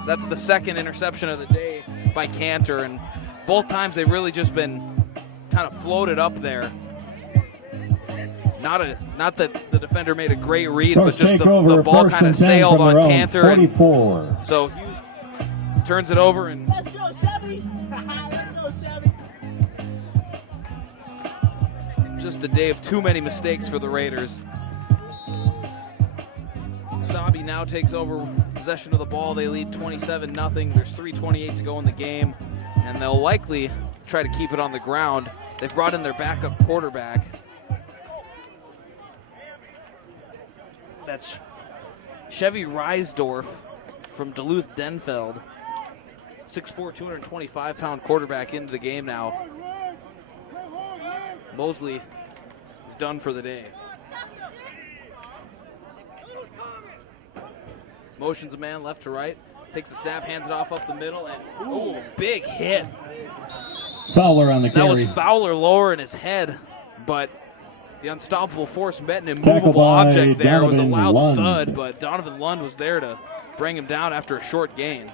that's the second interception of the day by Cantor. And both times they've really just been kind of floated up there. Not that the defender made a great read, but just the ball kind of sailed on Cantor. And so Hughes turns it over, and Let's go, Chevy! Let's go, Chevy! just a day of too many mistakes for the Raiders. Mesabi now takes over possession of the ball. They lead 27-0. There's 3:28 to go in the game, and they'll likely try to keep it on the ground. They've brought in their backup quarterback. That's Chevy Reisdorf from Duluth-Denfeld. 6'4", 225-pound quarterback into the game now. Mosley is done for the day. Motions a man left to right. Takes the snap, hands it off up the middle, and ooh, big hit. Fowler on the carry. That was Fowler lowering his head, but the unstoppable force met an immovable object there. It was a loud thud, but Donovan Lund was there to bring him down after a short gain.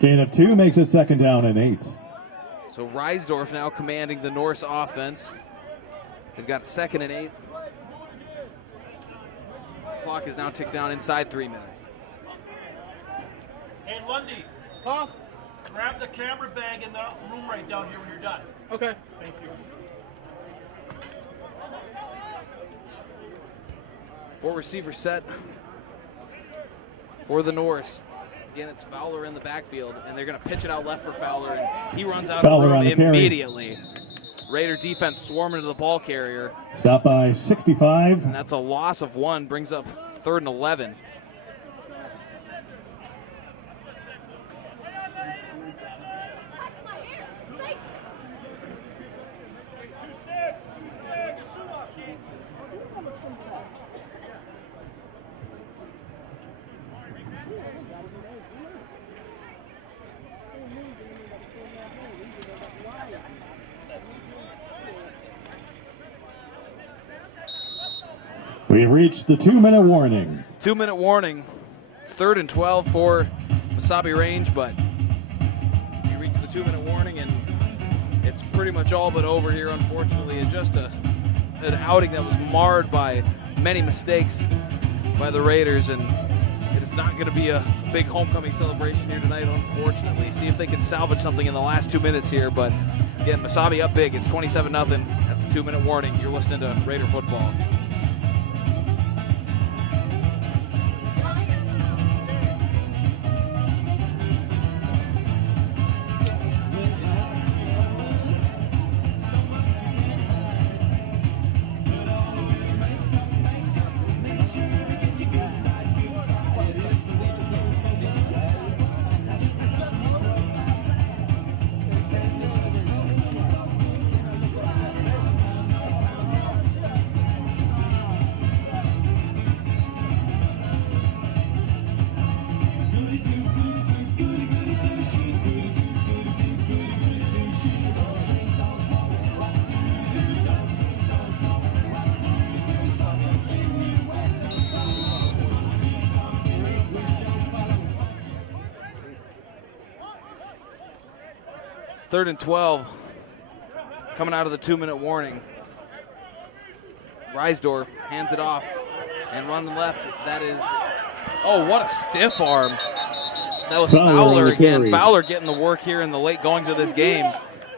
Gain of 2 makes it second down and 8. So Reisdorf now commanding the Norse offense. They've got second and 8. The clock is now ticked down inside 3 minutes. Hey, Lundy. Huh? Grab the camera bag in the room right down here when you're done. Okay. Thank you. 4 receiver set for the Norse. Again, it's Fowler in the backfield, and they're going to pitch it out left for Fowler, and he runs out of the room immediately. Raider defense swarming to the ball carrier. Stop by 65. And that's a loss of 1, brings up 3rd and 11. We reached the 2-minute warning. 2-minute warning. It's 3rd and 12 for Mesabi Range, but we reached the 2-minute warning, and it's pretty much all but over here, unfortunately. It's just an outing that was marred by many mistakes by the Raiders, and it is not going to be a big homecoming celebration here tonight, unfortunately. See if they can salvage something in the last 2 minutes here, but again, Mesabi up big. It's 27-0 at the 2-minute warning. You're listening to Raider football. 3rd and 12. Coming out of the 2-minute warning. Reisdorf hands it off and running left. That is, oh, what a stiff arm. That was Fowler again. Carry. Fowler getting the work here in the late goings of this game.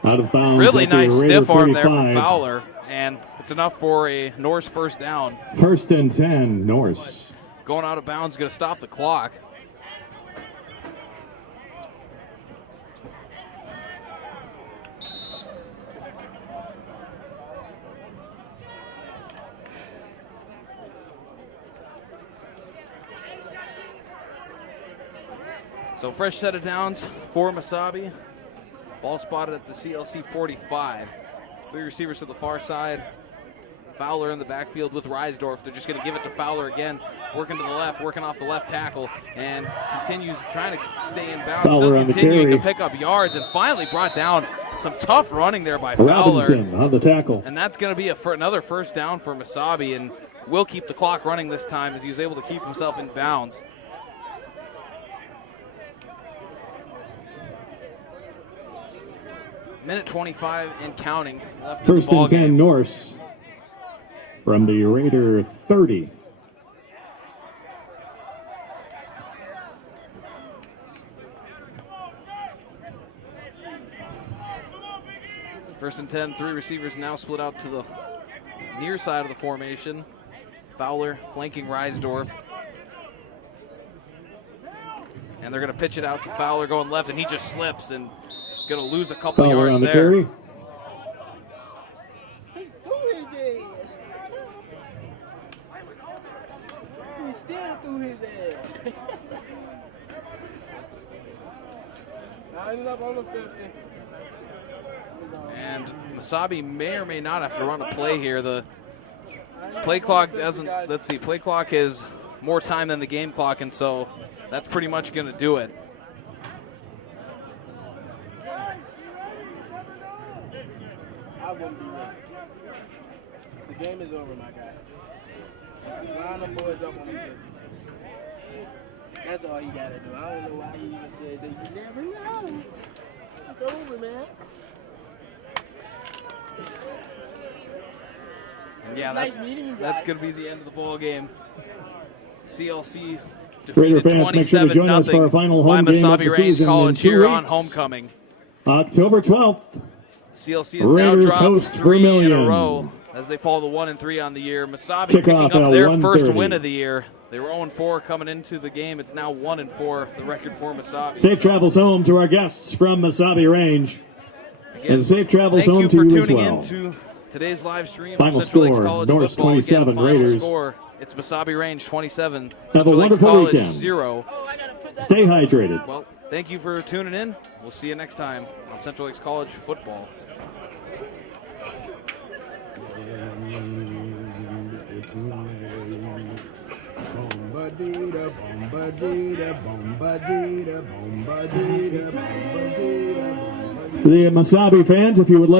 Out of bounds. Really at the nice Raider stiff arm there 45. from Fowler, and it's enough for a Norse first down. 1st and 10, Norse. Going out of bounds, going to stop the clock. So fresh set of downs for Mesabi. Ball spotted at the CLC 45. 3 receivers to the far side. Fowler in the backfield with Reisdorf. They're just going to give it to Fowler again. Working to the left, working off the left tackle, and continues trying to stay in bounds. Fowler Still on the continuing to carry. pick up yards, and finally brought down some tough running there by Fowler. Robinson on the tackle. And that's going to be another first down for Mesabi, and will keep the clock running this time as he was able to keep himself in bounds. Minute 25 and counting left in the 1st ball and 10, game. Norse. From the Raider 30. First and 10, 3 receivers now split out to the near side of the formation. Fowler flanking Reisdorf. And they're going to pitch it out to Fowler going left, and he just slips and going to lose a couple Fowler yards on the there. carry. He still threw his ass. I ended up on the 50. And Mesabi may or may not have to run a play here. The play clock doesn't, let's see, play clock is more time than the game clock, and so that's pretty much going to do it. I wouldn't be ready. The game is over, my guy. Line them boys up on the 50. That's all you gotta do. I don't know why he even said that. You never know. It's over, man. And yeah, Nice meeting you that's guys. going to be the end of the ball game. CLC Raider defeated fans, make sure to join us for our 27-0 final by home game of Mesabi the Range season in College 2 here on weeks. homecoming. October 12th. CLC has Raiders now dropped host 3 in a Vermilion. row as they fall to 1-3 on the year. Mesabi Kickoff picking up at their 1:30. first win of the year. They were 0-4 coming into the game. It's now 1-4, the record for Mesabi. Safe travels home to our guests from Mesabi Range. Again, And safe travels thank home you to for you as tuning well. in to today's live stream Final of Central Lakes score, College Norse football. 27, Again, final Raiders. score, it's Mesabi Range 27, Have a Central Lakes wonderful College weekend. 0. Stay hydrated. Well, thank you for tuning in. We'll see you next time on Central Lakes College football. The Mesabi fans, if you would like